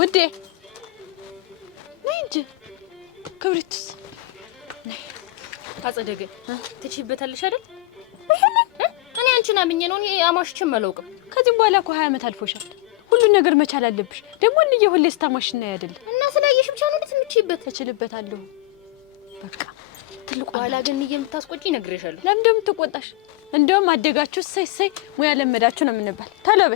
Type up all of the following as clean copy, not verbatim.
ውዴ ነይ እንጂ ክብሪትስ ነይ አጸደገ ትችይበታለሽ አይደል እኔ አንቺን አምኜ ነው እኔ አማሽችም አላውቅም ከዚህ በኋላ እኮ 20 ዓመት አልፎሻል ሁሉን ነገር መቻል አለብሽ ደግሞ እንዬ ሁሌ ስታማሽና አይደል እና ስላየሽ ብቻ ነው ልትምጪበት ተችልበታለሁ በቃ ትልቁ ኋላ ግን እንዬ የምታስቆጪ ነግሬሻለሁ ለምን እንደምትቆጣሽ እንደውም አደጋችሁ ሰይ ሙያ ለመዳችሁ ነው የምንባል ታለበ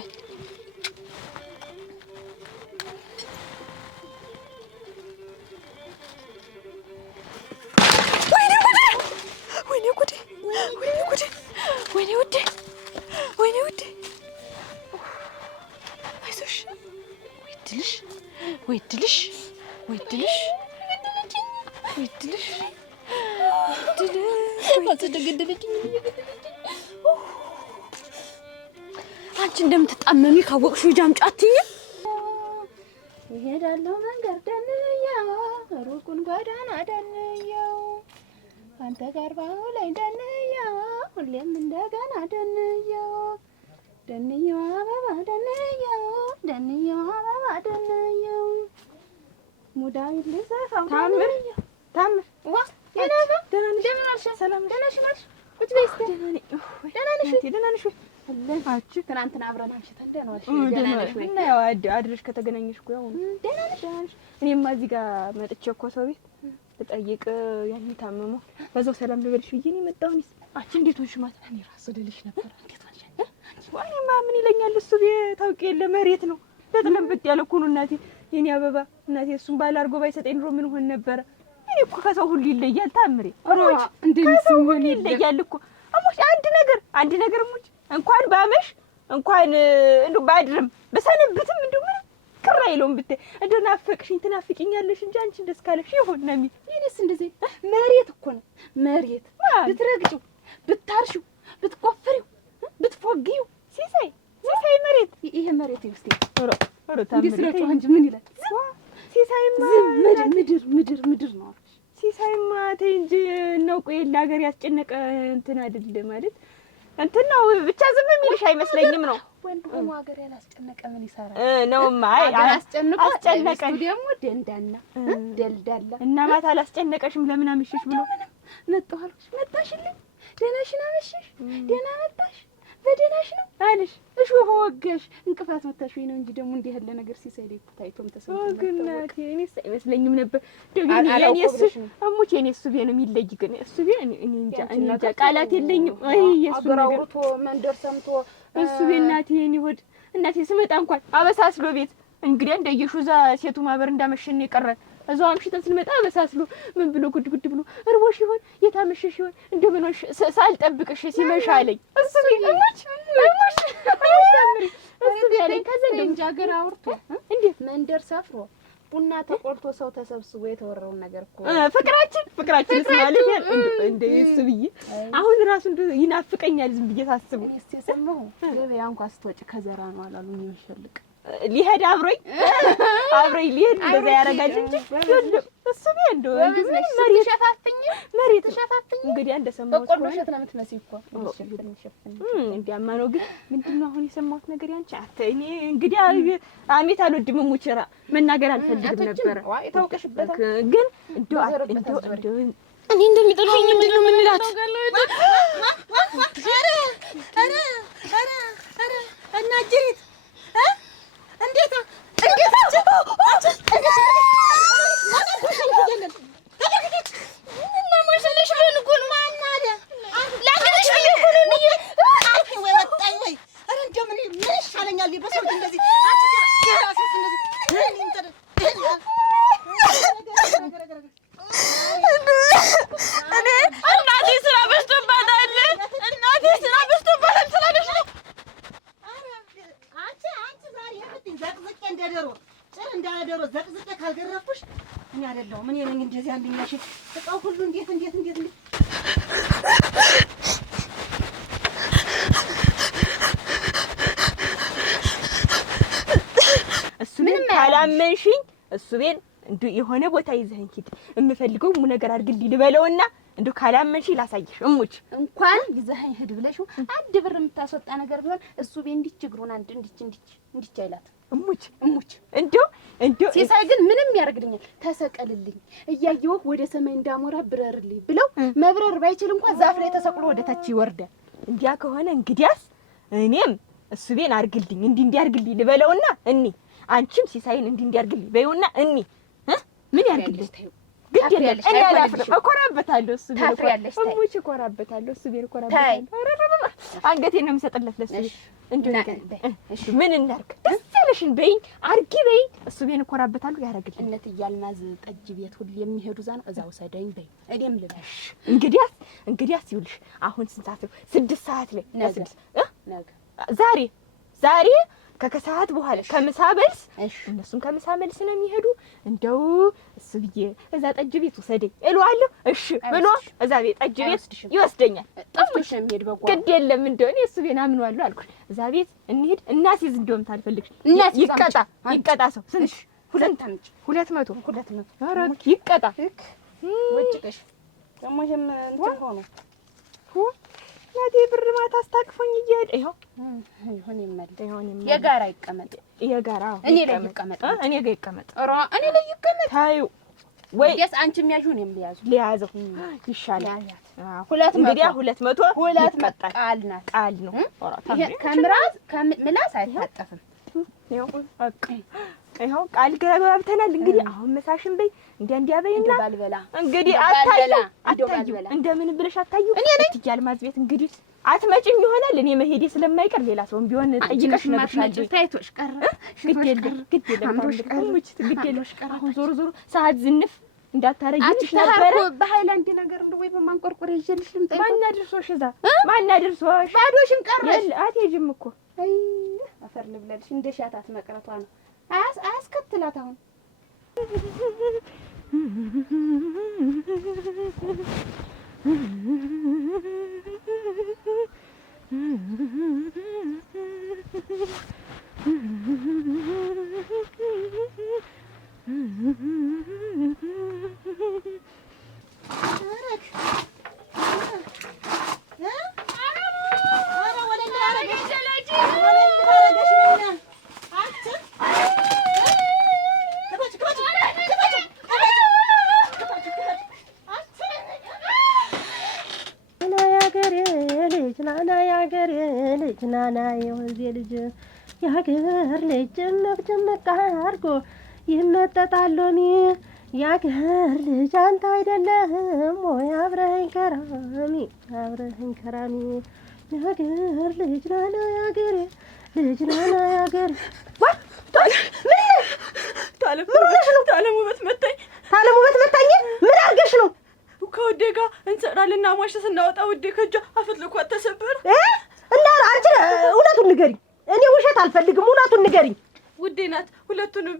ወይኔ ውዴ አይዞሽ ወይድልሽ አንቺ እንደምትጣመሚ ካወቅሽው ጃምጫ አትይኝ ይሄዳለሁ መንገር ደንያው ሩቁን ጎዳና ደንያው አንተ ጋር ባውላይ ደንያው ሁሌም እንደገና ደንያው አበባ ደንያው አበባ ደንያው ሙዳይ ልዘፋው ታምር ዋ የናባ ደህና ነሽ ሰላም ደህና ነሽ ቁጭ በይ እስኪ ደህና ነሽ አለች ትናንትና አብረን አምሽተን ደህና ነሽ ወይ እና ያው አድረሽ ከተገናኘሽ እኮ ያው ደህና ነሽ እኔማ እዚህ ጋር መጥቼ እኮ ሰው ቤት ልጠይቅ ያን ታመመው በዛው ሰላም ልበልሽ ብዬ ነው የመጣሁኝ አንቺ እንዴት ሆንሽ ማለት እኔ ራስ ወደልሽ ነበር እንዴት ሆንሽ ወይኔማ ምን ይለኛል እሱ ታውቂ የለ መሬት ነው ለጥለምብጥ ያለ እኮ ነው እናቴ የኔ አበባ እናቴ እሱን ባል አድርጎ ባይሰጠኝ ኑሮ ምን ሆነ ነበር እኔ እኮ ከሰው ሁሉ ይለያል ታምሬ አሞች ከሰው ሁሉ ይለያል እኮ አሞች አንድ ነገር ሙጭ እንኳን ባመሽ እንኳን እንዱ ባድርም በሰነብትም እንዱ ምን ቅር አይለውም ብታይ እንደው ናፈቅሽኝ ትናፍቂኛለሽ እንጂ አንቺ ደስ ካለሽ ይሁን ነው የሚል እኔስ እንደዚህ መሬት እኮ ነው መሬት ብትረግጪው ብታርሺው ብትቆፍሪው ብትፎጊው ሲሳይ መሬት ይሄ መሬት ይውስቲ ኦሮ ታምሪ እንጂ ምን ይላል ሲሳይማ ምድር ነው ሲሳይማ ተይ እንጂ ነው ቆይ ለሀገር ያስጨነቀ እንትን አይደል ማለት እንትን ነው ብቻ ዝም የሚልሽ አይመስለኝም ነው ወንድ ሆኖ ሀገር ያላስጨነቀ ምን ይሰራል ነውማ አይ አስጨነቀ ደግሞ ደንዳና ደልዳላ እና ማታ አላስጨነቀሽም ለምን አምሽሽ ብሎ መጣሽ መጣሽልኝ ደህናሽን አመሽሽ ደህና መጣሽ በደህናሽ ነው አለሽ እሾህ ወገሽ እንቅፋት መታሽ ወይ ነው እንጂ ደግሞ እንዲህ ያለ ነገር ሲሳይ ላይ ታይቶም ተሰምቶ ወግናቴ እኔስ አይመስለኝም ነበር ደግሞ የኔስ አሙቼ የኔስ ቢሆን የሚለይ ግን እሱ ቢሆን እኔ እንጃ ቃላት የለኝም አይ የሱ ነገር አውርቶ መንደር ሰምቶ እሱ ቢናቴ የኔ ሆድ እናቴ ስመጣ እንኳን አበሳስሎ ቤት እንግዲህ እንደየሹ ዛ ሴቱ ማበር እንዳመሸን ይቀራል እዛው አምሽተን ስንመጣ በሳስሎ ምን ብሎ ጉድ ብሎ እርቦሽ ይሆን የታመሸሽ ይሆን እንደው ምን ሆነሽ ሳልጠብቅሽ ሲመሽ አለኝ እሱ ቢሞች ታምሪ እሱ ቢያለኝ ከዛ እንጃ ሀገር አውርቶ እንዴት መንደር ሰፍሮ ቡና ተቆልቶ ሰው ተሰብስቦ የተወራውን ነገር እኮ ፍቅራችን ማለት እንደ እሱ ብዬ አሁን ራሱ ይናፍቀኛል ዝም ብዬ ሳስበው እስቲ ሰማሁ ገበያ እንኳን ስትወጪ ከዘራ ነው አላሉኝ የሚፈልቅ ሊሄድ አብሮኝ ሊሄድ እንደዛ ያረጋጅ እንጂ እሱ ቢንዶ መሬት ሸፋፍኝ እንግዲህ እንደሰማሁት በቆሎ ሸት ነው የምትመስይ እኮ እንዲያማ ነው ግን ምንድነው አሁን የሰማሁት ነገር ያንቺ እኔ እንግዲህ አሜት አልወድም ሙችራ መናገር አልፈልግም ነበር ታውቀሽበታል ግን እንደው እኔ እንደሚጠልፈኝ ምንድነው ምንላት ኧረ እና ጅሪት እንዴት ካላመንሽኝ እሱ ቤን እንዱ የሆነ ቦታ ይዘኸኝ ሂድ እንፈልገው ነገር አድርግልኝ ልበለውና እንዱ ካላመንሽ ላሳይሽ እሙች እንኳን ይዘኸኝ ሂድ ብለሽው አንድ ብር የምታስወጣ ነገር ቢሆን እሱ ቤን እንዲች ግሩን አንድ እንዲች አይላት እሙች እንዱ እንዴ ሲሳይ ግን ምንም ያርግልኛል ተሰቀልልኝ እያየው ወደ ሰማይ እንዳሞራ ብረርልኝ ብለው መብረር ባይችል እንኳን ዛፍ ላይ ተሰቅሎ ወደ ታች ይወርዳል። እንዲያ ከሆነ እንግዲያስ እኔም እሱ ቤን አርግልኝ እንዲህ አርግልኝ ልበለውና እኔ አንቺም ሲሳይን እንዲህ አርግልኝ በይውና እኔ ምን ያርግልኝ ግድ የለም እኔ አላፍርም እኮራበታለሁ እሱ ቤን እሙች እኮራበታለሁ እሱ ቤን እኮራበታለሁ አንገቴን ነው የምሰጥለት ለሱ እንዴ ምን እናርግ ደስ ያለሽን በይኝ አርጊ በይኝ እሱ ቤን እኮራበታለሁ ያረግልኝ እነት እያልማዝ ጠጅ ቤት ሁሉ የሚሄዱ ዛ ነው እዛው ሰደኝ በይ እኔም ልበሽ እንግዲያስ ይውልሽ አሁን ስንት ሰዓት ነው 6 ሰዓት ላይ ነገ ዛሬ ከከሰዓት በኋላ ከምሳ መልስ እነሱም ከምሳ መልስ ነው የሚሄዱ እንደው እሱ ብዬ እዛ ጠጅ ቤት ወሰደኝ እለዋለሁ እሺ ብሎ እዛ ቤት ጠጅ ቤት ይወስደኛል ጠፍቶሽ ነው የሚሄድ በጓ ግድ የለም እንደው እኔ እሱ ቤት አምነዋለሁ አልኩሽ እዛ ቤት እንሂድ እናሲዝ እንደውም ታልፈልግሽ ይቀጣ ሰው ስንት 200 ኧረ ይቀጣ ወጭቀሽ ደግሞ እንትን ሆኖ ናቴ ብር ማታ አስታቅፎኝ እየሄደ ይኸው የጋራ ይቀመጥ እኔ ላይ ይቀመጥ ኧረ እኔ ላይ ይቀመጥ ታዩ ወይ ደስ አንቺ የሚያዡ እኔም ሊያዘው ይሻላል። እንግዲያ 200 ቃል ነው ከምላስ አይታጠፍም። ይኸው ቃል ገብተናል። እንግዲህ አሁን መሳሽን በይ እንዲያ በይና ባልበላ እንግዲህ አታዩ እንደምን ብለሽ አታዩ እትያል ማዝቤት እንግዲህ አትመጭም ይሆናል። እኔ መሄዴ ስለማይቀር ሌላ ሰውም ቢሆን ጠይቀሽ ነብሻለሁ። ታይቶሽ ቀረ ግድ የለም አሁን ዞሮ ሰዓት ዝንፍ እንዳታረጊልሽ ነበር። በሃይላንድ ነገር እንደው ወይ በማንቆርቆር ይዤልሽ ልምጣ። ማናድርሶሽ እዛ ማናድርሶሽ ባዶሽን ቀረሽ። አትሄጂም እኮ አይ አፈር ልብላለሽ። እንደ ሻታት መቅረቷ ነው አያስከትላት አሁን ናና የወንዜ ልጅ የሀገር ልጅ ጭምቅ አድርጎ ይመጠጣል ሎሚ የሀገር ልጅ አንተ አይደለህም ወይ አብረኸኝ ከራሚ የሀገር ልጅ ናና የሀገሬ ልጅ ናና የሀገሬ ታለም ውበት መታኝ ምን አድርገሽ ነው? ከውዴ ጋር እንሰራልና ማሽ ስናወጣ ውዴ ከእጇ አፈትልኳት ተሰበር እና አንቺ እውነቱን ንገሪኝ። እኔ ውሸት አልፈልግም። እውነቱን ንገሪኝ። ውዴ ናት ሁለቱንም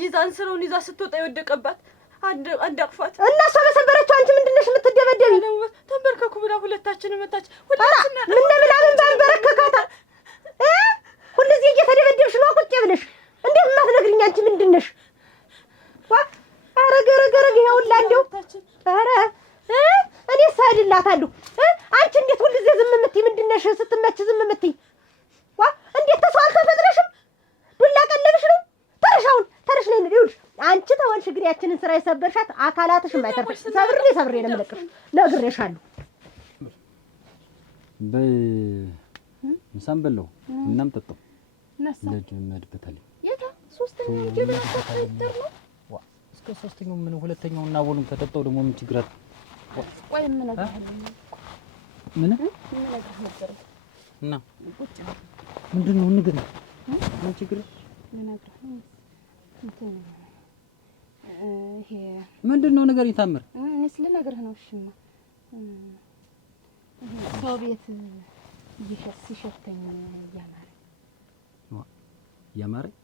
ይዛን ስራውን ይዛ ስትወጣ የወደቀባት አንድ አቅፋት እና እሷ በሰበረችው አንቺ ምንድን ነሽ የምትደበደቢ? ተንበርከኩ ብላ ሁለታችንን መታች። ምናምን ባንበረከካታ ሁልጊዜ እየተደበደብሽ ነው ቁጭ ብለሽ። እንዴት የማትነግሪኝ አንቺ ምንድን ነሽ? ኧረ ገረገረግ ይኸውልህ እንደው ኧረ እኔ ሳድላታለሁ። አንቺ እንዴት ሁልጊዜ ዝም የምትይ ምንድን ነሽ? ስትመች ዝም የምትይ እንዴት ተሰው አልተፈጥረሽም? ዱላ ቀለብሽ ነው። ተርሽ ነው ይኸውልሽ። አንቺ ተወልሽ እግሬያችንን ስራ የሰበርሻት አካላትሽም አይተርፍሽ። ሰብሬ ነው የምለቅሽ። ነግሬሻለሁ። ምሳም በለው እናም ጠጣው ለጀመድበታል የታ ሶስተኛ ጀበና ተፈጠር ነው እስከ ሶስተኛው ምን ሁለተኛው እና ወሉም ተጠጣው ደግሞ ምን ችግር አለ? ቆይ ምን ነገር ምን ነገር ነበር እና ምንድነው ንገር ምን ችግር ነገር ይሄ ምንድነው ነገር ይታምር እኔስ ለነገርህ ነው። እሺማ ሰው ቤት ሲሸተኝ ያማረኝ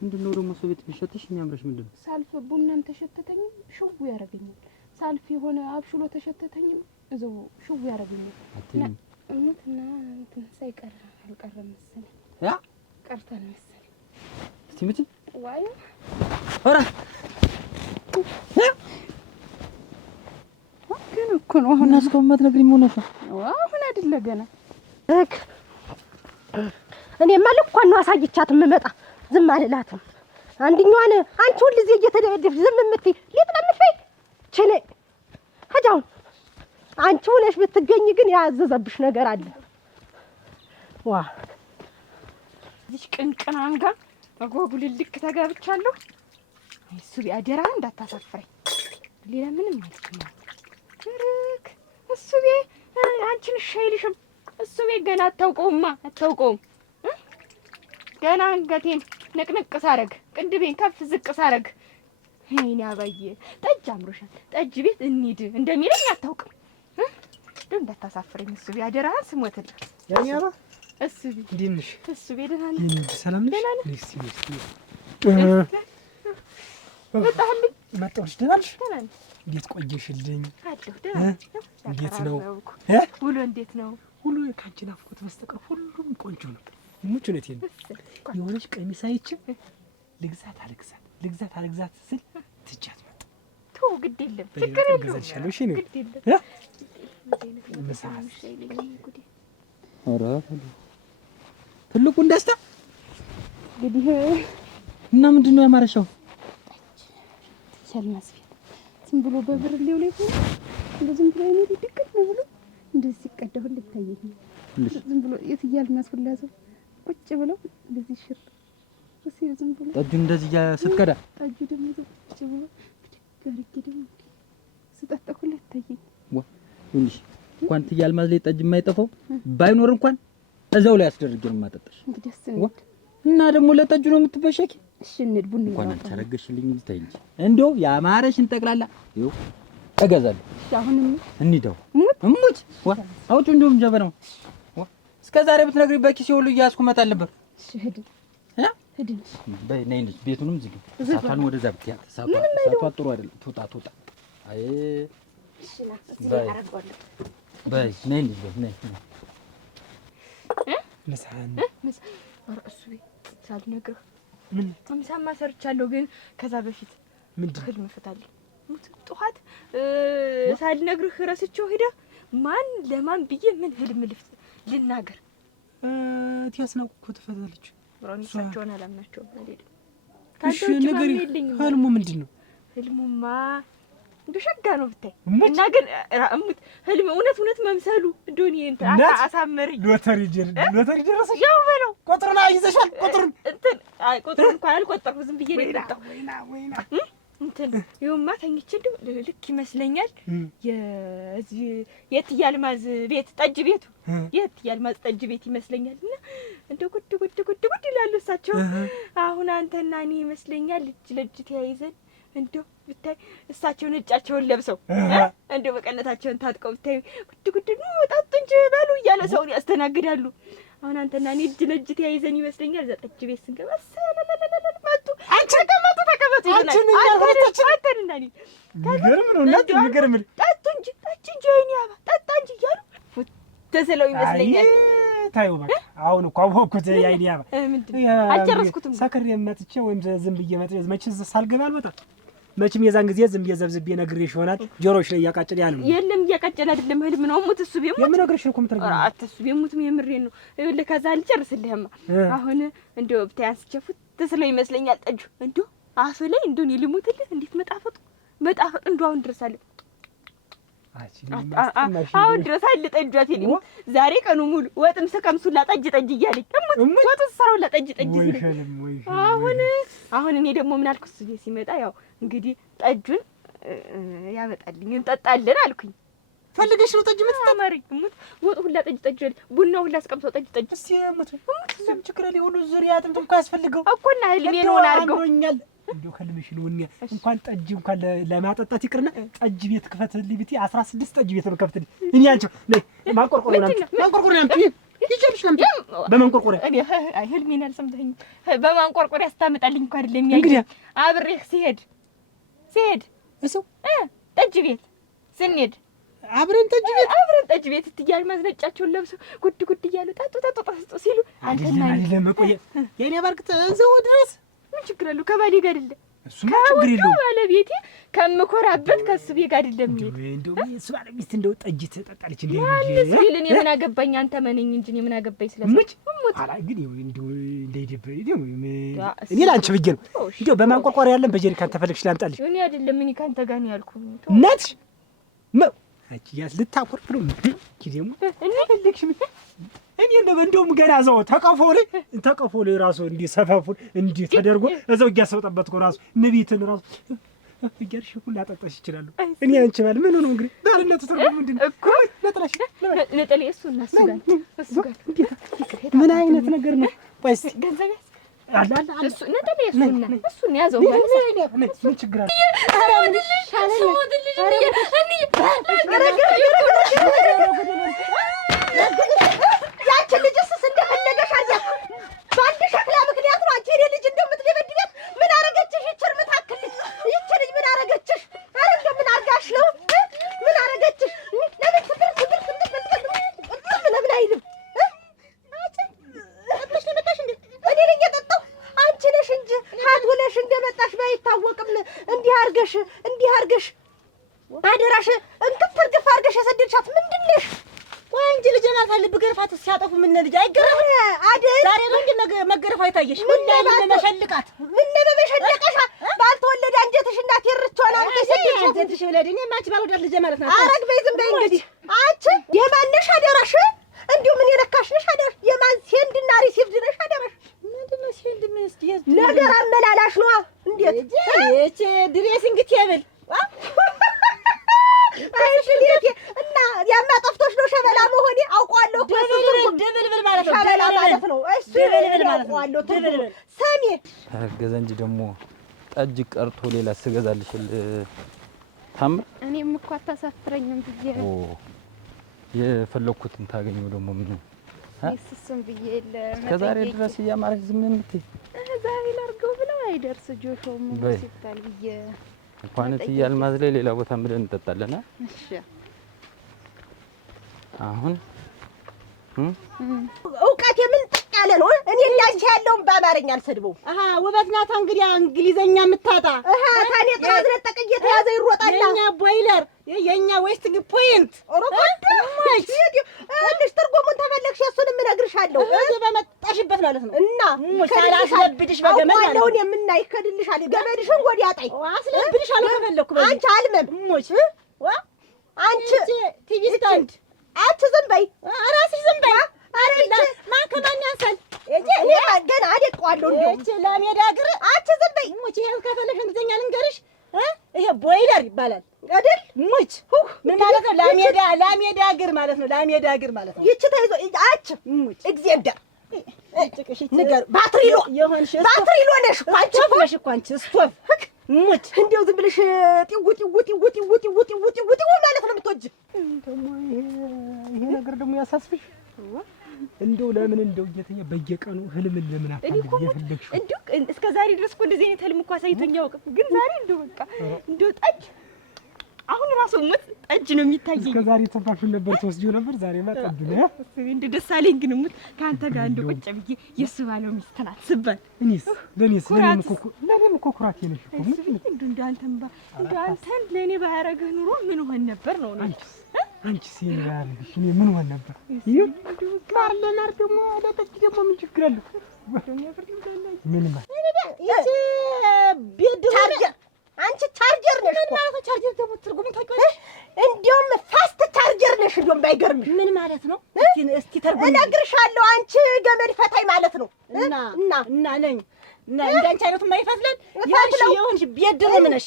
ምንድነው ደግሞ ሰው ቤት ቢሸተሽ የሚያምርሽ ምንድነው? ሳልፍ ቡናም ተሸተተኝ ሽው ያረገኛል። ሳልፍ የሆነ አብሽሎ ተሸተተኝ እዛው ሽው ያረገኛል። እና እንትን ሳይቀር አልቀረም መሰለኝ ያ ቀርተን መሰለኝ እስቲ ምት ዋይ ኧረ ግን እኮ ነው አሁን አስቆመት ነግሪኝ ምን ነው አሁን አይደለ ገና እኔማ ልኳን ነው አሳይቻት የምመጣ ዝም አልላትም። አንድኛዋን አንቺ ሁልጊዜ እየተደበደብሽ ዝም የምትይ ሊጥ ነው የምትበይ ችኔ አጃውን አንቺ ሆነሽ ብትገኝ ግን ያዘዘብሽ ነገር አለ። ዋ እዚህ ቅንቅናም ጋር አጓጉልልክ ተጋብቻለሁ። እሱ ቢያደራ እንዳታሳፍረኝ ሌላ ምንም አልችልም። ትርክ እሱ አንቺን ሻይልሽም እሱ ገና አታውቀውም። ገና አንገቴን ንቅንቅ ሳረግ ቅንድቤን ከፍ ዝቅ ሳረግ ይሄን ያባዬ ጠጅ አምሮሻል ጠጅ ቤት እንሂድ እንደሚለኝ አታውቅም። እንደው እንዳታሳፍረኝ እሱ ቢያደራ ስሞትልህ ያኛራ እሱ እንዴት እሱ ደህና ነኝ። ሰላም ነሽ? መጣህልኝ? መጣሁልሽ። ደህና ነሽ? ደህና ነኝ። እንዴት ቆየሽልኝ? አለሁ ደህና ነኝ። እንዴት ነው ውሎ? እንዴት ነው ውሎ? ከአንቺ ናፍቆት በስተቀር ሁሉም ቆንጆ ነው። ሙቹ ነው የት የሆነች ቀሚስ አይቼ ልግዛት አልግዛት ስል ትቻት መጣ። ተው ግድ የለም ችግር የለውም። ገዛልሻለሁ። እሺ ነው ግድ የለም ምሳስ ኧረ ትልቁን ደስታ እንግዲህ እና ምንድን ነው ያማረሻው? ሸልማስ ቤት ዝም ብሎ በብርሌው ላይ ሆኖ ዝም ብሎ አይኔ ድቅት ነው ብሎ እንደዚህ ሲቀዳሁ ልታየኝ ዝም ብሎ የትያል ማስፈላዘው ቁጭ ብለው እንደዚህ ሽር እሺ ዝም ብሎ ጠጁን እንደዚህ ስትቀዳ ጠጁ ደግሞ ቁጭ ብሎ ጋርጌ ደግሞ ስጠጣሁ ልታየኝ እንዴ እንኳን ትያል ማዝ ላይ ጠጅ የማይጠፋው ባይኖር እንኳን እዛው ላይ አስደርጌ ነው የማጠጣሽ። እንግዲህ ደስ እና ደግሞ ለጠጁ ነው የምትበሸኪ? እሺ እንሂድ ቡና እንኳን አልተረገሽልኝ እንጂ እንደው ያማረሽን ጠቅላላ ይኸው እገዛለሁ። እሺ አሁንም እንሂደው እሙት አውጪው እንደውም ጀበናው እስከ ዛሬ ብትነግሪኝ በኪሴ ሁሉ እያያዝኩ እመጣ ነበር። እሺ ሂድ በይ ነይ እንጂ ቤቱንም ዝግ ሳቷን ወደዛ ብትያ ሳቷ ጥሩ አይደለም። ትውጣ አይ እሺ ና እዚህ አረጋለሁ። በይ ነይ እንጂ ነይ ምሳን እሱ ሳልነግርህ ምን ምሳማ ሰርቻለሁ፣ ግን ከዛ በፊት ምንድን ህልም ፍታለሁ። ጠዋት ሳልነግርህ ረስቼው ሄደ። ማን ለማን ብዬ ምን ህልም ልናገር? ትያስናቁ እኮ ትፈታለች። ራሳቸውን አላምናቸውም አይደል? እሺ ነገር ህልሙ ምንድን ነው? ህልሙማ እንደሸጋ ነው ብታይ እና ግን ህልም እውነት መምሰሉ እንደሆነ እንትን አሳመረኝ። ሎተሪ ደረሰሽ? ያው በለው ቁጥሩን አይዘሻል? ቁጥሩን ቁጥሩን እንኳን አልቆጠርኩ ዝም ብዬ ነው የመጣው። ወይና እንትን ይኸውማ ተኝቼ እንደው ልክ ይመስለኛል የዚህ የትያልማዝ ቤት ጠጅ ቤቱ የትያልማዝ ጠጅ ቤት ይመስለኛል። እና እንደው ጉድ ይላሉ እሳቸው። አሁን አንተና እኔ ይመስለኛል እጅ ለእጅ ተያይዘን እንደው ብታይ እሳቸው ነጫቸውን ለብሰው እንደው በቀነታቸውን ታጥቀው ብታይ ጉድ ነው ጠጡ እንጂ በሉ እያለ ሰውን ያስተናግዳሉ። አሁን አንተና እኔ እጅ ለእጅ ተያይዘን ይመስለኛል እዛ ጠጅ ቤት ስንገባ መጡ። አንቺ ተቀመጡ ይላል። አንተና እኔ ገርም ነው እናት ገርም ጠጡ እንጂ የኔ አባ ጠጣ እንጂ እያሉ ተስለው ይመስለኛል። ታዩ በቃ አሁን እኮ አወኩት። ያይኔ አባ አልጨረስኩትም። ሰክሬ መጥቼ ወይም ዝም ብዬ መቼ ሳልገባ አልወጣም። መቼም የዛን ጊዜ ዝም ብዬ ዘብዝቤ ነግሬሽ ይሆናል። ጆሮሽ ላይ እያቃጨለ ያለ ነው። የለም እያቃጨለ አይደለም፣ ህልም ነው። ሙት እሱ ቢሞት የምነግርሽ እኮ ምትረግ እሱ ቢሞትም የምሬን ነው። ይኸውልህ ከዛ አልጨርስልህማ። አሁን እንደው ብታይ አንስቸፉት ተስለው ይመስለኛል ጠጁ እንደው አፍ ላይ እንደው ልሙትልህ እንዴት መጣፈጡ እንደው አሁን ድረስ አለ። አሁን ድረስ አለ ጠጁ አትልኝ። ዛሬ ቀኑ ሙሉ ወጥም ስቀምሱላ ጠጅ እያለኝ ወጥ ሰራውላ ጠጅ አሁን እኔ ደግሞ ምን አልኩ? እሱ ሲመጣ ያው እንግዲህ ጠጁን ያመጣልኝ እንጠጣለን አልኩኝ። ፈልገሽ ነው ጠጅ የምትጠማሪ? ወጥ ሁላ ጠጅ ቡናው ሁላ አስቀምጠው ጠጅ እስቲ እሱም ችግር ላይ ሁሉ ዙሪያ አጥንት እንኳን ያስፈልገው እኮ እና ህልሜ ነው አድርገውኛል። እንደው ከልምሽ ነው እንኳን ጠጅ እንኳን ለማጠጣት ይቅርና ጠጅ ቤት ክፈትልኝ ብትይ 16 ጠጅ ቤት ነው ከፍትልኝ። እኔ አንቺ ነይ ማንቆርቆር ይጀምሽ ለምት በማንቆርቆር እኔ አይ ህልሜን አልሰምተኝ በማንቆርቆር ያስታምጣልኝ እንኳን አይደለም ያይ አብሬህ ሲሄድ እሱ ጠጅ ቤት ስንሄድ አብረን ጠጅ ቤት ትያል ማዝነጫቸውን ለብሰው ጉድ እያሉ ጠጡ ሲሉ አንተና ለመቆየ የኔ ባርክ እዛው ድረስ ምን ችግር አለው? ከባሌ ጋር አይደለ እሱማ ችግር የለውም። ባለቤቴ ከምኮራበት ከእሱ ቤት ጋር አይደለም የሚሄድ። እንደው እሱ ባለቤት እንደው ጠጅ ትጠጣለች እንዴ? ማንስ ቢል እኔ ምን አገባኝ? አንተ መነኝ እንጂ እኔ ምን አገባኝ? ስለሰች ኋላ ግን እንደው እንዳይደብር እኔ ላንቺ ብዬሽ ነው። እንደው በማንቆርቆር ያለን በጀሪካን ተፈልግሽ ላምጣልሽ። እኔ አይደለም እኔ ካንተ ጋር ነው ያልኩህ። እናትሽ አንቺ ያስ ልታኮርፍ ነው እንዴ? ደግሞ እኔ ፈልግሽ እኔ እንደውም ገና እዛው ተቀፎ ላይ ራሱ እንዲህ ሰፋፉን እንዲህ ተደርጎ እዛው እያሰውጠበት እኮ ራሱ ንቢትን ራሱ እያልሽ ሁሉ አጠጣሽ ይችላል። እኔ አንቺ ባል ምን ሆኖ እንግዲህ ባልነቱ ትርጉም ምንድን ነው እኮ ነጥላሽ ነጥሌ እሱና እሱ ጋር ምን አይነት ነገር ነው? ቆይ እስኪ ገንዘብ አላ እሱ ነጥሌ እሱና ያዘው ምን ችግር አለ? ኧረ ምን ይሻላል? ያቺ ልጅስ እንደፈለገሽ አያ በአንድ ሸክላ ምክንያት ነው አንቺ የኔ ልጅ እንደምትደበድበት። ምን አረገችሽ? ይችር ምታክልሽ ይቺ ልጅ ምን አረገችሽ? አረ እንደምን አርጋሽ ነው? ምን አረገችሽ? ለምን ለምን አይልም? አንቺ መጣሽ እንዴ? እኔ ነኝ የጠጣው? አንቺ ነሽ እንጂ ሀድውለሽ እንደመጣሽ ባይታወቅም እንዲህ አርገሽ ባደራሽ እንቅፍ እርግፍ አርገሽ የሰደድሻት ምንድን ነሽ? ወይ እንጂ ልጅ ማሳልብ ገርፋት ሲያጠፉ ምን ልጅ አይገረም አይደል? ዛሬ ነው እንጂ መገረፋ አይታየሽ? ምን ለመሸልቃት ምን ለመሸለቀሻ ባልተወለደ አንጀትሽ እናት ይርቻና ተሰደድሽ አንጀትሽ ወለድ እኔ ማች ባልወዳት ልጅ ማለት ነው። አረግ በይ ዝም በይ እንግዲህ አንቺ የማነሽ አደራሽ? እንዲሁ ምን የነካሽ ነሽ አደራሽ? የማን ሴንድና ሪሲቭድ ነሽ አደራሽ? ምንድነው ሴንድ መስት ነገር አመላላሽ ነው። እንዴት እቺ ድሬሲንግ ቴብል አይሽልዬ እና ያማ ጠፍቶሽ ነው ሸበላ መሆኔ አውቀዋለሁ። ድብልብል ማለት ነው። ሸበላ ማለት ነው። እሱ ድብልብል ማለት ነው። አውቀዋለሁ። ድብልብል ሰሚ አገዘ እንጂ ደግሞ ጠጅ ቀርቶ ሌላ ስገዛልሽ ታምር። እኔም እኮ አታሳፍረኝም ብዬ ነው የፈለኩትን ታገኘው ደግሞ ምን እሱም ብዬ ከዛሬ ድረስ እያማረች ዝም የምትይ ዛሬ ላርገው ብለው አይደርስ ጆሾው ምን ሲታል ብዬ እንኳን እያልማዝ ላይ ሌላ ቦታ ምደን እንጠጣለን። እሺ አሁን እውቀት የምን ጥቅ ያለ ነው። እኔ እንዳንቺ ያለውን በአማርኛ አልሰድበው። ውበት ናታ እንግዲህ እንግሊዘኛ የምታጣ ታኔ ጥራዝ ነጠቅ እየተያዘ ይሮጣል። የኛ ቦይለር የኛ ዌስቲንግ ፖይንት ኦሮቆንደሽ እንዴ ትርጉሙን ተፈለግሽ እሱንም እነግርሻለሁ። እዚህ በመጣሽበት ማለት ነው። እና ሳላስለብድሽ በገመድ ማለት ነው የምናይከድልሻል። ገመድሽን ወዲያ ጣይ አስለብድሻለሁ ከፈለኩ አንቺ አልመም ሞች አንቺ ቲቪ ስታንድ አንቺ ዝም በይ። እራስሽ ዝም በይ። አረች ማን ከማን ያንሳል? እኔ ገና አደቀዋለሁ። እንደው ለሜዳ እግር አንቺ ዝም በይ። ሞች ይሄን ከፈለግሽ እንግሊዘኛ ልንገርሽ። ይሄ ቦይለር ይባላል አይደል? ሞች ምን ማለት ነው? ለሜዳ እግር ማለት ነው። ለሜዳ እግር ማለት ነው። ይቺ ተይዞ አንቺ ሞች እግዚአብሔር ነገር ባትሪ ሎ የሆንሽ ባትሪ ሎ ነሽ እኮ አንቺ ነሽ እኮ አንቺ ስቶቭ ሙት እንደው ዝም ብለሽ ጢው ማለት ነው የምትወጂ። ደግሞ ይሄ ነገር ደግሞ ያሳስብሽ። እንደው ለምን እንደው እየተኛ በየቀኑ ህልምን ለምን አፈልግሽ? እንደው እስከ ዛሬ ድረስ እኮ እንደዚህ አይነት ህልም እኮ አሳይቶኝ አያውቅም። ግን ዛሬ እንደው በቃ እንደው ጠጅ አሁን ራሱ ሞት ጠጅ ነው የሚታየኝ። እስከ ዛሬ ተንፋሽን ነበር ተወስጂው ነበር። ዛሬ ማጠብ ነው። እንደው ደስ አለኝ። ግን ሞት ካንተ ጋር እንደው ቁጭ ብዬ የሱ ባለው ሚስት ናት ስባል ለኔስ ለኔም እኮ ኩራቴ ነሽ እኮ እንደው አንተን ለኔ ባያረግህ ኑሮ ምን ሆን ነበር ነው ነው አንቺ ሲል ያርግሽ እኔ ምን ሆን ነበር? ማር ለማር ደግሞ ለጠጅ ደግሞ ምን ችግር አለው? ምን ማለት ይቺ ቤት ቻርጀር አንቺ ቻርጀር ነሽ እኮ ማለት ነው። ቻርጀር ደግሞ ትርጉሙ ታውቂዋለሽ? እንዲያውም ፋስት ቻርጀር ነሽ። እንዲያውም ባይገርምሽ ምን ማለት ነው? እስቲ ተርጉሙ እነግርሻለሁ። አንቺ ገመድ ፈታይ ማለት ነው። እና ነኝ እና እንዳንቺ አይነቱ ማይፈትለን የሆንሽ ቤድሩም ነሽ።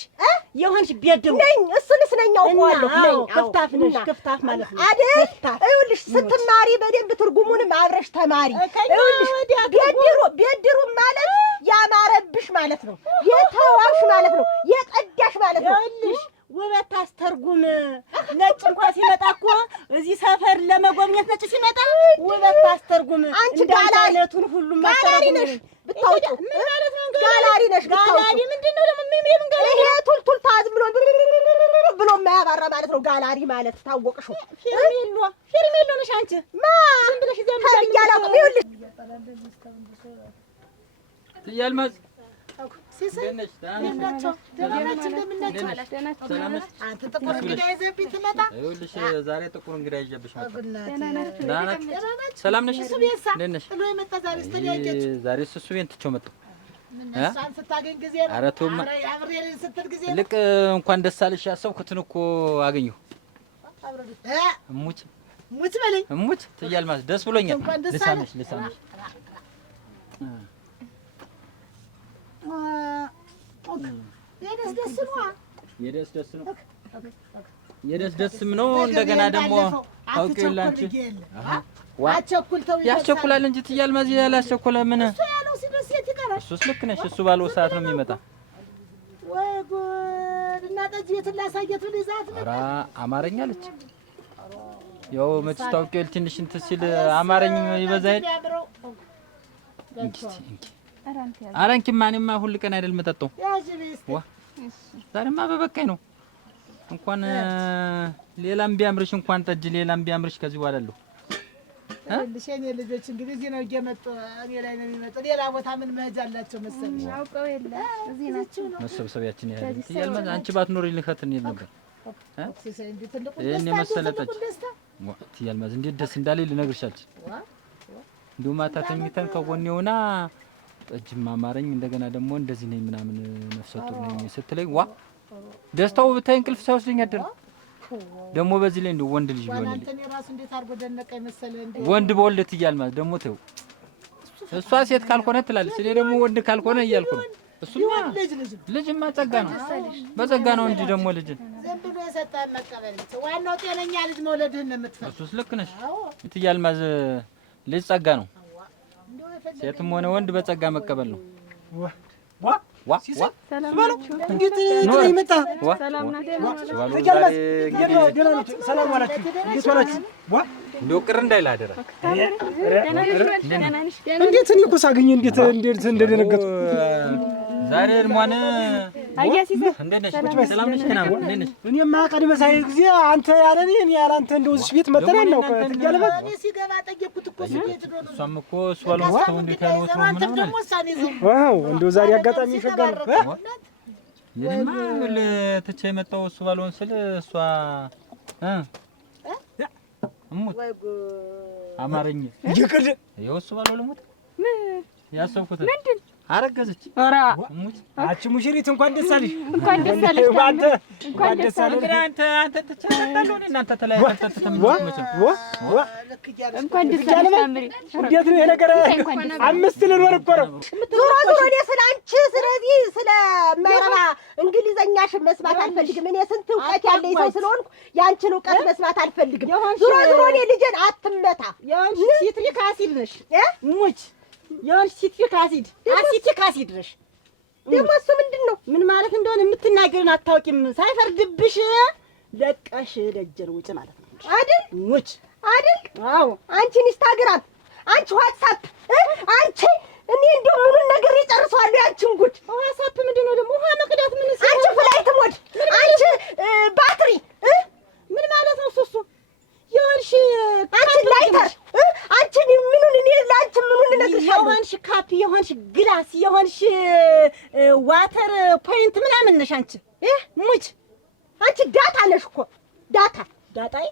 የሆንሽ ቤድሩም ነኝ። እሱንስ ነኝ አውቀዋለሁ። ነኝ ክፍታፍ ነሽ። ክፍታፍ ማለት ነው አይደል? ይኸውልሽ ስትማሪ በደንብ ትርጉሙንም አብረሽ ተማሪ። ይኸውልሽ ቤድሩም ማለት ያማረብሽ ማለት ነው። የተዋብሽ ማለት ነው። የጸዳሽ ማለት ነው። ይኸውልሽ ውበት ታስተርጉም። ነጭ እንኳን ሲመጣ እኮ እዚህ ሰፈር ለመጎብኘት ነጭ ሲመጣ ውበት ታስተርጉም። አንቺ ጋላሪቱን ሁሉ ማስተርጉም ነሽ ብታውቂ። ምን ማለት ነው? ጋላሪ ነሽ ብታውቂ። ጋላሪ ምንድነው ደግሞ? ምን ጋላሪ? ይሄ ቱልቱል ታዝ ብሎ የማያባራ ማለት ነው። ጋላሪ ማለት ታወቅሽው። ፌርሜሎ ነሽ አንቺ። ዝም ብለሽ እዚያ ይኸውልሽ ትያልማዝ አንተ ጥቁር እንግዳ ይዘህብኝ ትመጣ። ይኸውልሽ ዛሬ ጥቁር እንግዳ ይዤብሽ መጣሁ። ሰላም ነሽ? እንዴት ነሽ? ዛሬ እሱ ቤት ትቼው መጣሁ። እሷን ስታገኝ ጊዜ ነው። ኧረ ተውማ አብሬ ስትል ጊዜ ነው። ልቅ እንኳን ደስ አለሽ ያሰብኩትን እኮ አገኘሁ። እሙች ሙች በለኝ እሙች ትያል ማለት ደስ ብሎኛል። ልሳምሽ የደስ ደስም ነው። እንደገና ደግሞ ታውቂውላንቺ ያስቸኩላል እንጂ ትያል ማለት ያላስቸኩላ ምን እሱስ ልክ ነሽ። እሱ ባለው ሰዓት ነው የሚመጣ። ወይ ጉድ! እና ጠጅ ቤት ላሳየት ብለህ ይዛት ኧረ አማርኛ አለች። ያው መች ታውቂው ትንሽ እንትን ሲል አማርኛ ይበዛል። ኧረ እንኪማ እኔማ ሁል ቀን አይደል የምጠጣው። ዋ ዛሬማ በበቃኝ ነው። እንኳን ሌላም ቢያምርሽ እንኳን ጠጅ ሌላም ቢያምርሽ ከዚህ በኋላ አለሁ። ልሽኔ ልጆች እንግዲህ እዚህ ነው እየመጡ እኔ ላይ ነው የሚመጡ። ሌላ ቦታ ምን መሄጃ አላቸው መሰለኝ? አውቀው የለ እዚህ ናቸው መሰብሰቢያችን ያህል ትያል ማለት አንቺ ባትኖሪ ልኸት እንሂድ ነበር። ይሄን የመሰለ ጠጅ ትያል ማለት እንዴት ደስ እንዳለኝ ልነግርሽ አልችልም። እንደው ማታ ተኝተን ከጎኔ ሆና ጠጅም አማረኝ እንደገና ደግሞ እንደዚህ ነኝ ምናምን ነፍሰ ጡር ነኝ ስትለኝ ዋ ደስታው ብታይ እንቅልፍ ሳይወስደኝ አደረ። ደግሞ በዚህ ላይ እንደው ወንድ ልጅ ቢሆን አንተ እኔ ራሱ እንዴት አድርጎ ደነቀኝ መሰለህ? እንዴ ወንድ በወልድ ትያል ማለት ደግሞ ተው እሷ ሴት ካልሆነ ትላለች፣ እኔ ደግሞ ወንድ ካልሆነ እያልኩ ነው። እሱማ ልጅማ ጸጋ ነው፣ በጸጋ ነው እንጂ ደግሞ ልጅ ዝም ብሎ የሰጠህን መቀበል ዋናው ጤነኛ ልጅ መውለድህን ነው የምትፈልግ። እሱስ ልክ ነሽ ትያል ማለት ልጅ ጸጋ ነው። ሴትም ሆነ ወንድ በጸጋ መቀበል ነው። ዋ ሰላም ናችሁ? እንዴት ነው ይመጣ? ሰላም ናችሁ? ሰላም ዋላችሁ? እንዴት ዋላችሁ? ዋ እንደው ቅር እንዳይል አደራ። እንዴት እኔ እኮ ሳገኘ እንዴት እንደደነገጥኩ ዛሬ ማን አያሲዘ እንዴት ነሽ? ሰላም ነሽ? ከና እንዴት ነሽ? እኔማ ቀድመ ሳይ ጊዜ አንተ ያለኔ እኔ ያለ አንተ እንደው እዚህ ቤት መጠን ነው ያለበት። እኔ ሲገባ ጠየቅኩት እኮ ሲቤት ነው። እሷም እኮ እሱ ባለው ሰው እንዴት ያለው ወጥቶ ምናምን ደግሞ ሳኔ ዘው ዋው እንደው ዛሬ አጋጣሚ ይሸጋል። የኔማ ለተቸ የመጣው እሱ ባለውን ስለ እሷ እሙት አማርኛ ይቅር ይኸው እሱ ባለው ለሞት ያሰብኩት ምንድን አረገዘች። ኧረ እሙት አቺ ሙሽሪት እንኳን ደስ አለሽ። እንኳን ደስ አለሽ። አንተ እንኳን ደስ አለሽ። አንተ ተቻላችሁ እናንተ ተለያይታችሁ ተተምሩት እንኳን ደስ አለሽ። ታምሪ እንዴት ነው ይሄ ነገር? አምስት ልንወር እኮ ነው። ዞሮ ዞሮ እኔ ስለ አንቺ ስለዚህ ስለ ማይረባ እንግሊዘኛሽን መስማት አልፈልግም። እኔ ስንት እውቀት ያለኝ ሰው ስለሆንኩ ያንቺን እውቀት መስማት አልፈልግም። ዞሮ ዞሮ እኔ ልጄን አትመታ። ሲትሪክ አሲድ ነሽ ሙች የሆንሽ ሲትሪክ አሲድ ነሽ። ደግሞ እሱ ምንድን ነው? ምን ማለት እንደሆነ የምትናገርን አታውቂም። ሳይፈርድብሽ ለቀሽ ደጀር ውጭ ማለት ነው አይደል? ሙች አይደል? አዎ አንቺ ኢንስታግራም፣ አንቺ ዋትስአፕ፣ አንቺ እኔ እንደው ምኑን ነገር ይጨርሰዋለሁ። ያንቺን ጉድ ዋትስአፕ ምንድን ነው ደግሞ? ውሃ መቅዳት ምን ሲል አንቺ ፍላይት ሞድ፣ አንቺ ባትሪ ምን ማለት ነው? እሱ የሆንሽ አንቺ ላይተር፣ አንቺ ምኑን እኔ ለአንቺ ምኑን እነግርሻለሁ። የሆንሽ ካፕ፣ የሆንሽ ግላስ፣ የሆንሽ ዋተር ፖይንት ምናምን ነሽ አንቺ ሙች። አንቺ ዳታ ነሽ እኮ ዳታ ዳጣይ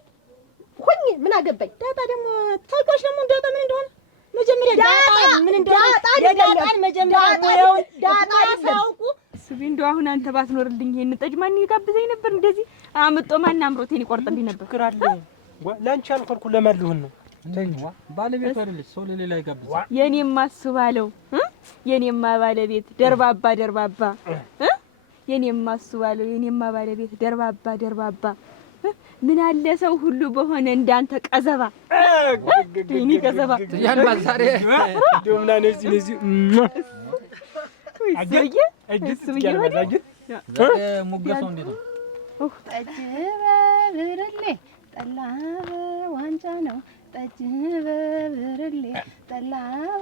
ሁኚ። ምን አገባኝ? ዳጣ ደግሞ ታውቂያለሽ ደግሞ ዳጣ ምን እንደሆነ መጀመሪያ ዳጣ ምን እንደሆነ የዳጣን መጀመሪያ ሙያውን ዳጣ ሳውቁ ስቢ እንደው አሁን አንተ ባትኖርልኝ ይሄን ጠጅ ማን ይጋብዘኝ ነበር? እንደዚህ አምጦ ማን አምሮቴን ይቆርጥልኝ ነበር? ክራለ ላንቺ አልኳልኩ ለማልሁን ነው ባለቤቱ አይደለች ሰው ለሌላ ይጋብዝ። የኔማ እሱ ባለው የኔማ ባለቤት ደርባባ የኔማ እሱ ባለው የኔማ ባለቤት ደርባባ ምን አለ ሰው ሁሉ በሆነ እንዳንተ ቀዘባ እኔ ቀዘባ ያንማ ዛሬ ዶምና ነዚህ ዛሬ ሙገሰው እንዴት ነው? ጠጅ በብርሌ ጠላ በዋንጫ ነው። ጠጅ በብርሌ ጠላ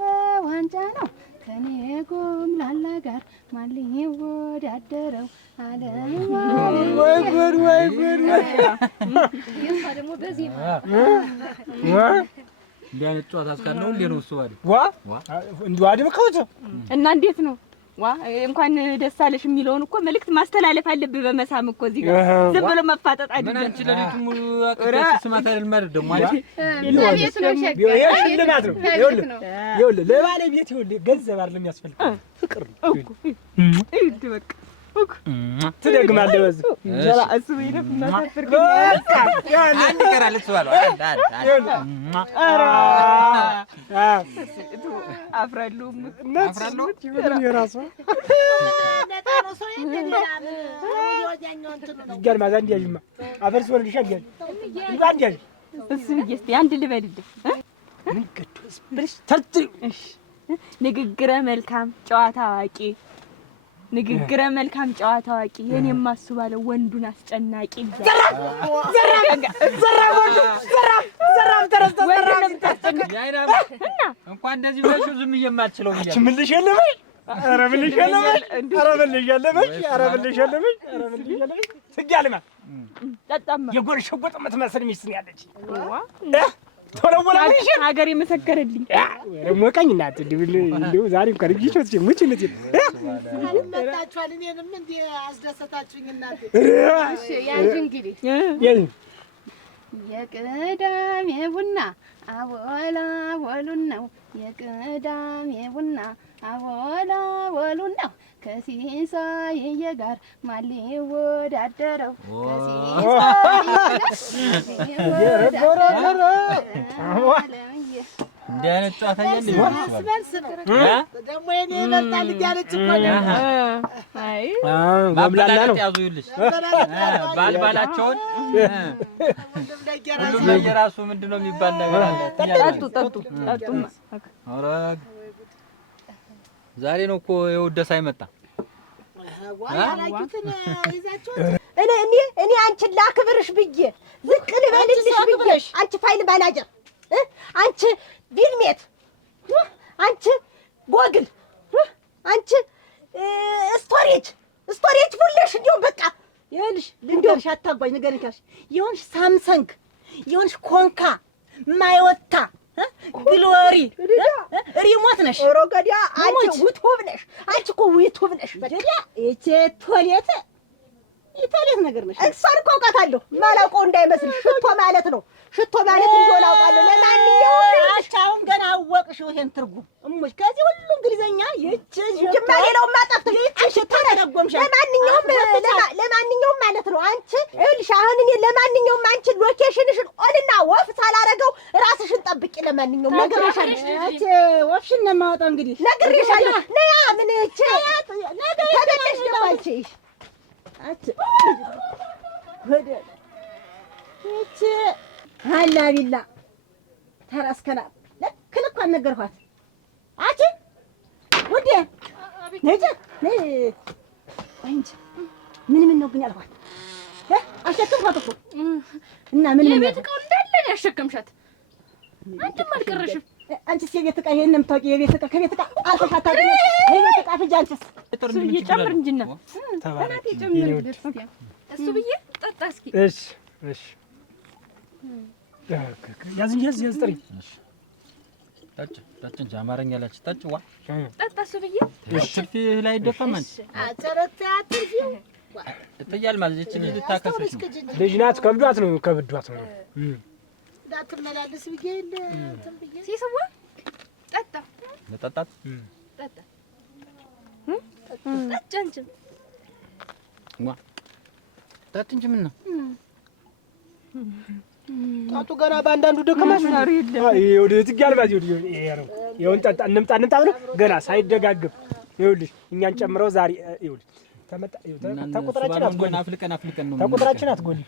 በዋንጫ ነው። ከኔ ጎምላላ ጋር ማን ሊወዳደረው? ወይ ጉድ ወይ ጉድ ወይ ደግሞ በዚህ እንዲህ አይነት ጨዋታ እስካለው እንዴ ነው እሱ ባለ ዋ እንዲሁ አድብከውት እና እንዴት ነው ዋ እንኳን ደስ አለሽ የሚለውን እኮ መልእክት ማስተላለፍ አለብህ በመሳም እኮ እዚህ ጋር ዝም ብሎ መፋጠጥ አይደለም። ምን አንቺ ለሊቱ ሙሉ አጥተሽ ስማት አይደል ማለት ደግሞ አንቺ ቤት ነው ሸጋ ሽልማት ነው። ይኸውልህ ለባለቤት ይኸውልህ ገንዘብ አይደለም የሚያስፈልገው ፍቅር ነው። በቃ ትደግማለህ በዚህ እንጀራ እሱ ይደፍ ማሳፍር አንድ ቀራል እሱ ባለው አፍራለሁ ይሁን የራሱ ይገርም ማዛ እንዲያጅማ አፈርስ ወልድሻ እንዲያጅ እሱ እስኪ አንድ ልበልልህ ምን ገዶስ ብለሽ ተርትሪ ንግግረ መልካም ጨዋታ አዋቂ ንግግረ መልካም ጨዋታ አዋቂ የኔማ እሱ ባለው ወንዱን አስጨናቂ ዘራፍ ተረስተ እንኳን እንደዚህ ብለሽ ዝም እየማትችለው አንቺ ምን ልሽ የለበሽ ኧረ ምን ልሽ የለበሽ ትጋልማ ጠጣማ የጎርሸጎጥ የምትመስል ሚስት ነው ያለች ተወለወላሽ ሀገር የመሰከረልኝ ሞቀኝ እናት እንደው ዛሬ እንኳን ልጅቾት ሙች ልጅ አልመጣችኋል። እኔንም እንደ አስደሰታችሁኝ እናቴ። እሺ ያዥ እንግዲህ የቅዳሜ ቡና አቦላ ወሉን ነው የቅዳሜ ቡና አቦላ ወሉን ነው ከሲሳይዬ ጋር ማን ሊወዳደረው እንዲህ አይነት ጨዋታ ያለ ደግሞ የኔ ይበልጣል እያለች እኮ አይ ማብላላ ነው ያዙልሽ ባልባላቸውን ሁሉም ለየራሱ ምንድነው የሚባል ነገር አለ። ጠጡማ ኧረ ዛሬ ነው እኮ የውደሳ አይመጣ እኔ አንቺን ላክብርሽ ብዬ ዝቅ ልበልልሽ ብዬ አንቺ ፋይል ባላጀር አንቺ ቢልሜት አንቺ ጎግል አንቺ ስቶሬጅ ሁለሽ እንዲሁ በቃ ይኸውልሽ ልንገርሽ አታጓኝ ንገሪኝ ካልሽ ይኸውልሽ ሳምሰንግ ይኸውልሽ ኮንካ ማይወታ ግሎሪ ሪሞት ነሽ ሮገዲያ አንቺ ውቱብ ነሽ አንቺ እኮ ውቱብ ነሽ በቃ እቺ ቶሌት ነገር ነሽ እሷን እኮ አውቃታለሁ ማላውቀው እንዳይመስልሽ ሽቶ ማለት ነው ሽቶ ማለት እንደሆነ አውቃለሁ ለማንኛውም አቻውን ገና አወቅሽው ይሄን ትርጉም እሙሽ ከዚህ ሁሉ እንግሊዘኛ ይቺ ጅማ ሌላው ማጣፍተ ይቺ ሽቶ ተረጎምሽ ለማንኛውም ማለት ነው አንቺ ይኸውልሽ አሁን እኔ ለማንኛውም አንቺ ሎኬሽንሽን ኦንና ወፍ ሳላረገው ራስሽን ጠብቂ ለማንኛውም ነግሬሻለሁ እቺ ወፍሽን ነው የማወጣው እንግዲህ ነግሬሻለሁ ነያ ምን እቺ ተበለሽ ደባልቺ አቺ ወደ እቺ ሀላ ቢላ ተራስከና ለክልኳን ነገርኳት አቺ ወደ ነጂ አንቺ ምን ነው ግን ያልኳት አሸከምኳት እኮ እና ምን የቤት ዕቃው እንዳለ ነው ያሸከምሻት አንቺም አልቀረሽም አንቺ የቤት ዕቃ ይሄን የምታውቂ የቤት ዕቃ ከቤት ዕቃ አልፈሽ አታውቂም የቤት ዕቃ ፍጅ አንቺስ እሱ ይጨምር እንጂና ተናቴ ጨምር እሱ ብዬ ጠጣ እስኪ እሺ ያዝ ጥሪ ጠጭ እንጂ አማርኛ ላች ጠጭ ዋ ጠጣ እሱ ብዬ ትርፊ ላይ ደፈመን አጨረታ አትርፊው እትያል ማለት እቺ ልጅ ልታከፍሽ ነው ልጅ ናት ከብዷት ነው እንዳትመላለስ ብዬ የለ እንትን ብዬ ሲስዋ ጠጣ ለጠጣት ጠጣ ጠጭ አንቺም ዋ ጠጥ እንጂ ምን ነው ጣጡ ገና በአንዳንዱ ደከማሽ ነው ይኸውልህ ትጋል ማለት ይኸውልህ ይሁን ጠጣ እንምጣ ብለው ገና ሳይደጋግም ይኸውልሽ እኛን ጨምረው ዛሬ ይኸውልህ ተመጣ ተቆጥራችን አፍልቀን ነው ተቆጥራችን አትጎል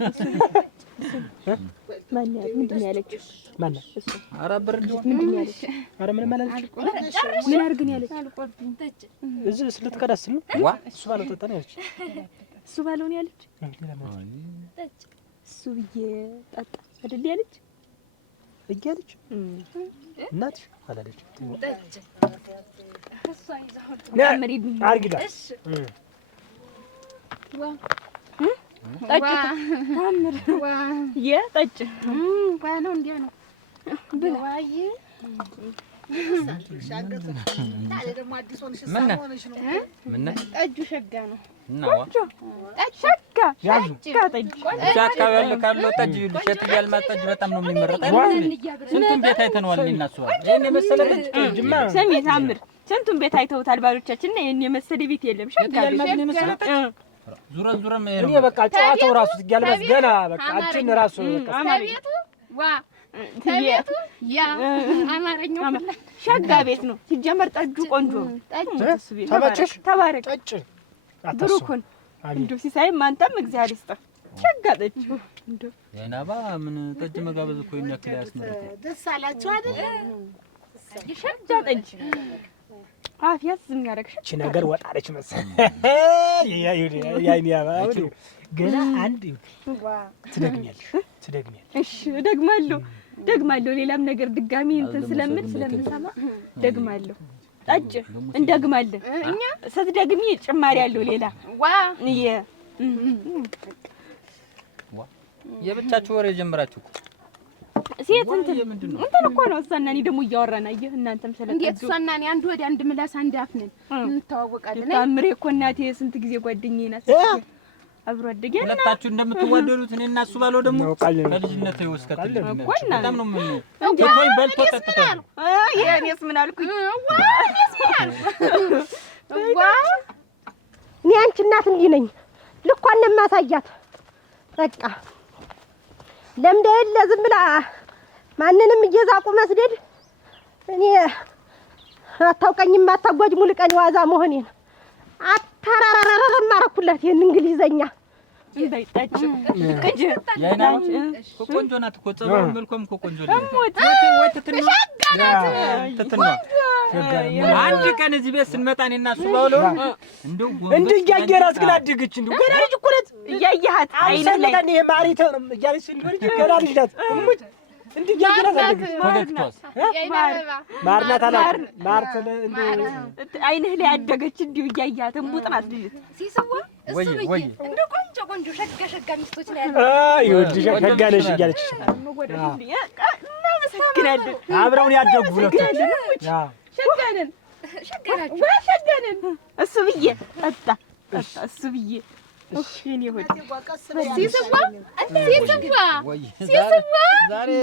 ምንድን ነው ያለችው ማን እሱ ኧረ ብር ምንድን ነው ያለችው ኧረ ምን ማለት ምን አድርግን ያለችው አልቆርጥም ጠጭ እዚህ ስለተከዳስል ነው ዋ እሱ ባለው ጠጣ ነው ያለች እሱ ባለው ነው ያለች ጠጭ እሱ ብዬ ጠጣ አይደል ያለች እያለች እናትሽ አላለች ጠጭ እሷ ይዛው አርግዳ እሺ ጠጭ ታምር ጠጭ ነው እንዲያ ነው ዋይ ምን ጠጁ ሸጋ ነው ነው ሸጋ ያዙ አካባቢ ያለ ካለው ጠጅ ይልሽ የትያል ማጠጅ በጣም ነው የሚመረጠው። ስንቱን ቤት አይተነዋል እናስባለን። ይሄን የመሰለ ጠጅማ ስሚ ታምር ስንቱን ቤት አይተውታል ባሎቻችን እና ይሄን የመሰለ ቤት የለም። ሸጋ ቤት ዙረን እኔ በቃ ጨዋታው ራሱ ትያለበት ገና በቃ አችን ራሱ በቃ ቤቱ ዋ ቤቱ ያ አማርኛው ሸጋ ቤት ነው ሲጀመር። ጠጁ ቆንጆ ነው። ጠጁ ተመቸሽ? ተባረክ ጠጭ ብሩኩን እንደው ሲሳይም አንተም እግዚአብሔር ይስጥህ። ሸጋ ጠጅ እንደው የናባ ምን ጠጅ መጋበዝ እኮ የሚያክል ያስመረጠ ደስ አላችሁ አይደል? ሸጋ ጠጅ አፍያስ ዝም ያደርግሽ እቺ ነገር ወጣለች መሰለኝ። ያይኒ ያባው ገና አንድ ትደግሚያለሽ። እሺ ደግማለሁ ሌላም ነገር ድጋሚ እንትን ስለምንሰማ ደግማለሁ። ጠጅ እንደግማለን እኛ ስትደግሚ ጭማሪ ያለው ሌላ ዋ የብቻችሁ ወሬ ጀምራችሁ ሴት እንትን እኮ ነው። እሷና እኔ ደግሞ እያወራን አየህ። እናንተም ስለጠጁ እንዴት እሷና እኔ አንድ ወዲያ አንድ ምላስ አንድ አፍ ነን እንተዋወቃለን። ታምሬ እኮ እናቴ ስንት ጊዜ ጓደኛዬ ናት። አብሮ አደገ እና ሁለታችሁ እንደምትዋደዱት እኔ እና እሱ ባለው ደግሞ ከልጅነት እስከ ትልቅነት በጣም ነው ምን ቶይ በልቶ ተጠጣ። የኔስ ምን አልኩኝ? እኔ አንቺ እናት እንዲህ ነኝ። ልኳን ነው የማሳያት። በቃ ለምደ የለ ዝም ብላ ማንንም እየዛቁ መስደድ። እኔ አታውቀኝም አታጓጅ ሙልቀን ዋዛ መሆኔን አታራራራራ ማረኩላት። ይሄን እንግሊዘኛ እንዳይጣጭ ከጀ ያይና ቆንጆ ናት እኮ ጸባው መልኩም እኮ ቆንጆ ነው። ተተና አንድ ቀን እዚህ ቤት ስንመጣ እኔና እሱ ባውለው እንደው እንዲህ እያየራት ግን አደገች። እንደው ገና ልጅ እኮ ናት። እያየሃት አይነት ላይ እኔ ማሪተ እያለች እንደው ገና ልጅ ናት። እንዲህ እያየራት አደገች። ኮኔክቶስ ማርናት አላት ማርተለ እንደው አይንህ ላይ አደገች። እንዲሁ እያየሃት እንቡጥ ናት ልጅ ሲስዋ ወይ ወይ እንደ ቆንጆ ሸጋ ሚስቶች ነው ያለው። ይወድሽ ሸጋ ነሽ እያለች እናመሰግናለን። አብረውን ያደጉ ሁለቶች ሸጋነን እሱ ብዬ ጠጣ እሱ ብዬ እኔ ሆድ ሲስዋ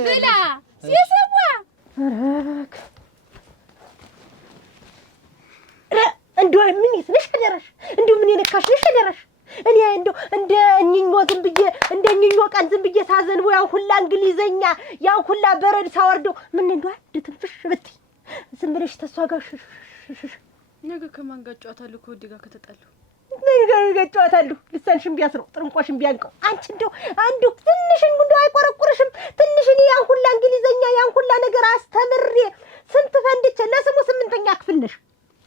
ብላ ሲስዋ እንደው ምን ይስነሽ ደረሽ? እንደው ምን ይነካሽ ነሽ ደረሽ? እኔ እንደው እንደ እኝኞ ዝም ብዬ እንደ እኝኞ ቀን ዝም ብዬ ሳዘንቡ ያው ሁላ እንግሊዘኛ ያው ሁላ በረድ ሳወርደው ምን እንደው አንድ ትንፍሽ ብትይ ዝም ብለሽ ተሷ ጋር ነገ ከማን ጋር ጨዋታለሁ? ከወዲ ጋር ከተጣለሁ ምን ጋር ጨዋታለሁ? ልሳንሽም ቢያስረው ጥርንቆሽም ቢያንቀው አንቺ እንደው አንዱ ትንሽን እንደው አይቆረቁርሽም? ትንሽ እኔ ያን ሁላ እንግሊዘኛ ያን ሁላ ነገር አስተምሬ ስንት ፈንድቼ ለስሙ 8ኛ ክፍል ነሽ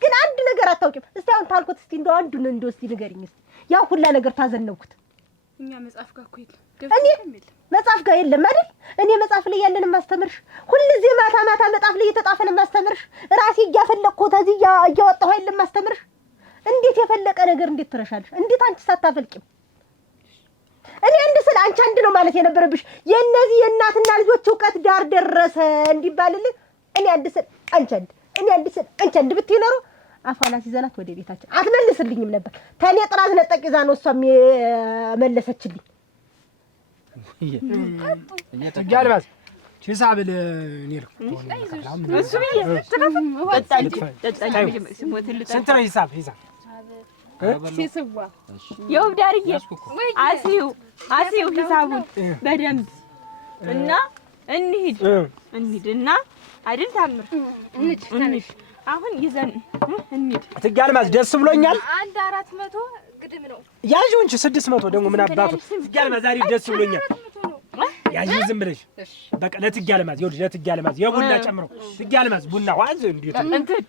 ግን አንድ ነገር አታውቂም። እስቲ አሁን ታልኩት እስቲ እንደው አንዱን እንደው እስቲ ንገሪኝ እስቲ ያን ሁላ ነገር ታዘነውኩት። እኛ መጽሐፍ ጋር እኮ የለም እኔ መጽሐፍ ጋር የለም አይደል? እኔ መጽሐፍ ላይ ያለንም ማስተምርሽ ሁልጊዜ ማታ መጽሐፍ ላይ እየተጣፈን ማስተምርሽ ራሴ እያፈለቅኩ ተዚህ እያወጣሁ አይደለም ማስተምርሽ። እንዴት የፈለቀ ነገር እንዴት ትረሻለሽ? እንዴት አንቺ ሳታፈልቂም? እኔ አንድ ስለ አንቺ አንድ ነው ማለት የነበረብሽ። የእነዚህ የእናትና ልጆች እውቀት ዳር ደረሰ እንዲባልልን እኔ አንድ ስለ አንቺ አንድ እኔ አንድ ስለ አንቺ አንድ ብትይ ኖሮ አፋላ ሲዘላት ወደ ቤታችን አትመልስልኝም ነበር። ተኔ ጥራት ነጠቅ ይዛ ነው እሷም የመለሰችልኝ። ትጋልባስ ሂሳብ ለኔር እሱ ብዬ ጠጣኝ ስሞትል ስንት ነው ሂሳብ ሲስዋ የውብ ዳርዬ አሲው ሂሳቡን በደንብ እና እንሂድ እና አይደል ታምር እንሂድ አሁን ይዘን እንሂድ። ትጋልማስ ደስ ብሎኛል። አንድ 400 ግድም ነው ያዥው እንጂ 600 ደግሞ ምን አባቱ ትጋልማስ ዛሬ ደስ ብሎኛል። ያዥው ዝም ብለሽ በቃ ለትጋልማስ ይኸውልሽ ለትጋልማስ የቡና ጨምረው ትጋልማስ ቡና ዋዝ እንዴት እንትን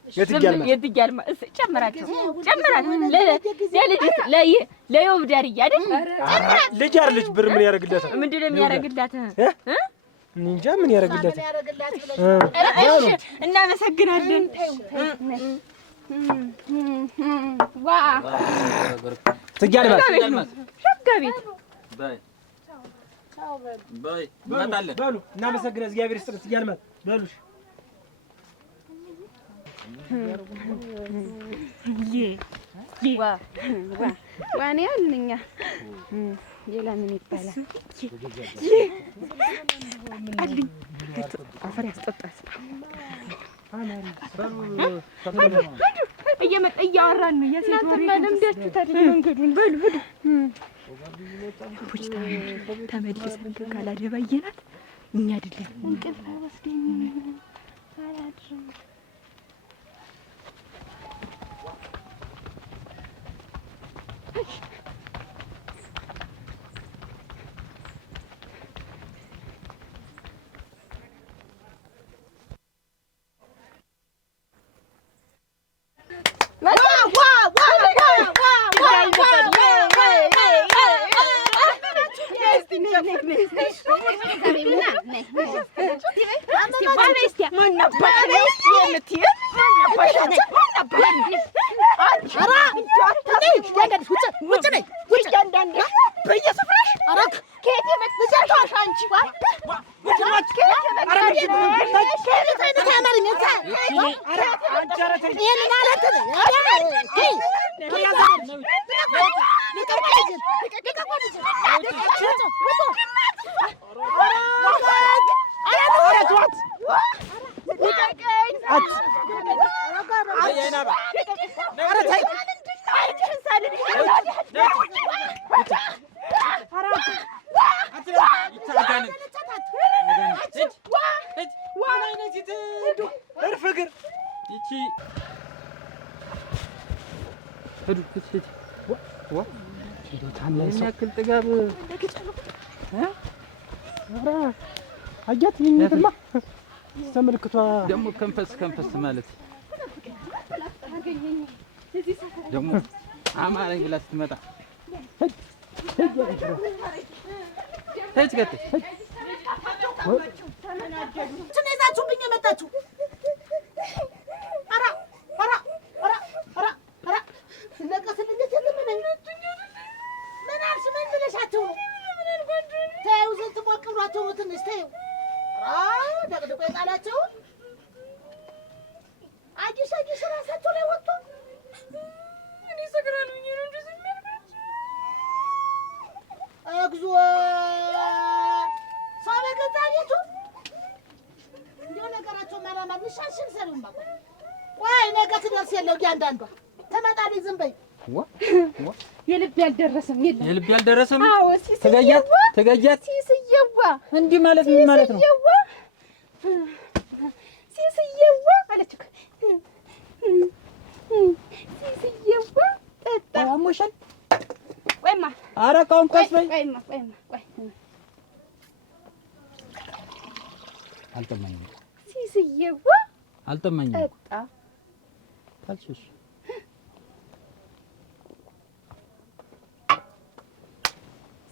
የትጋልማስ ጨምራቸው ለየውብ ዳርዬ አይደል ልጅ አይደለች ብር ምን ያደርግላታል? ምንድን ነው የሚያደርግላት? እንጃ ምን ያደርግላታል? እሺ እናመሰግናለን። ዋ ትጋልማስ ሸጋ ቤት በይ እመጣለን። በሉ እናመሰግናለን። እግዚአብሔር ይስጥልኝ። ትጋልማስ በሉሽ ዋኔ አልንኛ ሌላ ምን ይባላል? አልኝ አፈር ያስጠጣት እያወራን ነው። እናንተማ ለምዳችሁ ታዲያ መንገዱን በሉ ሂዱ። ፖችታ ተመልሰን ካላደባየናት እኛ አይደለም እንቅልፍ አይወስደኝም አያድርም። ያክል ጥጋብ አያት ይኝትማ ተመልክቷ ደግሞ ከንፈስ ማለት ደግሞ አማረኝ ብላ ስትመጣ ሄጅ ገጥ ትነዛችሁብኝ የመጣችሁ ደቅድቆ የጣላቸው አዲስ ራሳቸው ላይ ወጥቶ እኔ ሰግራለሁ ነው እንደዚህ እግዚኦ ሰው በገዛ ቤቱ እንደው ነገራቸው ማላማት ንሻሽን ሰሉም ባቆ ወይ ነገ ትደርስ የለው እያንዳንዷ ተመጣጣኝ ዝም በይ የልብ ያልደረሰም የለም የልብ ያልደረሰም አዎ ተገያት ሲስየዋ እንዲህ ማለት ምን ማለት ነው? ሲስየዋ አለች እኮ ሲስየዋ ጠጣ አሞሻል ቆይማ ኧረ ቀውን ቆይ አልጠማኝም ሲስየዋ አልጠማኝም ጠጣ ካልሽሽ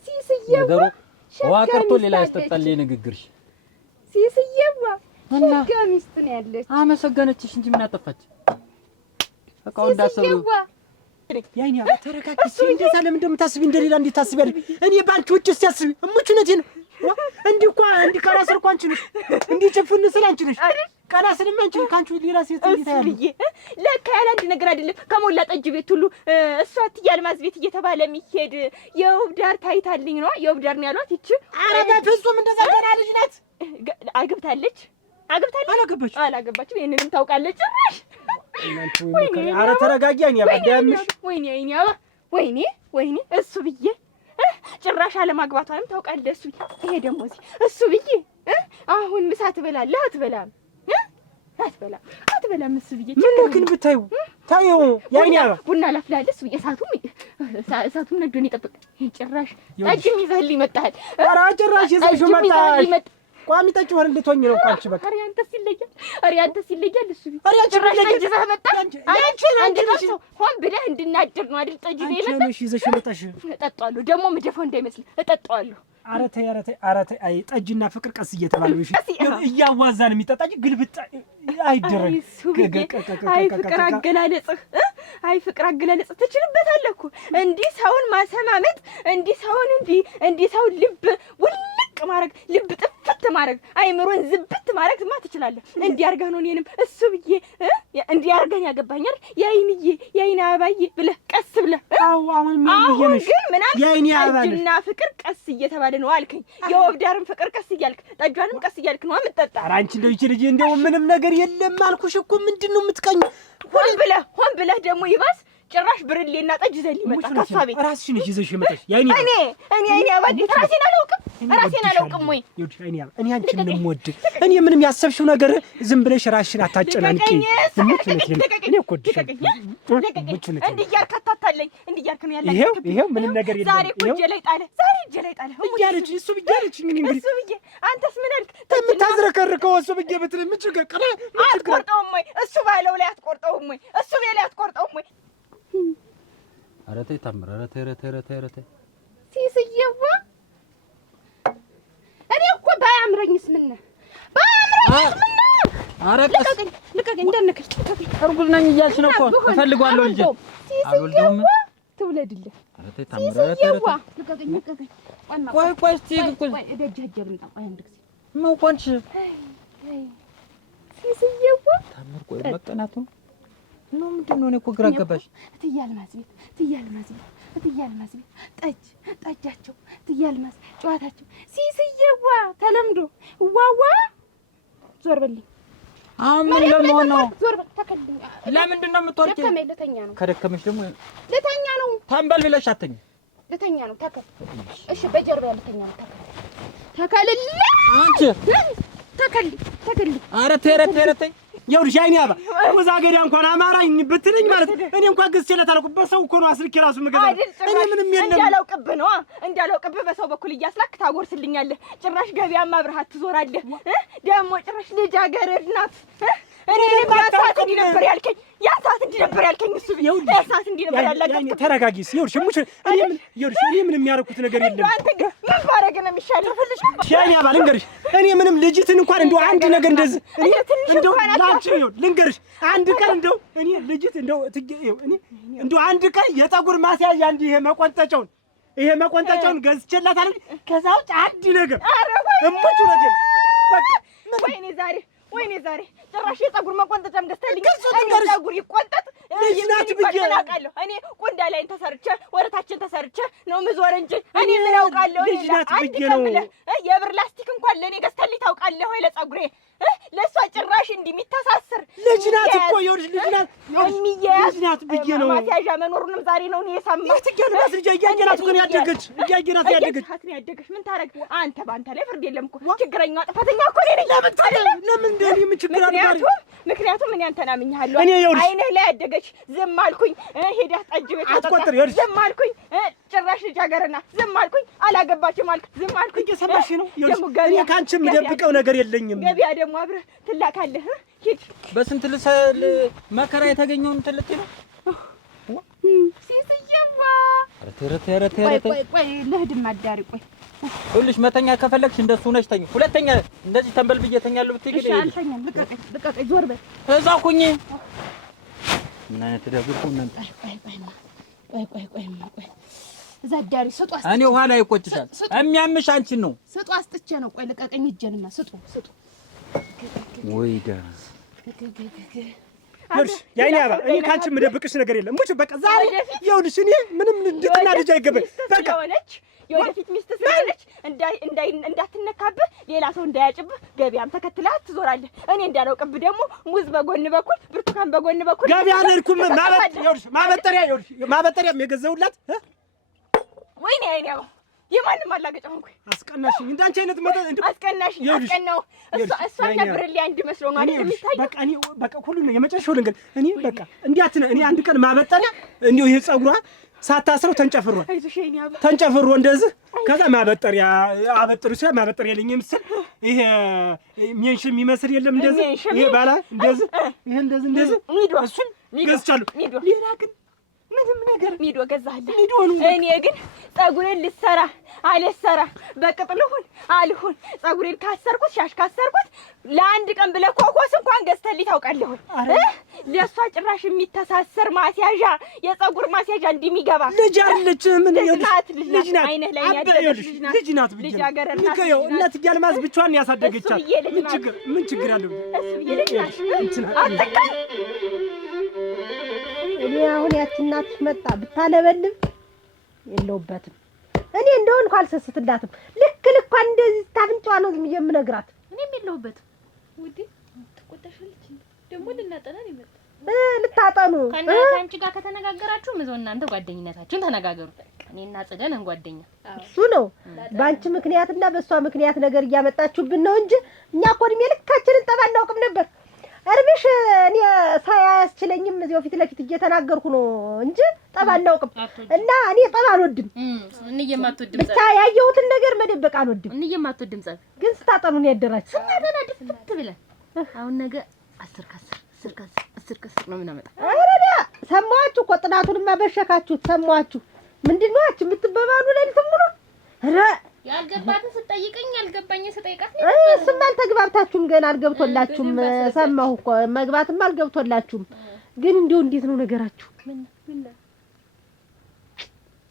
ሲስየዋ ዋቀርቶ ሌላ ያስጠጣል ንግግርሽ ሲስየዋ ሸጋ ሚስት ነው ያለች አመሰገነችሽ እንጂ ምን አጠፋች? በቃው እንዳሰቡ ያይኛ ተረጋግጪ። እንደዛ ለምን እንደምታስቢ እንደሌላ እንዴት ታስቢያለሽ? እኔ ባንቺ ውጭ ሲያስቢ እሙቹነቴ ነው። እንዲህ እኮ እንዲህ ቀና ስል እኮ አንቺ ነሽ፣ እንዲህ ጭፍን ስል አንቺ ነሽ፣ ቀና ስልም አንቺ ካንቺ ሌላ ሴት እንዴት ያለ ለካ ያለ አንድ ነገር አይደለም። ከሞላ ጠጅ ቤት ሁሉ እሷ ትያልማዝ ቤት እየተባለ የሚሄድ የውብ ዳር ታይታልኝ ነው። የውብ ዳር ነው ያሏት ይቺ። ኧረ በፍጹም እንደዛ ገና ልጅ ናት። አግብታለች አላገባችም። ይሄንንም ታውቃለች ጭራሽ። ኧረ ተረጋጊ። እኔ አባዳምሽ ወይኔ እሱ ብዬ ጭራሽ አለማግባቷንም ታውቃለህ። እሱ ይሄ ደግሞ እሱ ብዬ አሁን ምሳ ትበላለህ አትበላም? አትበላም እሱ ብዬ ምን ግን ብታዩ ታዩ ያይኛ ቡና ላፍላለህ እሱ ብዬ እሳቱም ነዶን ይጠብቅ። ጭራሽ ጠጅም ይዘህልኝ መጣህ። ኧረ ጭራሽ ይዘሽው መጣሽ። ቋሚ ጠጭ ወር እንድትሆኝ ነው እንኳን እሺ። በቃ ኧረ አንተስ ይለያል እሱ ጭራሽ ጠጅ ይዘህ መጣህ። አንቺ ሆን ብለህ እንድናድር ነው አይደል? ጠጅ ይዘህ መጣህ። አንቺ ይዘሽው መጣሽ። እጠጣዋለሁ ደግሞ ምደፋው እንዳይመስልህ እጠጣዋለሁ። ኧረ ተይ አይ ጠጅና ፍቅር ቀስ እየተባለ ነው። እሺ እያዋዛን የሚጠጣጭ ግልብጥ አይደረግ። አይ ፍቅር አገላለጽህ ትችልበታለህ እኮ እንዲህ ሰውን ማሰማመጥ እንዲህ ሰውን ልብ ውልቅ ማድረግ ልብ ጥፍት ማድረግ አይምሮን ዝብት ማድረግ ዝማ ትችላለህ። እንዲያርገህ ነው እኔንም እሱ ብዬ እንዲያርገኝ ያገባኛል። የአይኔ አበባዬ ብለህ ቀስ ብለህ አሁን ምን ግን ምን አልክ? ጠጅና ፍቅር ቀስ እየተባለ ነው አልከኝ። የወብዳርን ፍቅር ቀስ እያልክ ጠጇንም ቀስ እያልክ ነው የምትጠጣ። ኧረ አንቺ እንደው ይቺ ልጅ እንደው ምንም ነገር የለም አልኩሽ እኮ። ምንድን ነው የምትቀኝ? ሆን ብለህ ደግሞ ይባስ ጭራሽ ብርሌና ጠጅ ይዘህ ሊመጣ ከሷ ቤት ራስሽ ነሽ ይዘሽ የመጣሽ። ያይኔ እኔ አባዴ ራሴን አላውቅም ወይ? ይኸውልሽ አይኔ እኔ አንቺን ነው የምወድ። እኔ ምንም ያሰብሽው ነገር ዝም ብለሽ ራስሽን አታጨናንቂ። እኔ እኮ እንዲያርክ አታታለኝ። እንዲያርክ ነው ያለ። ይሄው ምንም ነገር የለም። ዛሬ እጄ ላይ ጣለ። እያለች እሱ ብያለች። እንግዲህ እሱ ብዬ አንተስ ምን አልክ? የምታዝረከርከው እሱ ብዬ ብትል ምን ችግር ቀረ? አትቆርጠውም ወይ? እሱ ባለው ላይ አትቆርጠውም ወይ? እሱ ቤት ላይ አትቆርጠውም ወይ? ኧረ ተይ ታምር፣ ኧረ ተይ ሲስዬዋ እኔ እኮ ባያምረኝስ ምን ኧረ ቀስ ልቀቀኝ እንዳነከች እርጉዝ ነኝ እያልሽ ነው እኮ እፈልገዋለሁ ልጄ አልወልደውም ትውለድልህ። ኧረ ተይ ታምር፣ ሲስዬዋ ልቀቀኝ ቆይ እስኪ እደጅ ሂጅ ቆይ አንድ ጊዜ ምን ሆንሽ ሲስዬዋ ታምር? ቆይ መቀናቱ ነው ምንድን ነው? እኔ እኮ ግራ ገባሽ። እትዬ አልማዝ ቤት ጠጃቸው እትዬ አልማዝ ጨዋታቸው ሲስዬዋ ተለምዶ ዋዋ ዞር በልኝ። አሁን ምን ለመሆን ነው? ዞር በል ተከልኝ። ለምንድን ነው የምትወርቂ? ደከመኝ ልተኛ ነው። ከደከመሽ ደግሞ ልተኛ ነው። ታንበል ብለሽ አትተኝ። ልተኛ ነው ተከል። እሺ በጀርባ ልተኛ ነው ተከልልኝ። አንቺ ተከልልኝ። ኧረ ተይ ይኸውልሽ አይኔ አባ ወዛ ገዳ እንኳን አማራኝ ብትለኝ ማለት እኔ እንኳን ገዝቼለት አልኩ። በሰው እኮ ነው አስልኬ ራሱ የምገዛው። እኔ ምንም የለም እንዳላውቅብህ በሰው በኩል እያስላክ ታጎርስልኛለህ። ጭራሽ ገበያማ አብረሃት ትዞራለህ። ደግሞ ጭራሽ ልጃገረድ ናት። እኔንም ያንሳት እንዲህ ነበር ያልከኝ እሱ ያንሳት እንዲህ ነበር ያላገኝ። ተረጋጊ። ይኸውልሽ ሙሽ እኔ ምንም የሚያረኩት ነገር የለም። አንተ ግን ምን ባረግ ነው የሚሻለው? ሻይኔ አባ ልንገርሽ፣ እኔ ምንም ልጅትን እንኳን እንደው አንድ ነገር እንደዚህ እኔ እንደው ላንቺ ልንገርሽ፣ አንድ ቀን እንደው እኔ ልጅት እንደው እኔ እንደው አንድ ቀን የፀጉር ማስያዣ እንዲህ ይሄ መቆንጠጫውን ገዝቼላት አይደል? ከዛ ውጭ አንድ ነገር እምቹ ነገር በቃ ወይኔ ዛሬ ጭራሽ የፀጉር መቆንጠጫም ገዝተልኝ። ፀጉር ይቆንጠጥ ልጅናት ብዬ አውቃለሁ። እኔ ቁንዳ ላይን ተሰርቼ ወረታችን ተሰርቼ ነው ምዞር እንጂ እኔ ምን አውቃለሁ? ልጅናት ብዬ ነው የብር ላስቲክ እንኳን ለእኔ ገዝተልኝ ታውቃለህ ወይ? ለፀጉሬ ለእሷ ጭራሽ እንዲህ የሚተሳስር ልጅናት እኮ ይኸውልሽ፣ የሚያያዝ ልጅናት ብዬ ነው ማስያዣ መኖሩንም ዛሬ ነው እኔ የሰማሁት። ትገለባስ ልጅ እያየናት እኮ ነው ያደገች። ያደገች ምን ታረግ አንተ? በአንተ ላይ ፍርድ የለም እኮ ችግረኛ ጥፋተኛ እኮ እኔ ነኝ። ለምን እንደኔ ምን ችግር አለ? ምክንያቱም እኔ አንተን አምኜሃለሁ። አይንህ ላይ ያደገች ዝም አልኩኝ። ሄደህ ጠጅ ቤት አትቆጥር። ዝም አልኩኝ። ጭራሽ ልጃገረድ ናት ዝም አልኩኝ። አላገባችም አልክ ዝም አልኩኝ። እየሰማሽ ነው? እኔ ከአንቺ የምደብቀው ነገር የለኝም። ገበያ ደግሞ አብረህ ትላካለህ። ሂድ። በስንት መከራ የተገኘውን ትልት ነው ሲስዬዋ። ቆይ ልሂድማ አዳሪ ቆይ ሁልሽ መተኛ ከፈለግሽ እንደሱ ነሽ ተኝ። ሁለተኛ እንደዚህ ተንበል ብዬ ተኛለሁ ብትይ ግን አልተኛም። ልቀቀኝ ዞር በል እዛ ሁኚ። ምን አይነት ደብቁ እናንተ። ቆይ እዛ አዳሪ ስጡ። እኔ ኋላ ይቆጭሻል። የሚያምሽ አንቺን ነው። ስጡ አስጥቼ ነው። ቆይ ልቀቀኝ እጄንማ ስጡ። ወይ ጋ ይኸውልሽ የዓይኔ አባ እኔ ከአንቺ የምደብቅሽ ነገር የለም። ሙች በቃ ዛሬ ይኸውልሽ እኔ ምንም እንድትና ልጅ አይገባኝ። በቃ የወደፊት ሚስት ስለሆነች እንዳትነካብህ ሌላ ሰው እንዳያጭብህ ገበያም ተከትለህ ትዞራለህ። እኔ እንዳላውቅብህ ደግሞ ሙዝ በጎን በኩል ብርቱካን በጎን በኩል ገበያ አልሄድኩም። ማበጠሪያም የገዛሁላት ወይኔ አይኔ አባ የማንም አላገጫ ሆንኩኝ። አስቀናሽኝ። እንዳንቺ አይነት አስቀናሽኝ። እሷ ነብርልኝ አንድ መስሎ ነው አይደል የሚታየው። በቃ ሁሉ ነው የመጨረሻው ልንገር። እኔ በቃ እኔ አንድ ቀን ማበጠሪያ እንዲሁ ይሄ ፀጉሯ ሳታስረው ተንጨፍሯል። ተንጨፍሮ እንደዚህ ከዛ ማበጠሪያ ማበጠሪያ የለኝ ምስል ይሄ ሜንሽ የሚመስል የለም እንደዚህ ይሄ ባላ እንደዚህ ይሄ እንደዚህ እሱን ገዝቻለሁ። ሌላ ግን ምንም ነገር ሚዶ ገዛለሁ። ሚዶ ነው። እኔ ግን ጸጉሬን ልሰራ አልሰራ በቅጥ ልሁን አልሁን ጸጉሬን ካሰርኩት ሻሽ ካሰርኩት ለአንድ ቀን ብለህ ኮኮስ እንኳን ገዝተልኝ ታውቃለህ ወይ? ለእሷ ጭራሽ የሚተሳሰር ማስያዣ የጸጉር ማስያዣ እንደሚገባ ልጅ አለች። ምን ልጅ ልጅ ናት። አይነህ ላይ ያደረች ልጅ ናት። ልጅ አገረና ንከየው እናት እያልማዝ ብቻዋን ያሳደገቻት ምን ችግር አለው? ልጅ ናት። አጥቃ እኔ አሁን ያቺ እናትሽ መጣ ብታለበልብ የለውበትም። እኔ እንደው እንኳን አልሰስትላትም። ልክ ልኳን እንደዚህ ታፍንጫዋ ነው ዝም የምነግራት። እኔም የለውበትም። ውዴ ተቆጣሽልኝ። ደግሞ ልናጠና ነው የመጣው። ልታጠኑ ከአንቺ ጋር ከተነጋገራችሁ ምዘው እናንተ ጓደኝነታችሁን ተነጋገሩ። እኔና ጽደን ጓደኛ እሱ ነው። በአንቺ ምክንያትና በእሷ ምክንያት ነገር እያመጣችሁብን ነው እንጂ እኛ እኮ እድሜ ልካችንን ጠብ አናውቅም ነበር። እርብሽ እኔ ሳያስችለኝም እዚያው ፊት ለፊት እየተናገርኩ ነው እንጂ ጠብ አናውቅም። እና እኔ ጠብ አልወድም። እንዬም አትወድም። ብቻ ያየሁትን ነገር መደበቅ አልወድም። እንዬም አትወድም። ጸብ ግን ስታጠኑ ነው ያደራችሁ። ስናጠና ድፍት ብለን አሁን ነገ 10 ከ10 ነው የምናመጣው። አረዳ ሰማችሁ እኮ ጥናቱንማ በሸካችሁት። ሰማችሁ ምንድነው አች የምትበባሉ ለሊትም ሙሉ አረ ያልገባትን ስጠይቀኝ ያልገባኝ ስጠይቃት እሱማ አልተግባብታችሁም ገና አልገብቶላችሁም። ሰማሁ እኮ መግባትም አልገብቶላችሁም። ግን እንዲሁ እንዴት ነው ነገራችሁ? ምን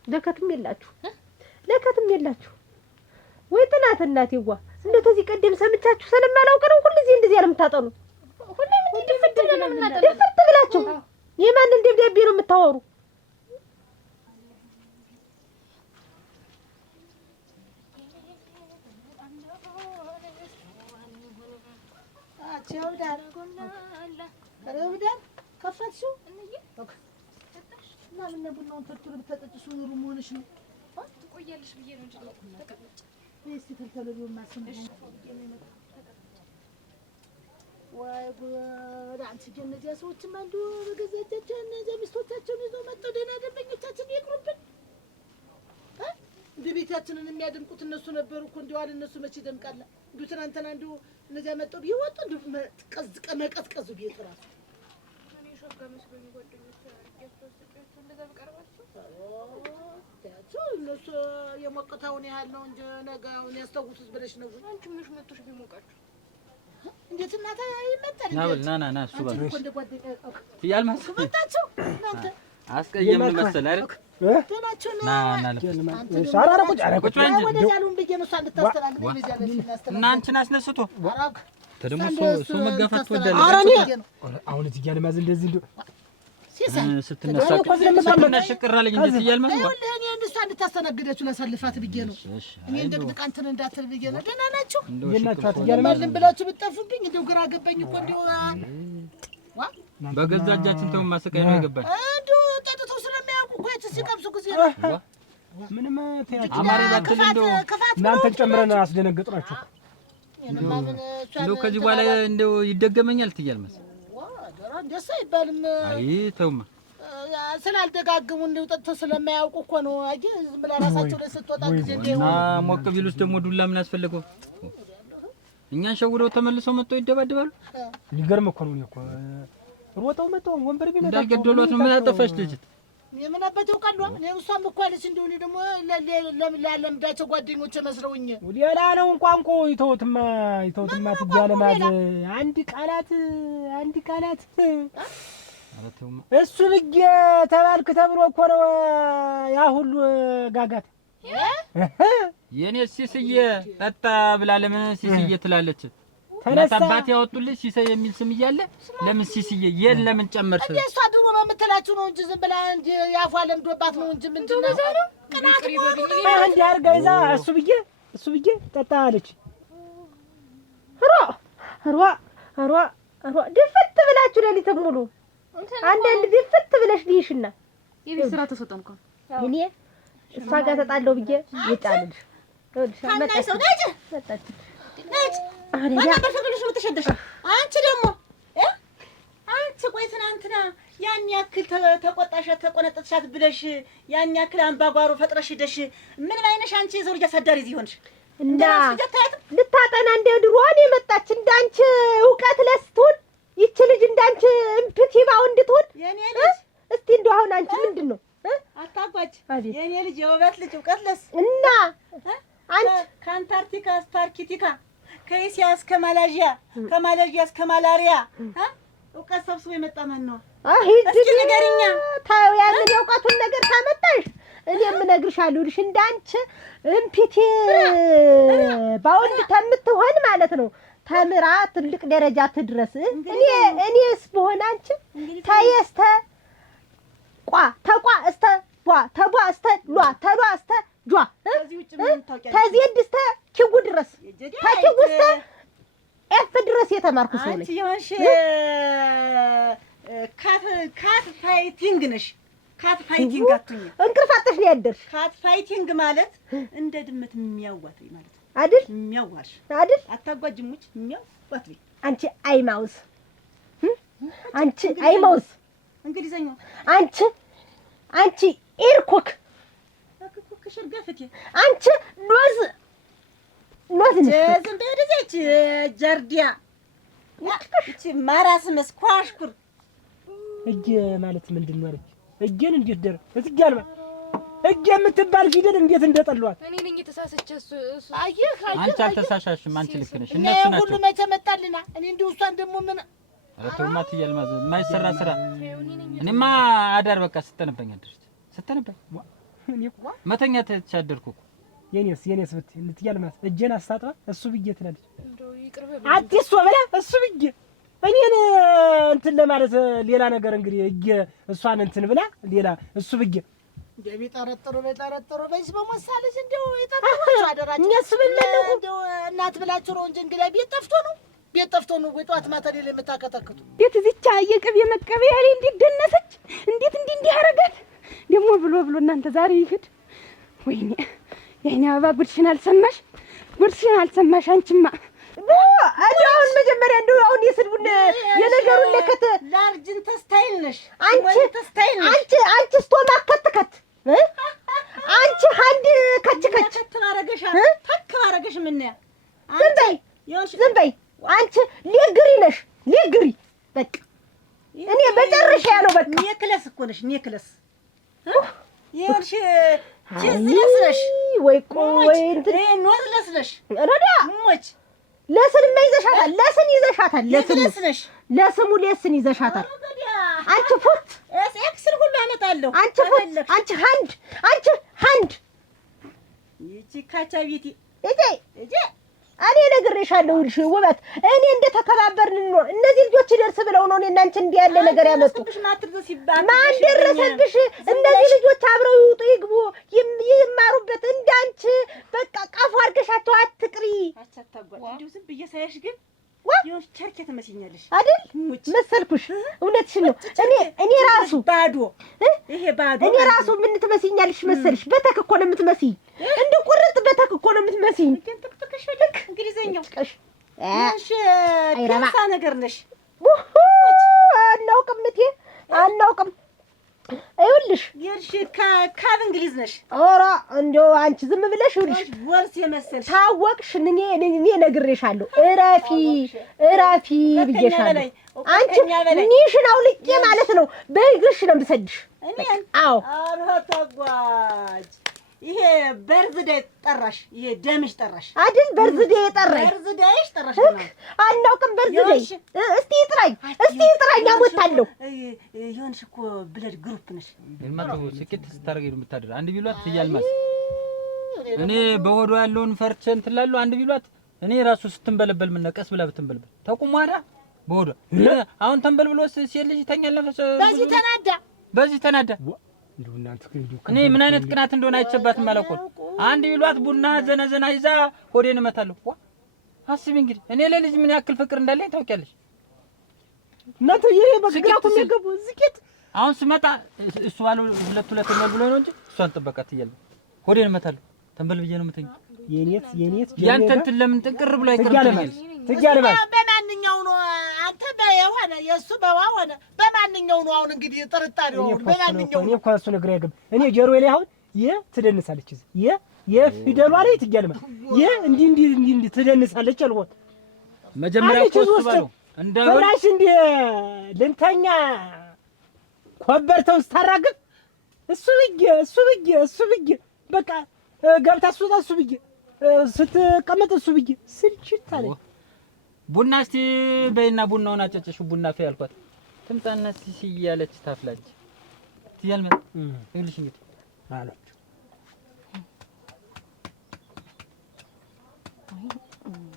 ለከትም የላችሁ ወይ ጥናት እናቴዋ። እንደው ተዚህ ቀደም ሰምቻችሁ ስለማላውቅ ነው ሁሉ ጊዜ እንደዚህ ያለምታጠኑ ሁሌም ድፍት ብለን ነው የምናጠናው። ድፍት ብላችሁ የማንን ደብዳቤ ነው የምታወሩ? ከፈትሽው እና ምን ቡናውን ተጥሩ ብትጠጪው ኑሩ መሆንሽ ነው። ትቆያለሽ ብዬ ነው እንጂ ተቀመጭ። እስቲ ተልተለቢው ማስም ወይ ጉድ! አንቺ እነዚያ ሰዎችም አንዱ በገዛቻቸው እነዚያ ሚስቶቻቸውን ይዘው መጥተው ደህና ደንበኞቻችን ይቅሩብን። እንደ ቤታችንን የሚያደምቁት እነሱ ነበሩ እኮ እንዲያው አለ እነሱ መቼ ደምቃላ። እንዲሁ ትናንትና እንዲሁ እነዚያ መጥተው ቢወጡ እንዲሁ መቀዝቀዙ ቤት እራሱ እኔ ሾጋ መስሎኝ ጓደኞቼ ያስተዋወቁት እንደዛ በቀርባቸው ታቸው እነሱ የሞቀታውን ያህል ነው እንጂ ነገውን ያስተውሱት ብለሽ ነው። አንቺ ምን መጥቶሽ ቢሞቃችሁ እንዴት እናታ ይመጣል? ና እሱ ባለ እኮ እንደ ጓደኛ ትያል ማስ መጣችሁ እናንተ አስቀየምን መሰል አይደል? ተናችሁ ነው ቁጭ ወደ ዛሉን ብዬ ነው እንድታስተላልፍ እና አንቺን አስነስቶ ተደሞ ሶ መጋፋት ወደለ አሁን እዚህ ጋር ማዝ እንደዚህ እንደው ስትነሳ ሽቅራለኝ እንደዚህ እያልማ እኔ እንደሷ እንድታስተናግዳችሁ ላሳልፋት ብዬ ነው። እኔ እንደግድቅ አንተን እንዳትል ብዬ ነው። ደህና ናችሁ? የናቻት እያልማልን ብላችሁ ብትጠፉብኝ እንደው ግራ ገባኝ እኮ እንደው በገዛ እጃችን ተው ማሰቃይ ነው የገባኝ። እንደው ጠጥተው ስለሚያውቁ እኮ የት ሲቀምሱ ጊዜ ነው። ምንም ተያችሁ አማሬ ባትል እንደው እናንተን ጨምረን አስደነገጥናችሁ። እንደው ከዚህ በኋላ እንደው ይደገመኛል ትያልማስ ደስ አይባልም። አይ ተውማ ስላልደጋግሙ እንደው ጠጥተው ስለማያውቁ እኮ ነው። አየ ዝም ብላ ራሳቸው ላይ ስትወጣ ጊዜ እንደው ሞቅ ቢሉስ ደግሞ ዱላ ምን ያስፈልገው? እኛን ሸውደው ተመልሰው መጥተው ይደባደባሉ። ሊገርም እኮ ነው። እኮ ሮጠው መጥተው ወንበር ቢነዳ እንዳልገደሏት ነው። ምን አጠፋሽ ልጅት? የምን አባቴው ቃሏ እሷም እኮ አለች እንደው እኔ ደግሞ ለለምዳቸው ጓደኞቼ መስለውኝ ወዲያላ ነው እንኳን እኮ ይተውትማ ትያለማዝ አንድ ቃላት አለተውማ እሱ ልጅ ተባልክ ተብሎ እኮ ነው ያ ሁሉ ጋጋት። የኔ ሲስዬ ጠጣ ብላ ለምን ሲስዬ ትላለች? ተነሳባት ያወጡልሽ ሲሳይ የሚል ስም እያለ ለምን ሲስዬ ለምን ጨመርሽ? እሷ ድሮ በመተላችሁ ነው እንጂ ዝም ብላ እንጂ ያፏ ለምዶባት ነው እንጂ ምንድነው ቅናት አንድ አርጋ ይዛ እሱ ብዬ ጠጣ አለች። ሯ ድፍት ብላችሁ ለሊት ሙሉ አንዳንድ ድፍት ብለሽ ልይሽና የቤት ስራ ተሰጠን እኮ እኔ እሷ ጋር ተጣለው ብዬ ይጣልልሽ ታናይ ሰው ነጭ ማን በፍቅርሽ ተሸደሽ አንቺ ደግሞ አንቺ ቆይ ትናንትና ያን ያክል ተቆጣሻት ተቆነጠጥሻት ብለሽ ያን ያክል አምባጓሮ ፈጥረሽ ሄደሽ ምን አይነሽ አንቺ የዘው ልጅ አሳዳሪ እዚህ ሆንሽ እንዳ ልታጠና እንደ ድሮን የመጣች እንዳንቺ ዕውቀት ለስትሆን ይች ልጅ እንዳንቺ እምብት ይባው እንድትሆን እስቲ እንደው አሁን አንቺ ምንድን ነው አታጓጅ የኔ ልጅ የውበት ልጅ እውቀትለስ እና አንቺ ከአንታርክቲካ እስከ አርክቲካ ከእስያ እስከ ማላዥያ ከማላዥያ እስከ ማላሪያ እውቀት ሰብስቦ የመጣ ማን ነው? እስኪ ንገሪኛ። ታው ያንን የእውቀቱን ነገር ታመጣሽ እኔ እነግርሻለሁ። ልሽ እንዳንቺ እምፒቴ ባውንድ ተምትሆን ማለት ነው ተምራ ትልቅ ደረጃ ትድረስ። እኔስ በሆነ አንቺ ታየስተ ቋ ተቋ እስተ ቧ ተቧ እስተ ሏ ተሏ እስተ ጇ ተዜድ እስተ ኪው ድረስ ተኪው እስተ ኤፍ ድረስ የተማርኩ ሰው ነኝ። አንቺ የሆንሽ ካት ፋይቲንግ ነሽ። ካት ፋይቲንግ አትሁኝ። እንቅልፋትሽ ነው ያደርሽ። ካት ፋይቲንግ ማለት እንደ ድመት የሚያዋትኝ ማለት ነው አይደል? የሚያዋሽ አይደል? አታጓጅሙች የሚያዋትኝ አንቺ አይማውስ አንቺ አይማውስ እንግሊዘኛው አንቺ ኤርኮክ ኩክሽር ገፍቴ አንቺ ኖዝ ዝም በደዚች ጀርዲያ እቺ ማራስ መስኳሽኩር እጅ ማለት ምንድን ነው አለች። እጄን እንዴት ደረ እትጋልባ እጄ የምትባል ፊደል እንዴት እንደጠሏት እኔ ነኝ የተሳሰች። እሱ አየህ አንቺ አልተሳሻሽም። አንቺ ልክ ነሽ። እነሱ ናቸው ሁሉ መቼ መጣልና እኔ እንደው እሷን ደግሞ ምን አረተውማ ትያልማዝ የማይሰራ ስራ እኔማ አዳር በቃ ስተነበኝ አደረች ስተነበኝ እኔ መተኛ ተቻደርኩ እኮ የኔስ እንትያልማዝ እጄን አስታጥባ እሱ ብዬ ትላለች። እንደው ይቅርብ አዲስ ወበላ እሱ ብዬ እኔን እንትን ለማለት ሌላ ነገር እንግዲህ እጄ እሷን እንትን ብላ ሌላ እሱ ብዬ ቢጠረጥሩ በይስ በመሳለች እንደው የጠራችሁ አደራችሁ እነሱ ምን ነው እንደው እናት ብላችሁ ነው እንጂ እንግዲህ ቤት ጠፍቶ ነው ወይ ጧት ማታ ላይ የምታከተክቱ ቤት እዚቻ የቅቤ መቀበያ ላይ እንዴት ደነሰች! እንዴት እንዲህ ያረጋል ደግሞ ብሎ እናንተ ዛሬ ይሄድ ወይኔ የኔ አበባ ጉድሽን አልሰማሽ አንቺማ አሁን መጀመሪያ እንደው አሁን የስድቡን የነገሩን ለከተ ላርጅን ተስታይል ነሽ አንቺ ስቶማ ከተከት አንቺ አንድ ከችከች ተከባረገሽ ምን ያ ዝም በይ አንቺ ሊግሪ ነሽ በቃ እኔ በጨረሻ ያለው በቃ ኔክለስ እኮ ነሽ ኔክለስ ይኸውልሽ ችዝለስለሽ ወይ ቆይ እንትን ኖዝለስለሽ ረዳ ሞች ለስን ይዘሻታል ለስንሽ ለስሙ ለስን ይዘሻታል አንቺ ፉት ኤክስን ሁሉ አመጣለሁ አንቺ ፉት አንቺ ሃንድ ይቺ ካቻቢቲ እጄ እኔ ነግሬሻለሁ። ልሽ ውበት እኔ እንደተከባበርን እንኖር እነዚህ ልጆች ደርስ ብለው ነው እኔና አንቺ እንዲህ ያለ ነገር ያመጡ። ማን ደረሰብሽ? እነዚህ ልጆች አብረው ይውጡ ይግቡ ይማሩበት። እንዳንቺ በቃ ቀፉ አድርገሻቸው አትቅሪ። እንዲሁ ዝም ብዬ ሳይሽ ግን ይኸውልሽ ቸርኬ ትመስኛለሽ አይደል? መሰልኩሽ። እውነትሽን ነው። እኔ ራሱ ባዶ እኔ ራሱ ምን ትመስኛለሽ መሰልሽ? በተክ እኮ ነው የምትመስይ። እንደ ቁርጥ በተክ እኮ ነው የምትመስይ። እንግሊዘኛው እሺ ፒንሳ ነገር ነሽ። አናውቅም ይኸውልሽ ካብ እንግሊዝ ነሽ። ኧረ እንደው አንቺ ዝም ብለሽ ይኸውልሽ ወርስ የመሰልሽ ታወቅሽ። እኔ ነግሬሻለሁ። እረፊ ብዬሻለሁ። አንቺ ኒሽን አውልቄ ማለት ነው በእግርሽ ነው የምሰድሽ። አዎ አልሆተጓጅ ይሄ በርዝዴይ ጠራሽ። ይሄ ደምሽ ጠራሽ አይደል? በርዝዴይ ጠራሽ። በርዝዴይሽ ጠራሽ። አናውቅም። በርዝዴይ እስቲ ይጥራኝ አሞታለሁ። ይሆንሽ እኮ ብለድ ግሩፕ ነሽ። እንማቶ ስኬት ስታረገኝ ነው የምታደር። አንድ ቢሏት ትያልማዝ እኔ በሆዷ ያለውን ፈርቼ እንትን እላለሁ። አንድ ቢሏት እኔ ራሱ ስትንበለበል ምን ቀስ ብላ ብትንበለበል ተቁማዳ በሆዷ አሁን ተንበልብሎ ሲል ልጅ ይተኛል። በዚህ ተናዳ እንደው እናንተ እኔ ምን አይነት ቅናት እንደሆነ አይቸባትም ማለት ነው። አንድ ቢሏት ቡና ዘነዘና ይዛ ሆዴን እመታለሁ። አስቢ እንግዲህ እኔ ለልጅ ምን ያክል ፍቅር እንዳለኝ ታውቂያለሽ። እናንተ ይሄ በግራቱ የሚገቡ ዝቂት አሁን ስመጣ እሱ ባለው ሁለት ብሎ ነው እንጂ እሷን ጥበቃት እያለ ሆዴን እመታለሁ። ተንበል ብዬ ነው የምተኛው። የኔት ያንተ እንትን ለምን ጥንቅር ብሎ አይቀርም? ትጋለማል በማንኛው ነው አንተ በየሆነ የሱ በዋሆነ በማንኛው ነው አሁን እንግዲህ ጥርጣሬው በማንኛው ነው? እኔ እኮ እሱ ነገር ያገብ እኔ ጀሮዬ ላይ አሁን ትደንሳለች እዚህ የፊደሏ ላይ ትጋለማል እንዲህ ትደንሳለች አልሆን መጀመሪያ እኮ እሱ ባለው እንደ ወራሽ እንደ ልንተኛ ኮበርተው ስታራግፍ እሱ ብዬ በቃ ገብታ እሱ ብዬ ስትቀመጥ እሱ ብዬ ስልችት አለኝ። ቡና እስቲ በይና ቡናውን አጨጨሽው ቡና ፈይ አልኳት። ትምጣና ሲሲ እያለች ታፍላች ትያልመ እንግሊሽ እንግዲህ አለች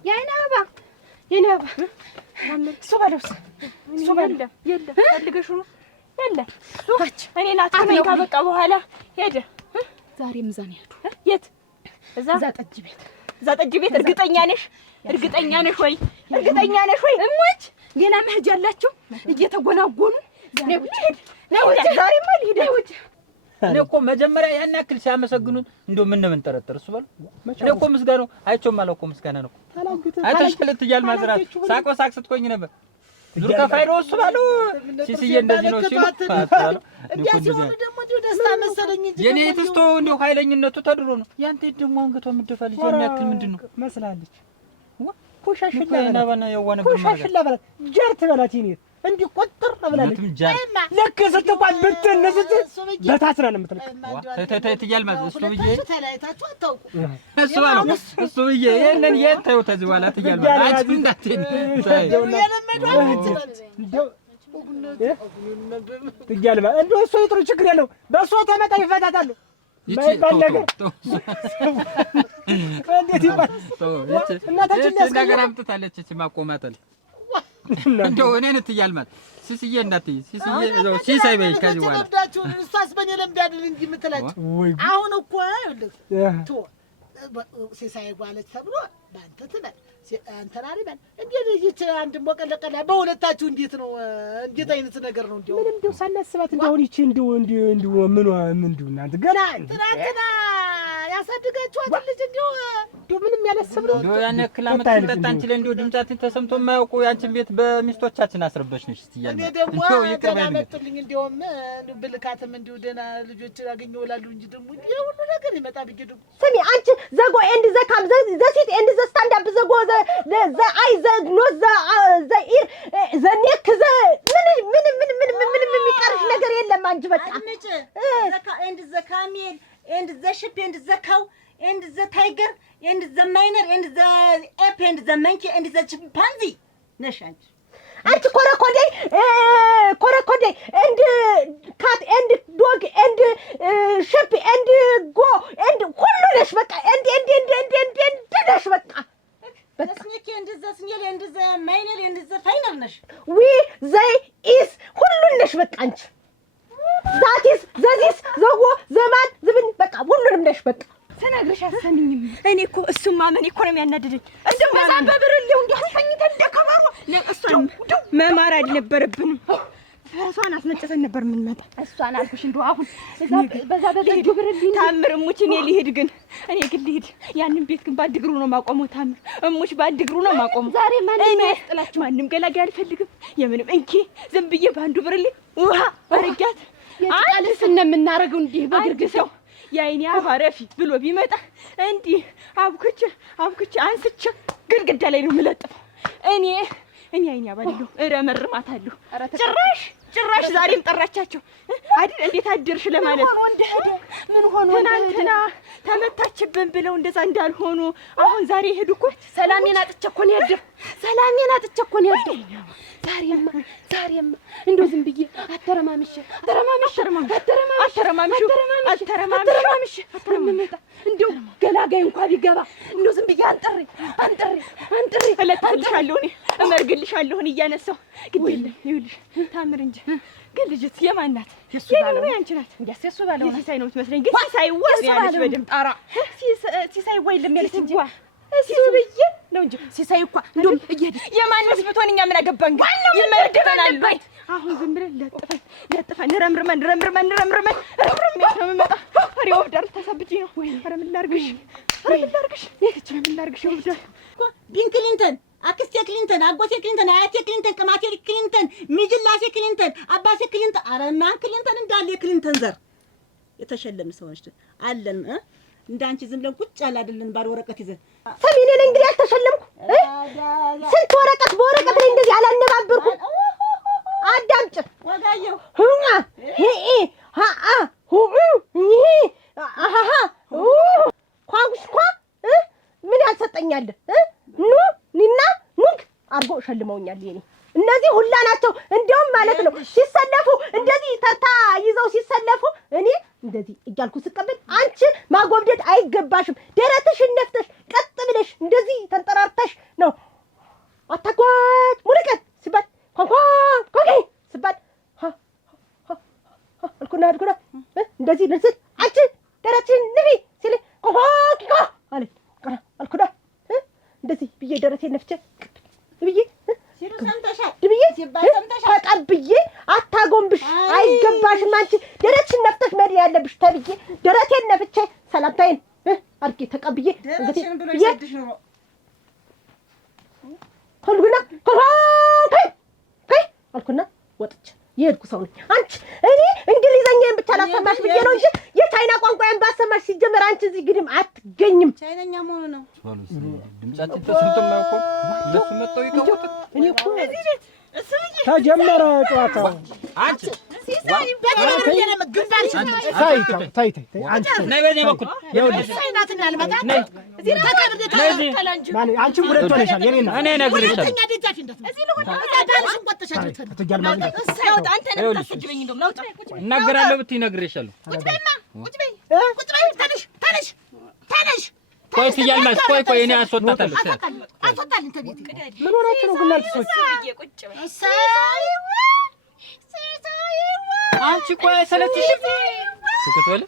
የኔ አበባ እሱ በለው የለም ፈልገሽው ነው የለም እኔ ናት ከመኝ ካበቃ በኋላ ሄደ። ዛሬም እዛ ነው ያለው። የት? እዛ ጠጅ ቤት። እርግጠኛ ነሽ ወይ? እሞች ገና መሄጃ አላቸው እየተጎናጎኑ ነው። ዛሬማ ልሂድ። እኔ እኮ መጀመሪያ ያን ያክል ሲያመሰግኑን እንደው ምን ነው የምንጠረጥር? እሱ ባለው እኔ እኮ ምስጋናው አይቼውም አላውቅ እኮ ምስጋና ነው እኮ አይተሽለት እያል ማዝራት ሳቅ በሳቅ ስትቆኝ ነበር። ዱር ከፋይ ነው እሱ ባለው ሲሲዬ እንደዚህ ነው ሲሉ ታጣለው። እንዴት ነው ደግሞ ደስታ መሰለኝ እንጂ የኔ ትስቶ እንደው ኃይለኝነቱ ተድሮ ነው። ያንተ ደግሞ አንገቷ ምደፋ ልጅ የሚያክል ምንድነው መስላለች? ኮሻሽላ ያናባና ያዋነ ኮሻሽላ በላት ጀርት በላት ይኔ እንዲ ቆጥር ብላለች። ለክ ስትባል ብትን በታስራ ነው የምትለቅ። ተይ ትያል ማለት እሱ ብዬ ተላይታችሁ አታውቁ። እሱ ብዬ ይሄንን የታዩ ተዚህ በኋላ ትያል ማለት አንቺ እንዳትኝ ትያል ማለት እንደው እሱ ይጥሩ ችግር የለው በእሱ ተመጣ ይፈታታሉ። ማይባል ነገር እንዴት ይባል? እናታችን ነገር አምጥታለች እቺ ማቆማጠል እንደው እኔን ትያል ማለት ሲሲዬ እንዳትይ ሲሲዬ እዛው ሲሳይ በይ ከዚህ በኋላ ተወዳችሁ እሷስ በኔ ለምድ አይደል እንጂ የምትላችሁ አሁን እኮ ቶ ሲሳይ ጓለች ተብሎ ባንተ ትበል አንተና አይደል እንዴ ልጅ አንድ ሞቀለቀላ በሁለታችሁ እንዴት ነው? እንዴት አይነት ነገር ነው? እንደው ምንም እንደው ሳናስባት እንደው ይቺ እንደው ምንድነው እናንተ ገና ትናንትና ያሳድጋችኋት ልጅ እንደው ምንም ያላሰብ ነው። እንደው ያን ያክል አመት ተጣንቺ ለእንደው ድምጻችን ተሰምቶ የማያውቁ ያንቺን ቤት በሚስቶቻችን አስረበሽ ነሽ ትያለሽ። እኔ ደግሞ ደህና መጡልኝ እንደውም ብልካትም እንደው ደህና ልጆች አገኘው እላሉ እንጂ ደግሞ ይሄ ሁሉ ነገር ይመጣ ብዬ ደግሞ ስሚ አንቺ ዘጎ ኤንድ ዘ ካም ዘ ሲት ኤንድ ዘ ስታንድ አፕ ዘጎ ዘ አይ ዘ ኖዝ ዘ ኢር ዘ ኔክ ዘ ምን የሚቀርሽ ነገር የለም። አንቺ በቃ አንቺ ዘካ ኤንድ ዘ ካሜል ኤንድ ዘ ሺፕ ኤንድ ዘ ካው ኤንድ ዘ ታይገር ኤንድ ዘ ማይነር ኤንድ ዘ ኤፕ ኤንድ ዘ መንኪ ኤንድ ዘ ቺምፓንዚ ነሽ አንቺ ኮረኮዴ ኤንድ ካት ኤንድ ዶግ ኤንድ ሺፕ ኤንድ ጎ ኤንድ ሁሉ ነሽ በቃ ኤንድ ነሽ በቃ በስኒክ ኤንድ ዘ ስኒል ኤንድ ዘ ማይነር ኤንድ ዘ ፋይነር ነሽ ዊ ዘይ ኢስ ሁሉ ነሽ በቃ አንቺ ዛቲስ ዘዚስ ዘጎ ዘማን ዝብን በቃ ሁሉንም ነሽ በቃ ተናግረሽ አሰኝም። እኔ እኮ እሱን ማመን እኮ ነው የሚያናድደኝ። እንደው በዛ በብርሌው እንዲያሰኝተን እንደከበሩ እሷን መማር አልነበረብንም። ፈሷን አስነጨሰን ነበር የምንመጣ። እሷን አልኩሽ እንደው አሁን በዛ በገዱ ብርሌ ታምር እሙች እኔ ልሂድ ግን እኔ ግን ልሂድ። ያንን ቤት ግን ባንድ እግሩ ነው ማቆመው። ታምር እሙች ባንድ እግሩ ነው ማቆመው። ዛሬ ማንም ያስጥላችሁ ማንም ገላጋይ አልፈልግም። የምንም እንኪ ዝም ብዬ ባንዱ ብርሌ ውሃ አረጋት አንስ እንደምናረገው እንዲህ በግርግሳው የአይኔ አባረፊ ብሎ ቢመጣ እንዲህ አብኩቼ አንስቼ ግድግዳ ላይ ነው የምለጥፈው። እኔ አይኔ አባለሁ እረመርማታለሁ። ጭራሽ ዛሬም ጠራቻቸው አይደል? እንዴት አደርሽ ለማለት ምን ሆኖ ትናንትና ተመታችብን ብለው እንደዛ እንዳልሆኑ አሁን ዛሬ ሄዱ እኮ ሰላሜን አጥቼ እኮ ነው ያደርኩ። ዛሬማ እንደው ዝም ብዬ አተረማምሽ እንደው ገላጋይ እንኳን ቢገባ እንደው ዝም ብዬ አንጥሬ እለታልሻለሁ እኔ እመርግልሻለሁ እያነሳሁ ግድ የለም ይኸውልሽ ታምር እንጂ ግን ልጅት የማን ናት? የኔ ነው ያንቺ ናት። እንዴ ባለው ሲሳይ ነው የምትመስለኝ። ግን ሲሳይ ያለች በደምብ ጣራ ሲሳይ ወይ ለሚያለች እንጂ ሲሳይ ነው እንጂ ሲሳይ እኮ እንደውም እየሄድሽ የማንስ ብትሆን እኛ ምን አገባን? ግን ይመርደናል። አሁን ዝም ብለን ለጥፈን ረምርመን ነው የምመጣ። ኧረ ወብዳር ተሰብጂ ነው። ኧረ ምን ላድርግሽ? ምን ላድርግሽ? ወብዳር ቢን ክሊንተን አክስቴ ክሊንተን አጎቴ ክሊንተን አያቴ ክሊንተን ቅማቴ ክሊንተን ሚጅላሴ ክሊንተን አባሴ ክሊንተን አረማን ክሊንተን እንዳለ የክሊንተን ዘር የተሸለም ሰዎች አለን። እንዳንቺ ዝም ብለን ቁጭ ያለ አይደለን ባለ ወረቀት ይዘን ሰሚኔ ነኝ እንግዲህ አልተሸለምኩ። ስንት ወረቀት በወረቀት ላይ እንደዚህ አላነባበርኩ። አዳምጭ ወጋየሁ ኳንኩሽኳ ምን ያልሰጠኛል ኒና ኑግ አርጎ ሸልመውኛል። የኔ እነዚህ ሁላ ናቸው። እንዲያውም ማለት ነው ሲሰለፉ እንደዚህ ተርታ ይዘው ሲሰለፉ እኔ እንደዚህ እያልኩ ስቀበል አንቺ ማጎብደድ አይገባሽም። ደረትሽን ነፍተሽ ቀጥ ብለሽ እንደዚህ ተንጠራርተሽ ነው አታጓት ሙሉቀን ሲባል ኮንኮ ሲባል አልኩና እንደዚህ ልስል አንቺ ደረትሽን ንፊ ሲል ኮንኮ አለ አልኩና እንደዚህ ብዬ ደረቴን ነፍቼ ብዬ ሲሉ ሰምተሻል ብዬ ሲባል ሰምተሻል። ተቀብዬ አታጎንብሽ አይገባሽም አንቺ ደረትሽን ነፍተሽ መሄድ ያለብሽ ተብዬ ደረቴን ነፍቼ ሰላምታዬን አድርጌ ተቀብዬ ደረትሽን ብሎ ይሰድሽ ነው አልኩና አልኩና ወጥቼ የሄድኩ ሰው ነኝ። አንቺ እኔ እንግሊዘኛዬን ብቻ ላሰማሽ ብዬ ነው እንጂ የቻይና ቋንቋዬን ባሰማሽ ሲጀመር አንቺ እዚህ ግድም አትገኝም። ቻይነኛ መሆኑ ነው። ድምጻችን ተሰምቶ የማያውቀው እነሱ መጥተው ይቀውጡ። እኔ እኮ ተጀመረ ጨዋታው። አንቺ ታይ አንቺ ነይ በዚህ በኩል ይኸውልሽ አንቺ ሁለት ሆነሻል። የኔና እኔ እነግርሻለሁ። እናገራለሁ ብትይ እነግርሻለሁ። ቆይ ትያልማሽ ቆይ እኔ አስወጣታለሁ። ምን ሆናችሁ ነው ግን እናንተ ሰዎች? አንቺ ቆይ አይሰለችሽም? ትኩት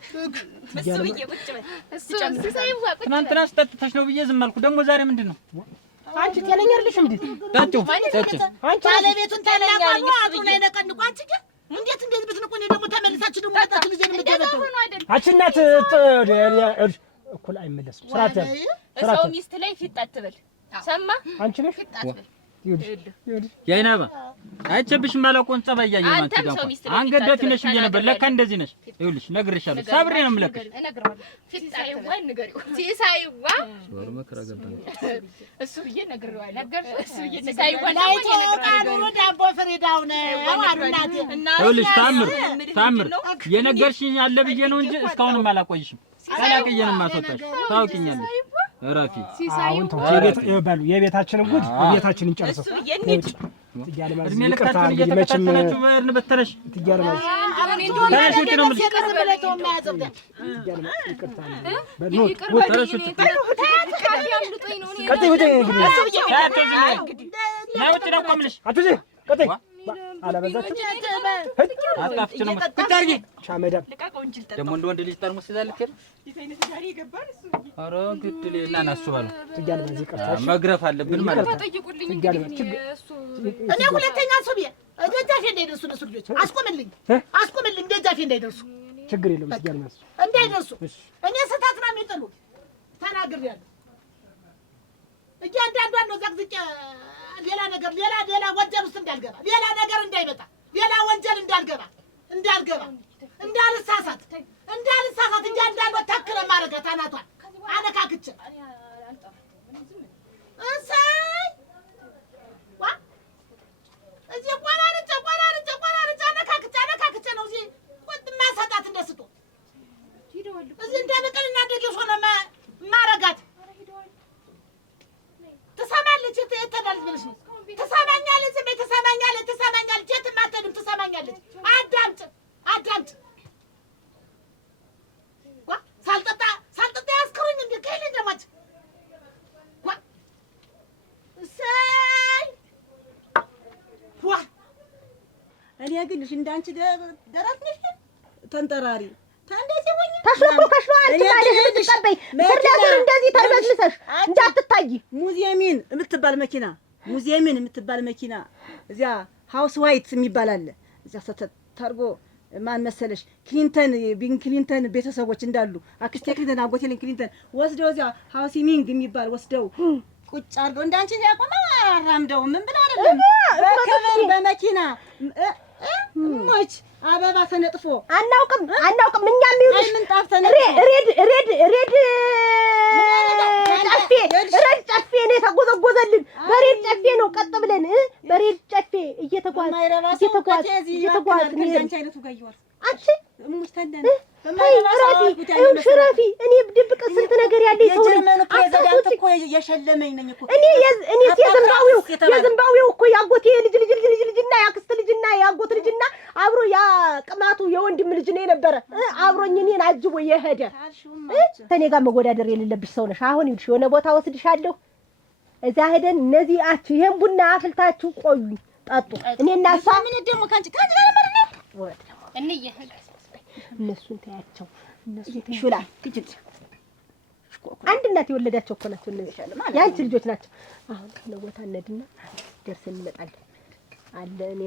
ትናንትና ስጠጥተሽ ነው ብዬ ዝም አልኩ። ደግሞ ዛሬ ምንድን ነው? አንቺ ጤነኛ አይደለሽም እንዴ? ጠጪው ጠጪ። አንቺ ባለቤቱን ተላቋሉ አጡ ላይ ነቀንቁ። አንቺ ግን እንዴት ብትንቁ ነው ደግሞ ተመልሳችሁ ደግሞ ወጣችሁ ልጅ እንደገበተው አንቺ እናት እኩል አይመለስም። ስራት ሰው ሚስት ላይ ፊት አትበል። ሰማ አንቺ ነሽ ያይናባ አይቸብሽም። አላውቀውን ጸባይ እያየሁ ነው። አንቺ ጋር አንገት ደፊ ነሽ ብዬሽ ነበር። ለካ እንደዚህ ነሽ። ይኸውልሽ እነግርሻለሁ። ሳብሬ ነው የምለቅሽ። እነግረዋለሁ። ፊት ሳይዋ ንገሪው። ሲሳይዋ ዞር መከራ ገባኝ። እሱ ብዬ እነግረዋለሁ። ነገርሽ እሱ ብዬ ሳይዋ ቃሉ ዳቦ ፍሬዳው ነው አሉናቴ። ይኸውልሽ ታምር የነገርሽኝ አለ ብዬ ነው እንጂ እስካሁንም አላቆይሽም። ቀላቅዬንም ማስወጣሽ ታውቂኛለሽ። እረፊ አሁን ተው የቤታችንን ጉድ የቤታችንን ጨርሰው እድሜ ልካችሁን እየተከታተላችሁ በእርን በተረሽ ትያለማሽ ተነሽ ውጭ ነው የምልሽ። አጣፍጭ ነው ብታርጊ ሻመዳም ደግሞ እንደ ወንድ ልጅ ጠርሙስ ይዛል ከር ኧረ ግድል እና ናሱ ባሉ ትያለማሽ ይቅርታሽ መግረፍ አለብን ማለት ነው። እኔ ሁለተኛ ሱብ ደጃፌ እንዳይደርሱ እነሱ ልጆች አስቆምልኝ ደጃፌ እንዳይደርሱ ችግር የለም ትያለማሽ እንዳይደርሱ እኔ ስታት ነው የሚጥሉት ተናግሬያለሁ። እያንዳንዷን ነው ዘቅዝቄ ሌላ ነገር ሌላ ወንጀል ውስጥ እንዳልገባ ሌላ ነገር እንዳይመጣ ሌላ ወንጀል እንዳልገባ እንዳልሳሳት እያንዳንዷ ታክለ ማረጋት አናቷን አነካክቼ እሰይ ዋ እዚህ ቆራርጬ አነካክቼ ነው እዚህ ማሰጣት እንደስቶ እዚህ እንደበቀል እና ደገፍ ሆነ ማረጋት ትሰማለች። የተዳልት ብለሽ ነው ትሰማኛለች። ትሰማኛለች። የትም አትሄድም። ትሰማኛለች። አዳምጭ ዋ ሳልጠጣ ያስክሩኝ እንዴ ከይልኝ ደማች ዋ እሰይ ዋ እኔ ግን እንዳንቺ ደረት ነሽ ተንጠራሪ እንደዚህ ሆኜ ተሽሎክሎ አንቺ ማለት ልትቀበይ ስለዚህ እንደዚህ ተርበስልሰሽ እንዳትታይ ሙዚየምን የምትባል መኪና እዚያ ሃውስ ዋይት የሚባል አለ። እዚያ ተርጎ ማን መሰለሽ ቢን ክሊንተን ቤተሰቦች እንዳሉ አክስቴ ክሊንተን አጎቴ ክሊንተን ወስደው እዚያ ሃውሲንግ የሚባል ወስደው ቁጭ አድርገው እንዳንቺ ያቆማ አራምደው ምን ብለው አይደለም በክብር በመኪና ሞች አበባ ተነጥፎ አናውቅም እኛም ይሁንሽ ምንጣፍ ተነጥፎ ሬድ ጨፌ ነው የተጎዘጎዘ ተያዘልን። በሬድ ጨፌ ነው ቀጥ ብለን በሬድ ጨፌ እየተጓዝ አንቺ ሽረፊ እኔ ድብቅ ስንት ነገር ያለኝ ሰው እኔ የዝምባዊው እኮ ያጎቴ ልጅና ያክስት ልጅና ያጎት ልጅና አብሮ ያ ቅማቱ የወንድም ልጅ ነው የነበረ አብሮኝ እኔን አጅቦ የሄደ ከእኔ ጋር መወዳደር የሌለብሽ ሰው ነሽ። አሁን ይኸውልሽ የሆነ ቦታ ወስድሻለሁ። እዛ ሄደን እነዚህ ይሄን ቡና አፍልታችሁ ቆዩኝ፣ ጠጡ። እኔና እሷ ምን ደግሞ ካንቺ ጋር ማለት ነው እንዬ እነሱን ታያቸው ሹላ ትጅል አንድ እናት የወለዳቸው እኮ ናቸው። እነዚህ ያንቺ ልጆች ናቸው። አሁን ከነቦታ እነድና ደርሰን እንመጣለን አለ እኔ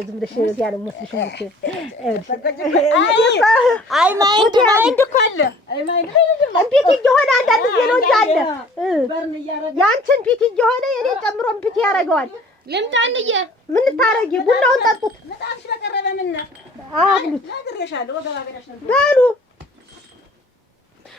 ዝም ብለሽ ያን መስልሽ አይ ማይንድ እኮ አለ አይ ማይንድ እንዴት ይሆነ አንዳንድ ጊዜ ነው እንጂ አለ ያንቺን ፊት ይሆነ የኔ ጨምሮም ፊት ያረጋዋል። ልምጣንዬ ምን ታረጊ? ቡናውን ጠጡት። መጣሽ በቀረበ ምን አብሉት ነግሬሻለሁ። ወገባገዳሽ ነው በሉ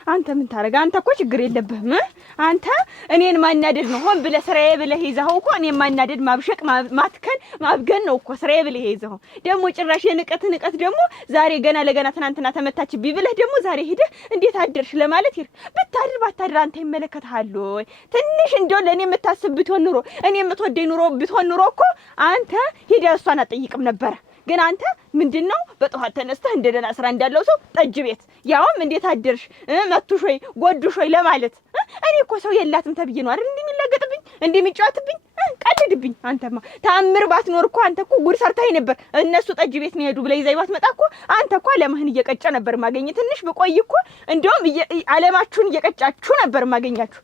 አንተ ምን ታረጋ? አንተ እኮ ችግር የለብህም። አንተ እኔን ማናደድ ነው ሆን ብለህ ስራዬ ብለህ ይዘኸው እኮ እኔን ማናደድ ማብሸቅ ማትከን ማብገን ነው እኮ ስራዬ ብለህ ይዘኸው። ደግሞ ጭራሽ የንቀት ደግሞ ዛሬ ገና ለገና ትናንትና ተመታችብኝ ብለህ ደግሞ ዛሬ ሄደህ እንዴት አደርሽ ለማለት ብታድር ባታድር አንተ ይመለከታል ወይ? ትንሽ እንደው ለኔ የምታስብ ብትሆን ኑሮ እኔ የምትወደኝ ኑሮ ብትሆን ኑሮ እኮ አንተ ሄደህ እሷን አጠይቅም ነበር። ግን አንተ ምንድነው በጠዋት ተነስተህ እንደደና ስራ እንዳለው ሰው ጠጅ ቤት ያውም እንዴት አደርሽ መቱሽ ወይ ጎዱሽ ወይ ለማለት እኔ እኮ ሰው የላትም ተብዬ ነው አይደል እንደሚላገጥብኝ እንደሚጫወትብኝ ቀልድብኝ። አንተማ ታምር ባትኖር እኮ አንተ እኮ ጉድ ሰርታይ ነበር። እነሱ ጠጅ ቤት ነው ሄዱ ብለህ ይዘይዋት መጣ እኮ አንተ እኮ አለምህን እየቀጨ ነበር ማገኘት። ትንሽ ብቆይ እኮ እንደውም አለማችሁን እየቀጫችሁ ነበር ማገኛችሁ።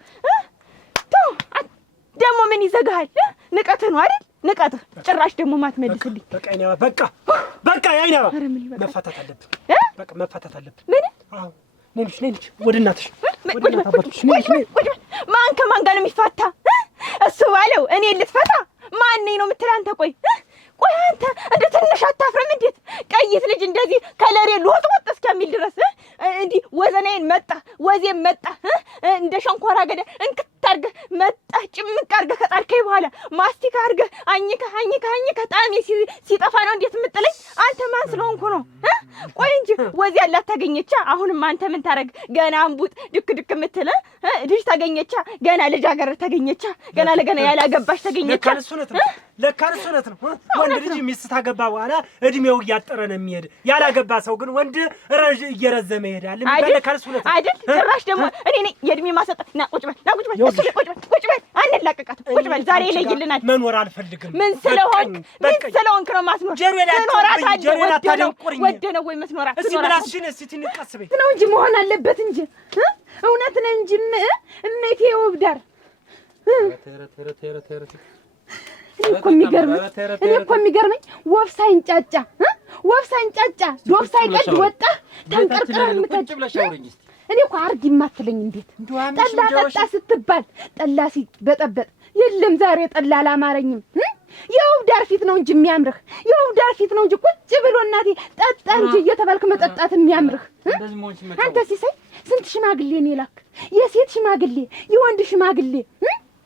ደግሞ ምን ይዘጋሃል? ንቀትህ ነው አይደል? ንቀትህ ጭራሽ ደግሞ ማትመልስልኝ። በቃ ያይናባ መፋታት አለብን። በቃ መፋታት አለብን። ምን? አዎ ነኝ ወደ እናትሽ ማን ከማን ጋር ነው የሚፋታ? እሱ ባለው እኔ ልትፈታ ማን ነኝ ነው የምትል አንተ? ቆይ አንተ እንደ ትንሽ አታፍረም? እንዴት ቀይት ልጅ እንደዚህ ከለሬ ልወጥወጥ እስከሚል ድረስ እንዲህ ወዘኔን መጣ ወዜም መጣ እንደ ሸንኮራ አገዳ እንክት አድርገህ መጣ ጭምቅ አድርገህ ከጣልከኝ በኋላ ማስቲካ አድርገህ አኝከህ ጣሜ ሲጠፋ ነው እንዴት የምጥለኝ? አንተ ማን ስለሆንኩ ነው? ቆይ እንጂ ወዜ ያላት ታገኘቻ። አሁንም አንተ ምን ታረግ? ገና አንቡጥ ድክ የምትለ ልጅ ታገኘቻ። ገና ልጅ አገር ታገኘቻ። ገና ለገና ያላገባሽ ታገኘቻ። ለካን ሱነት ነው። ወንድ ልጅ ሚስት ታገባ በኋላ እድሜው እያጠረ ነው የሚሄድ። ያላገባ ሰው ግን ወንድ እየረዘመ ይሄዳል። ለካን ሱነት አይደል? ጭራሽ ደግሞ እኔ ነኝ የእድሜ ማሰጣ። ና ቁጭ በል ቁጭ በል አንላቀቃት። ቁጭ በል ዛሬ ይለይልናል። መኖር አልፈልግም። ምን ስለሆንክ ነው ማስኖር? ወደ ነው ወይ መስኖራት? እዚህ ብላሽን እስቲ ትንቀስበይ ነው እንጂ መሆን አለበት እንጂ እውነት ነው እንጂ እሜቴ ወብዳር እኔ እኮ የሚገርመኝ ወፍ ሳይንጫጫ ዶፍ ሳይቀድ ወጣ ተንቀርቅረህ የምትቀጭ እኔ እኮ አርግ የማትለኝ እንዴት ጠላ ጠጣ ስትባል ጠላ ሲበጠበጥ የለም ዛሬ ጠላ አላማረኝም። የወብዳር ፊት ነው እንጂ የሚያምርህ የወብዳር ፊት ነው እንጂ ቁጭ ብሎ እናቴ ጠጣ እንጂ እየተባልክ መጠጣት የሚያምርህ አንተ ሲሳይ ስንት ሽማግሌ ነው የላክ? የሴት ሽማግሌ የወንድ ሽማግሌ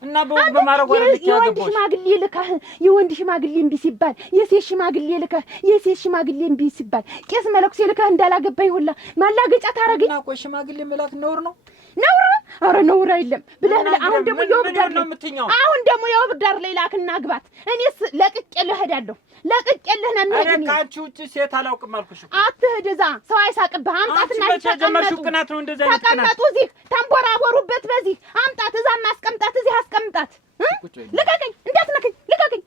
እና በማረግ ወረድ የወንድ ሽማግሌ ልከህ የወንድ ሽማግሌ እምቢ ሲባል የሴት ሽማግሌ ልከህ የሴት ሽማግሌ እምቢ ሲባል ቄስ መለኩሴ ልከህ እንዳላገባኝ ሁላ ማላገጫ ታረገኝ። እና ቆይ ሽማግሌ መላክ ነውር ነው? ኧረ ነውር አይደለም ብለህ አሁን ደግሞ የወብዳር ላይ ላክና አግባት። እኔስ ለቅቄልህ እሄዳለሁ። ለቅቄልህ ነው የምሄድ። እኔ ካንቺ ውጪ ሴት አላውቅም አልኩሽ። አትሂድ እዛ ሰው አይሳቅብህ። አምጣትና ተቀመጡ እዚህ ተንቦራቦሩበት በዚህ አምጣት። እዛ ማስቀምጣት እዚህ አስቀምጣት። ልቀቀኝ፣ እንዳትነከኝ፣ ልቀቀኝ።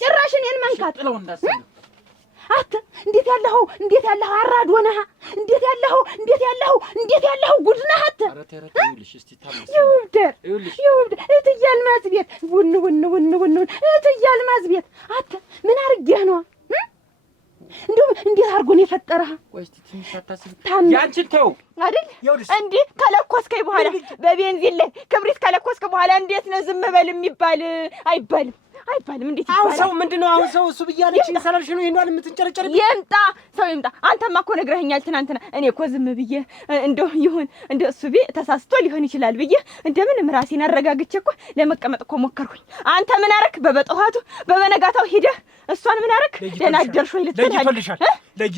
ጭራሽ እኔን መንካት አት እንዴት ያለኸው አራድ ሆነህ እንዴት ያለኸው ጉድ ነህ አት ይውብደር እትዬ አልማዝ ቤት ውን እትዬ አልማዝ ቤት አት ምን አድርጌህ ነው? እንደው እንዴት አድርጎ ነው የፈጠረህ? ቆይ እስቲ ትንሽ አታስብ። ያንቺን ተው አይደል እንዴ ከለኮስከኝ በኋላ በቤንዚን ላይ ክብሪት ከለኮስከ በኋላ እንዴት ነው ዝም በል የሚባል? አይባልም። አይባልም። እንዴት ይባላል? አሁን ሰው ምንድነው? አሁን ሰው እሱ ብያለች ሰላልሽ ነው ይሄን የምትንጨረጨር? ይምጣ ሰው ይምጣ። አንተማ እኮ ነግረኸኛል ትናንትና። እኔ እኮ ዝም ብዬ እንደው ይሁን እንደ እሱ ተሳስቶ ሊሆን ይችላል ብዬ እንደምንም ራሴን አረጋግቼ እኮ ለመቀመጥ እኮ ሞከርኩኝ። አንተ ምን አረክ? በበጠዋቱ በበነጋታው ሄደህ እሷን ምን አረክ? ደህና አደርሽ ወይ ልትል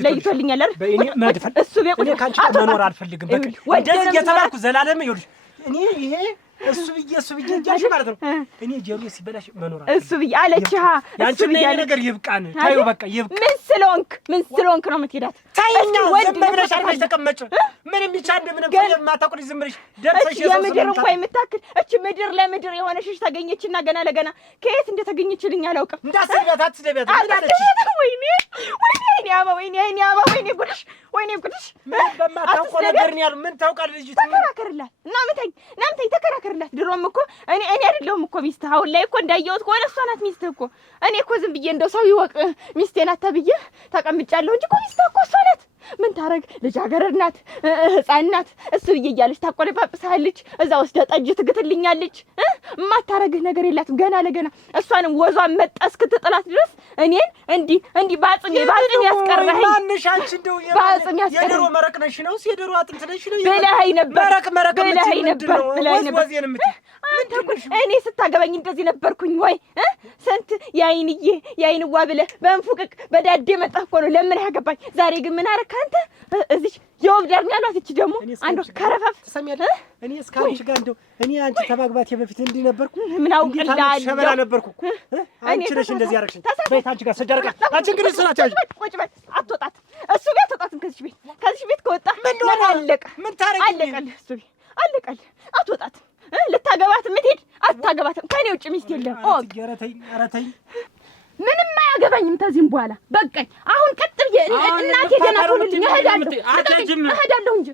ለይቶልኛል አይደል? በእኔ መድፈል እሱ ቢቆይ እኔ ካንቺ ጋር መኖር አልፈልግም። በቃ እንደዚህ እየተባልኩ ዘላለም ይኸውልሽ እኔ ይሄ እሱ ብዬ እያልሽ ማለት ነው። እኔ ጀሩ ሲበላሽ መኖር እሱ ብዬ አለችህ። ያንቺ ነገር ይብቃን። ታዩ በቃ ይብቃ። ምን ስለሆንክ ነው የምትሄዳት? ታይኛ ዝም ብለሽ አርፈሽ ተቀመጭ። ምንም ይቻል ምንም የማታውቁ ዝም ብለሽ ደርሰሽ የምድር እንኳን የምታክል እቺ ምድር ለምድር የሆነሽ ተገኘችና ገና ለገና ከየት እንደተገኘችልኝ አላውቅም። እንዳትሰቢያት አትስደቢያት። ወይኔ ጉድሽ ምን በማታውቀው ነገር ነው ያሉ። ምን ታውቃለህ ልጅ? ተከራከርላት እና ምተኝ ተከራከርላት። ድሮም እኮ እኔ አይደለሁም እኮ ሚስትህ። አሁን ላይ እኮ እንዳየሁት ከሆነ እሷ ናት ሚስትህ እኮ። እኔ እኮ ዝም ብዬ እንደው ሰው ይወቅ ሚስቴ ናት ተብዬ ተቀምጫለሁ እንጂ እኮ ሚስትህ እኮ እሷ ናት። ምን ታረግ? ልጃገረድ ናት፣ ህፃን ናት። እሱ ብዬ እያለች ታቆለጳጵሳለች፣ እዛ ወስዳ ጠጅ ትግትልኛለች። የማታረግህ ነገር የላትም። ገና ለገና እሷንም ወዟን መጣ እስክትጥላት ድረስ እኔን እንዲህ ባጽም ያስቀረኸኝ ማንሽ? አንቺ እንደው የዶሮ መረቅ ነሽ ነው የዶሮ አጥንት ነሽ ነው ብለኸኝ ነበር። ወዝወዜን የምትይ አንተ እኮ እኔ ስታገባኝ እንደዚህ ነበርኩኝ ወይ? ስንት የአይንዋ ብለህ በእንፉቅቅ በዳዴ መጣህ እኮ ነው ለምን ያገባኝ። ዛሬ ግን ምን አደረክ አንተ? እዚህ የወብዳር ነው ያሏት። እቺ ደግሞ አንዱ ከረፋፍ ትሰሚያለሽ? እኔ እስካንቺ ጋር እንደው እኔ አንቺ ተባግባቴ በፊት እንዲህ ነበርኩ። ምን አውቅልሃል? ሸበላ ነበርኩ እኮ አንቺ ነሽ እንደዚህ ያደረግሽኝ። በይት አንቺ ጋር ሰጃርቃ አንቺ እንግዲህ ስራት ያዥ ቁጭ በል። አትወጣት እሱ ቤት አትወጣትም። ከዚህ ቤት ከወጣ ምን ነው አለቀ። ምን ታረጊ? አለቀልህ እሱ ቤት አለቀልህ። አትወጣትም። ልታገባት የምትሄድ አታገባትም። ከኔ ውጭ ሚስት የለም። ኧረ ተይ ምንም አያገባኝም። ከዚህም በኋላ በቃኝ። አሁን ቀጥ ብዬ እናቴ ገና ትውልልኝ እሄዳለሁ እንጂ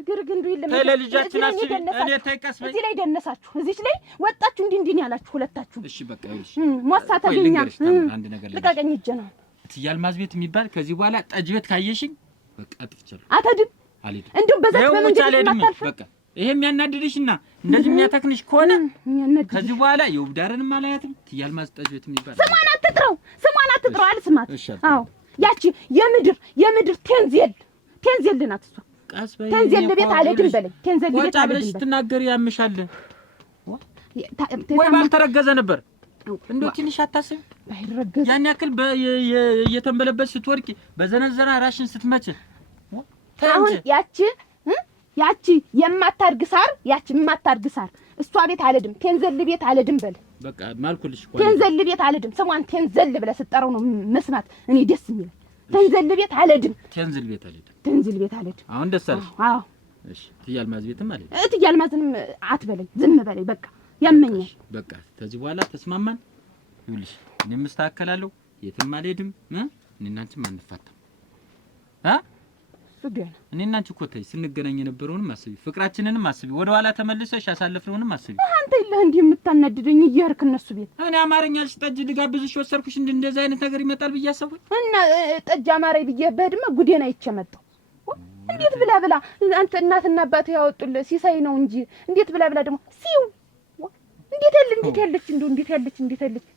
ግርግር እንዱ የለም። ለልጃችን አስቢ። እኔ ተይ ቀስ በይ። እዚህ ላይ ደነሳችሁ፣ እዚች ላይ ወጣችሁ፣ እንዲህ ያላችሁ ሁለታችሁ። እሺ በቃ ይኸውልሽ፣ ሞሳ ተገኛ አንድ ነገር ልቀቀኝ። እጄ ነው ትያልማዝ ቤት የሚባል ከዚህ በኋላ ጠጅ ቤት ካየሽኝ በቃ አጥፍቻለሁ። አትሄድም። እንደውም በዛች በመንገድ ማታልፍ በቃ ይሄ የሚያናድድሽና እንደዚህ የሚያተክንሽ ከሆነ ከዚህ በኋላ የውብዳርንም አላያትም። ትያልማዝ ጠጅ ቤት የሚባል ስሟን አትጥራው አልስማት። አዎ ያቺ የምድር ቴንዜል ናት እሷ። ቀስ በይ። ቴንዜል ቤት አልሄድም በለኝ። ቴንዜል ቤት አልሄድም ብለሽ ስትናገሪ ያምሻል ወይ? ባልተረገዘ ነበር እንደው ትንሽ አታስብ። ባይረገዝ ያን ያክል እየተንበለበች ስትወድቂ በዘነዘና ራሽን ስትመች አሁን ያቺ የማታርግ ሳር እሷ ቤት አልሄድም። ቴንዘል ቤት አልሄድም በል በቃ ማልኩልሽ እኮ ቴንዘል ቤት አልሄድም። ስሟን ቴንዘል ብለህ ስትጠራው ነው መስማት እኔ ደስ የሚለኝ። ቴንዘል ቤት አልሄድም። ቴንዘል ቤት አልሄድም። አሁን ደስ አለሽ? አዎ እሺ። ትያልማዝ ቤትም አልሄድም። ትያልማዝንም አትበለኝ፣ ዝም በለኝ። በቃ ያመኛል። በቃ ከዚህ በኋላ ተስማማን። ይኸውልሽ እኔም እስተካከላለሁ፣ የትም አልሄድም። እኔና አንቺም አንፋታም። እኔና አንቺ እኮ ተይ ስንገናኝ የነበረውንም አስቢ፣ ፍቅራችንንም አስቢ፣ ወደ ኋላ ተመልሰሽ ያሳለፍነውንም አስቢ። አንተ ይለህ እንዲህ የምታናድደኝ እየሄድክ እነሱ ቤት እኔ አማርኛሽ ጠጅ ልጋብዝሽ ወሰርኩሽ እንደዚህ አይነት ነገር ይመጣል ብዬ አሰብኩኝ እና ጠጅ አማረኝ ብዬ በህድማ ጉዴን አይቼ መጣሁ። እንዴት ብላ አንተ እናትና አባትህ ያወጡልህ ሲሳይ ነው እንጂ እንዴት ብላ ደግሞ ሲው እንዴት ያለች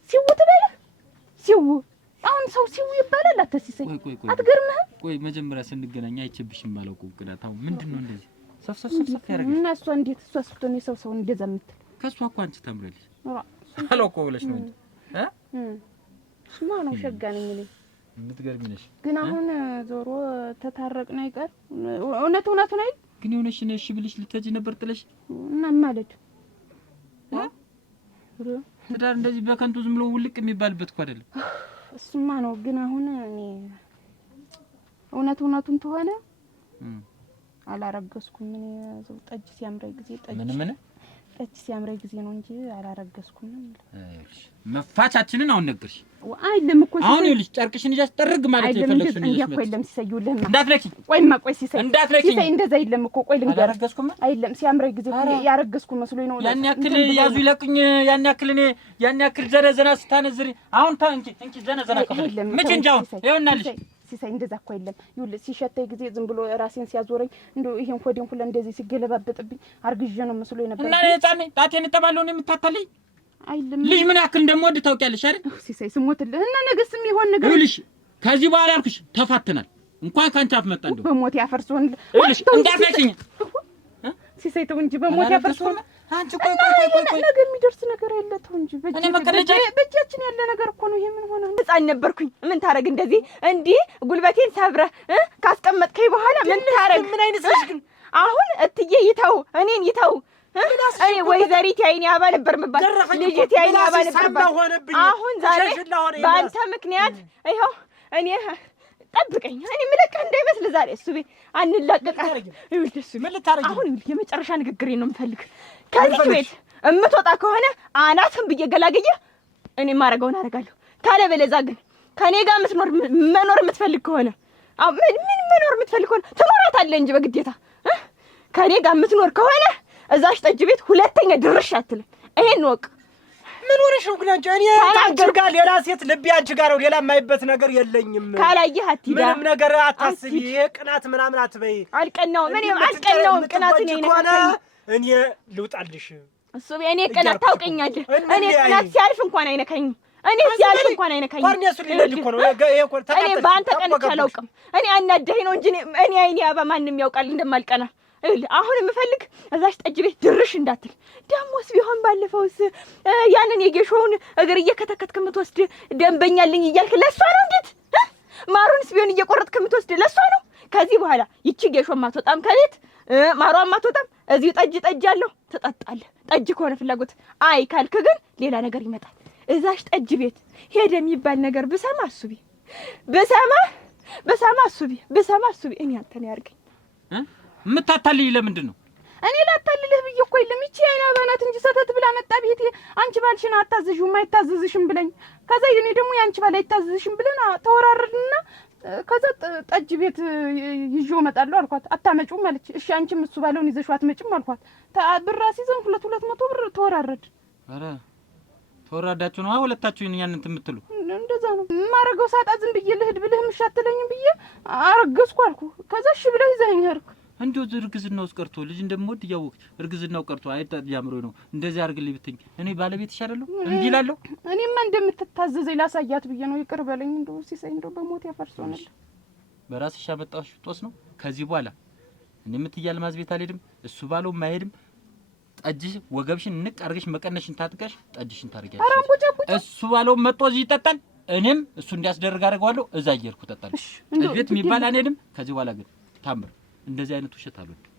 ሲው ትበለህ ሲው። አሁን ሰው ሲው ይባላል። አትሲሰኝ አትገርምህም? ቆይ መጀመሪያ ስንገናኝ አይቼብሽም ባላውቀው ቅዳት አሁን ምንድነው እንደዚህ ሰፍ ያደርጋል? እና እሷ እንዴት ስትሆን ሰው እንደዛ የምትል ከሷ እኮ አንቺ ታምራለሽ አላውቀው ብለሽ ነው እንጂ ስማ ነው ሸጋ ነኝ እኔ የምትገርሚ ነሽ። ግን አሁን ዞሮ ተታረቅን አይቀር እውነቱን አይደል? ግን የሆነሽ ነሽ ብልሽ ልትሄጂ ነበር ጥለሽ እና ማለት ትዳር እንደዚህ በከንቱ ዝም ብሎ ውልቅ የሚባልበት እኮ አይደለም። እሱማ ነው። ግን አሁን እኔ እውነቱን ተሆነ አላረገዝኩም። እኔ ዘው ጠጅ ሲያምረኝ ጊዜ ጠጅ ሲያምረኝ ጊዜ ነው እንጂ አላረገዝኩም። መፋቻችንን አሁን ነገርሽ አይደለም እኮ አሁን ይልሽ ጨርቅሽን ይያስ ጠርግ ማለት የፈለግሽ ነው። ይሄ እኮ የለም ሲሰዩልህማ እንዳትለኪኝ። ቆይ ሲሰይ ሲሰይ እንደዛ የለም እኮ ቆይ ልንገርህ። አላረገዝኩም አይደለም ሲያምረኝ ጊዜ ያረገዝኩ መስሎኝ ነው። ያን ያክል ያዙ ይለቅኝ ያን ያክል ዘነዘና ስታነዝሪ አሁን እንጂ ዘነዘና ከፈለ ምንጭ እንጃው ይሆናልሽ ሲሳይ እንደዛ እኮ አይደለም። ይኸውልህ ሲሸተኝ ጊዜ ዝም ብሎ ራሴን ሲያዞረኝ እንደው ይሄን ሆዴን ሁሉ እንደዚህ ሲገለባበጥብኝ አርግዤ ነው መስሎኝ ነበር። እና ህፃን ጣቴን ተባለው ነው የምታታለኝ አይልም። ልጅ ምን ያክል እንደምወድ ታውቂያለሽ አይደል? ሲሳይ ስሞትልህ እና ነገስ የሚሆን ነገር ይኸውልሽ ከዚህ በኋላ አልኩሽ ተፋተናል። እንኳን ካንቺ አፍ መጣ እንደው በሞት ያፈርሶን ይኸውልሽ እንዳፈሽኝ ሲሳይ ተው እንጂ በሞት ያፈርሶን። አንቺ ቆይ ነገ የሚደርስ ነገር አይደለ። ተው እንጂ በእጃችን ያለ ነገር እኮ ነው። ይሄ ምን ሆነ? ህፃን ነበርኩኝ። ምን ታረግ እንደዚህ እንዲህ ጉልበቴን ሰብረህ ካስቀመጥከኝ በኋላ ምን ታረግ? ምን አይነት ልጅ ግን አሁን እትዬ ይተው እኔን ይተው። እኔ ወይዘሪት ያይኔ አባ ነበር የምባል ልጅት ያይኔ አባ ነበር። አሁን ዛሬ በአንተ ምክንያት ይኸው እኔ ጠብቀኝ። እኔ ምለቀህ እንዳይመስል ዛሬ እሱ ቤት አንላቀቃል። ይኸውልህ እሱ ምን ልታረጊ? አሁን ይኸውልህ የመጨረሻ ንግግሬን ነው የምፈልግ። ከዚህ ቤት እምትወጣ ከሆነ አናትህን ብዬ ገላግዬ እኔ ማረገውን አደርጋለሁ። ካለበለዚያ ግን ከኔ ጋር መኖር የምትፈልግ ከሆነ ምን መኖር የምትፈልግ ከሆነ ትኖራታለህ እንጂ በግዴታ ከኔ ጋር የምትኖር ከሆነ እዛሽ ጠጅ ቤት ሁለተኛ ድርሽ አትልም። ይሄን ወቅ ምን ሆነሽ ነው ግን አንቺ? እኔ አንቺ ጋር ሌላ ሴት ልቤ አንቺ ጋር ነው። ሌላ የማይበት ነገር የለኝም። ካላየህ አትሂዳ። ምንም ነገር አታስቢ። ይሄ ቅናት ምናምን አትበይ። አልቀናውም። እኔ አልቀናውም። ቅናት እኔ ልውጣልሽ። እሱ እኔ ቅናት ታውቀኛለህ። እኔ ቅናት ሲያልፍ እንኳን አይነካኝም። እኔ ሲያልፍ እንኳን አይነካኝም። ቋርኔሱ ሊለድ እኮ ነው። ይሄ እኮ እኔ በአንተ ቀንቼ አላውቅም። እኔ አናደኸኝ ነው እንጂ እኔ አይኔ አባ ማንም ያውቃል እንደማልቀና። አሁን የምፈልግ እዛሽ ጠጅ ቤት ድርሽ እንዳትል። ደሞስ ቢሆን ባለፈውስ ያንን የጌሾውን እግር እየከተከትክ የምትወስድ ደንበኛልኝ እያልክ ለሷ ነው እንዴት? ማሩንስ ቢሆን እየቆረጥክ የምትወስድ ለሷ ነው። ከዚህ በኋላ ይቺ ጌሾ ማትወጣም ከቤት ማሯን ማትወጣም። እዚሁ ጠጅ አለው ትጠጣለህ። ጠጅ ከሆነ ፍላጎት አይ ካልክ ግን ሌላ ነገር ይመጣል። እዛሽ ጠጅ ቤት ሄደ የሚባል ነገር ብሰማ አሱቢ ብሰማ አሱቢ እኔ አንተን ያርገኝ። የምታታልይ ለምንድን ነው? እኔ ላታልልህ ብዬ እኮ የለም። ይቺ አይና ባናት እንጂ ሰተት ብላ መጣ ቤቴ። አንቺ ባልሽን አታዘዥም አይታዘዝሽም ብለኝ፣ ከዛ እኔ ደግሞ ያንቺ ባል አይታዘዝሽም ብለን ተወራረድንና ከዛ ጠጅ ቤት ይዤው እመጣለሁ አልኳት። አታመጪውም አለች። እሺ አንቺም እሱ ባለውን ይዘሽው አትመጪም አልኳት። ብር አስይዘን 200 ብር ተወራረድ። ኧረ ተወራዳችሁ ነው ሁለታችሁ እኛን እንትን የምትሉ? እንደዛ ነው የማረገው። ሳጣ ዝም ብዬ ልሂድ ብልህ ምሻትለኝም ብዬ አረገዝኩ አልኩ። ከዛ እሺ ብለህ ይዘኸኝ ሄድክ። እንደው እርግዝናው ቀርቶ ልጅ እንደምወድ እያወቅሽ እርግዝናው ቀርቶ አይታያምሮ ነው እንደዚህ አድርግልኝ ብትኝ እኔ ባለቤት ይሻላለሁ እንዴ እላለሁ። እኔማ እንደምትታዘዘኝ ላሳያት ብዬ ነው። ይቅር በለኝ። እንደው ሲሳይ እንደው በሞት ያፈርሶናል። በራስሽ ያመጣሽ ጦስ ነው። ከዚህ በኋላ እኔ የምትያል ማዝቤት አልሄድም፣ እሱ ባለው ማይሄድም። ጠጅሽ ወገብሽን ንቅ አድርገሽ መቀነሽን ታጥቀሽ ጠጅሽን ታርጊያለሽ። እሱ ባለው መጥቶ እዚህ ይጠጣል፣ እኔም እሱ እንዲያስደርግ አደርገዋለሁ። እዛ እየሄድኩ እጠጣለሁ። ጠጅ ቤት የሚባል አንሄድም። ከዚህ በኋላ ግን ታምር እንደዚህ አይነት ውሸት አልወድም።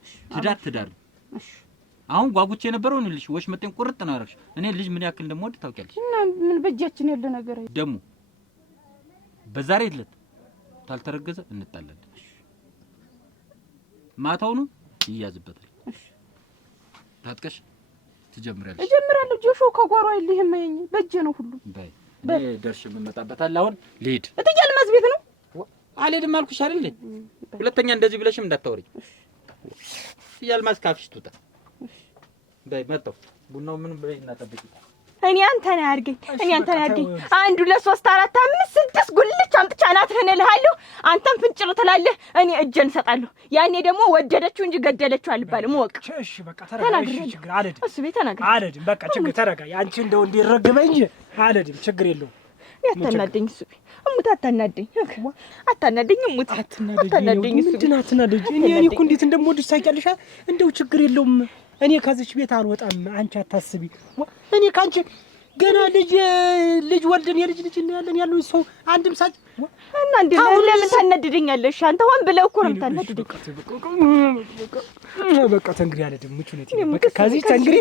ትዳር እሺ። አሁን ጓጉቼ የነበረው ነው ልጅ ወሽ መጤን ቁርጥ ነው ያደረግሽ። እኔ ልጅ ምን ያክል እንደምወድ ታውቂያለሽ። እና ምን በእጃችን ያለ ነገር ደግሞ በዛሬ ዕለት ታልተረገዘ እንጣላለን። ማታውኑ ይያዝበታል። እሺ ታጥቀሽ ትጀምሪያለሽ። እጀምራለሁ። ጆሾ ከጓሮ አይልህም ማየኝ በእጄ ነው ሁሉ በይ እኔ ደርሽ የምመጣበታል። አሁን ልሂድ። እትያል ማዝቤት ነው አልሄድም አልኩሽ አይደል? ሁለተኛ እንደዚህ ብለሽም እንዳታወሪ። እትያል ማዝ ካፍሽ ትውጣ። በይ መጣሁ። ቡናው ምን ብለሽ እናጠብቂ። እኔ አንተን አያርገኝ። 1 2 3 4 5 6 ጉልች አምጥቻ ናትህን እልሃለሁ። አንተም ፍንጭር ትላለህ፣ እኔ እጄን እሰጣለሁ። ያኔ ደግሞ ወደደችው እንጂ ገደለችው አልባልም። ወቅ እሺ በቃ ተረጋግሽ። ችግር አልሄድም። እሱ ቤት ተናገር አልሄድም። በቃ ችግር ተረጋጊ። አንቺ እንደው እንዲረግበኝ እንጂ አልሄድም። ችግር የለውም። ያታናደኝ እሱ እሙት አታናደኝ። እሙት አታናደኝ። እሱ ምንድን አትናደኝ? እኔ እኮ እንዴት እንደምወድሽ ታውቂያለሽ። እንደው ችግር የለውም። እኔ ከዚች ቤት አልወጣም። አንቺ አታስቢ። እኔ ካንቺ ገና ልጅ ወልደን የልጅ እናያለን ያለው ሰው አንድም ሳጭ እና እንዴ ለምን ታናደደኛለሽ? አንተ ሆን ብለው እኮ ነው ታናደደኝ። በቃ ተንግሪ አለ ደም ምቹ ነኝ። በቃ ከዚህ ተንግሪ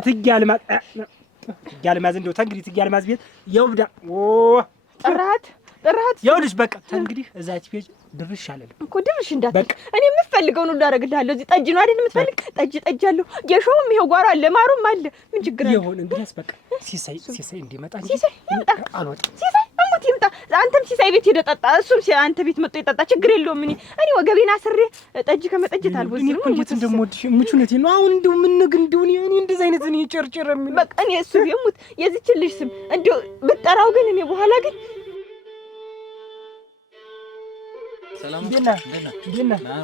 እትያልማዝ እንደው ተንግሪ እትያልማዝ ቤት የውብዳ ጥራት ይኸውልሽ በቃ ተንግዲህ እዛች ቤት ድርሽ አለኝ እኮ ድርሽ እንዳትል። እኔ የምፈልገው ነው እንዳደርግልሃለሁ። እዚህ ጠጅ ነው አይደል የምትፈልግ? ጠጅ አለው። ጌሾውም ይሄው ጓሮ አለ፣ ማሩም አለ። ምን ችግር አለ? ይሁን እንግዲያስ በቃ ሲሳይ እንዲመጣ ሲሳይ ይምጣ። አልወጣም። ሲሳይ እሙት ይምጣ። አንተም ሲሳይ ቤት ሄደህ ጠጣ፣ እሱም አንተ ቤት መጥቶ ይጠጣ። ችግር የለውም። እኔ ወገቤን አስሬ ጠጅ ከመጠጀት አልወዝም። እኔ እንዴት እንደምወድሽ ምቹነቴ ነው። አሁን እንደው ምን ንግ እንደው እኔ እንደዚህ አይነት እኔ ጨርጨር የሚል በቃ እኔ እሱ ይሙት የዚች ልጅ ስም እንደው ብጠራው ግን እኔ በኋላ ግን ሰላም እንዴት ነህ?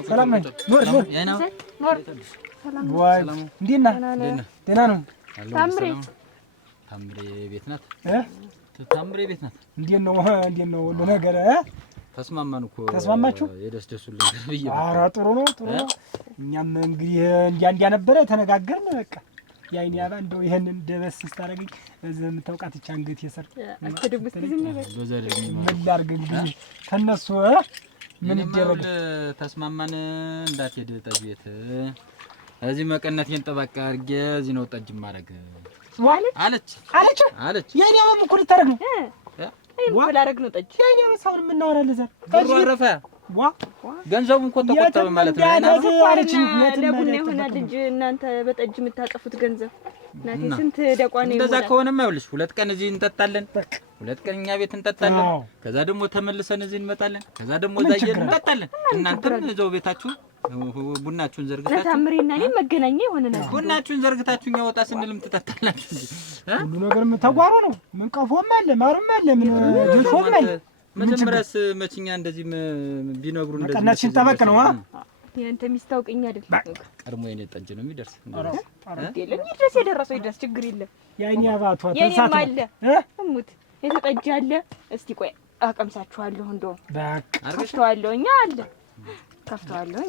ሰላም ነህ? ኑር ዋይ እንዴት ነህ? ደህና ነው። ታምሬ ቤት ናት። ታምሬ ቤት ናት። እንዴት ነው ሁሉ ነገር? ተስማማን እኮ። ተስማማችሁ? የደስደሱልኝ ብዬ። ኧረ ጥሩ ነው። እኛም እንግዲህ እንዲያ ነበረ ተነጋገርን። በቃ የዓይኔ አባ እንደው ይሄንን ደበስ ስታደርገኝ እዚህ የምታውቃት ብቻ አንገት የሰር ምን ላድርግ እንግዲህ ከእነሱ ምን ይደረግ። ተስማማን። እንዳትሄድ ጠጅ ቤት እዚህ መቀነቴን ጠበቅ አድርጌ እዚህ ነው ጠጅ ማድረግ አለች። የዓይኔ አባ እኮ ልታደርግ ነው። ላደርግ ነው ጠጅ። የዓይኔ አባ ሳውን የምናወራለን ዛሬ ብሩ አረፈ። ገንዘቡን እኮ ተቆጠበ ማለት ነው። ለቡና ይሆናል እንጂ እናንተ በጠጅ የምታጠፉት ገንዘብ እናቴ ስንት ደቋኔ ይሆናል። እንደዛ ከሆነማ ይኸውልሽ 2 ቀን እዚህ እንጠጣለን፣ 2 ቀን እኛ ቤት እንጠጣለን። ከዛ ደግሞ ተመልሰን እዚህ እንመጣለን። ከዛ ደግሞ እዛ እንጠጣለን። እናንተም እዛው ቤታችሁ ቡናችሁን ዘርግታችሁ ታምሬና እኔ መገናኛ ይሆነናል። ቡናችሁን ዘርግታችሁ እኛ ወጣ ስንልም ትጠጣላችሁ እንጂ ሁሉ ነገር ተጓሮ ነው። ምን ቀፎም አለ ማሩም አለ ምን ጆሾም አለ። መጀመሪያስ መችኛ እንደዚህ ቢነግሩ እንደዚህ ቀናችን ጠበቅ ነው። ያንተ ሚስታውቀኝ አይደል? ቀድሞ የኔ ጠጅ ነው የሚደርስ። ይድረስ የደረሰው ይድረስ፣ ችግር የለም። የዓይኔ አባቷ ተሳት አለ እሙት የተጠጅ አለ። እስቲ ቆይ አቀምሳችኋለሁ። እንደው ከፍተዋለሁ እኛ አለ ከፍተዋለሁ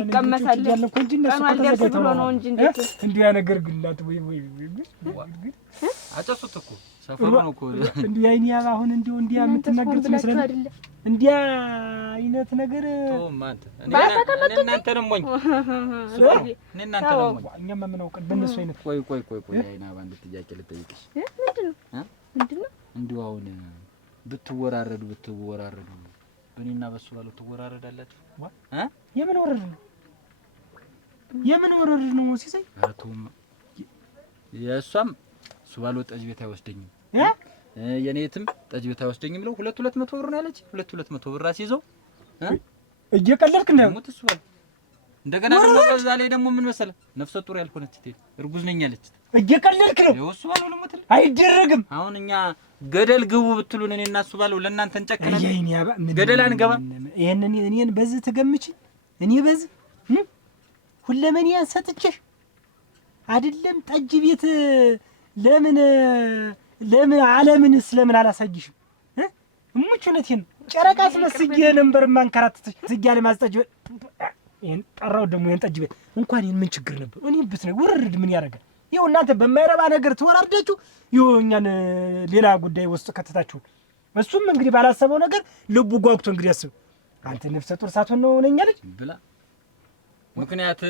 ይቀመሳል እኮ እንጂ እነሱ ተዘጋጅተው ነው እንጂ እንዴት እንዲያ ነገር ግላት ወይ አጨሱት እኮ ሰፈሩ ነው እኮ እንዲህ የዓይኔ አባ አሁን እንዲሁ እንዲያ የምትናገር ትመስላለህ። እንዲያ አይነት ነገር እናንተ ነው ሞኝ እናንተ ነው ሞኝ። እኛማ ምን አውቀን በእነሱ አይነት። ቆይ የዓይኔ አባ አንድ ጥያቄ ልጠይቅሽ። ምንድን ነው እንዲሁ አሁን ብትወራረዱ በእኔና በሱ ባለው ትወራረዳላችሁ? የምን ወረድ ነው ሲሳይ? አቱም የእሷም እሱ ባለው ጠጅ ቤት አይወስደኝም፣ የኔትም ጠጅ ቤት አይወስደኝም ብለው 200 ብር ነው ያለች። 200 ብር አስይዘው እየቀለድክ ነው ሙት እሱ ባለው። እንደገና ደግሞ በዛ ላይ ደግሞ ምን መሰለህ ነፍሰ ጡር ያልሆነች እርጉዝ ነኝ ያለች። እየቀለድክ ነው። እሱ ባለው ልሞት አይደረግም። አሁን እኛ ገደል ግቡ ብትሉን እኔና እሱ ባለው ለእናንተ እንጨክናለን። የዓይኔ አባ ገደል አንገባም። ይሄንን እኔን በዚህ ትገምቺ? እኔ በዚህ ሁለመኔያን ሰጥቼሽ አይደለም ጠጅ ቤት ለምን ዓለምን ስለምን አላሳይሽም? እሙች እውነቴን ጨረቃስ መስዬ ነበር ማንከራተትሽ ዝጊያ ለማስጠጅ ይሄን ጠራው ደግሞ ይሄን ጠጅ ቤት እንኳን ይሄን ምን ችግር ነበር? እኔ ብትነኝ ውርድ ምን ያደርጋል? ይኸው እናንተ በማይረባ ነገር ትወራርዳችሁ ይኸው እኛን ሌላ ጉዳይ ውስጥ ከተታችሁ። እሱም እንግዲህ ባላሰበው ነገር ልቡ ጓጉቶ እንግዲህ አስብ። አንተ ነፍሰ ጡር ሳትሆን ነው ነኛ ልጅ ብላ ምክንያት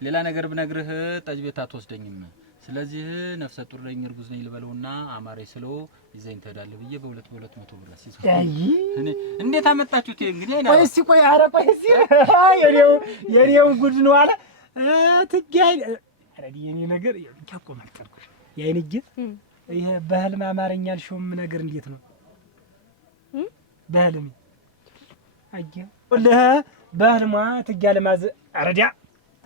ሌላ ነገር ብነግርህ ጠጅ ቤት አትወስደኝም። ስለዚህ ነፍሰ ጡር ነኝ እርጉዝ ነኝ ልበለውና አማሬ ስለው ይዘኝ ትሄዳለህ ብዬ በ200 ብር አስይዘው። እኔ እንዴት አመጣችሁት? እንግዲህ አይና ቆይ እስኪ ቆይ እስኪ የኔው ጉድ ነው አለ ትጋይ አረዲ የኔ ነገር ያቆ መጣልኩ የዓይን ጌጥ ይሄ በህልም አማርኛ አልሽውም ነገር እንዴት ነው በህልም አየ ወለህ በህልማ ትጋለ ማዘ አረዲያ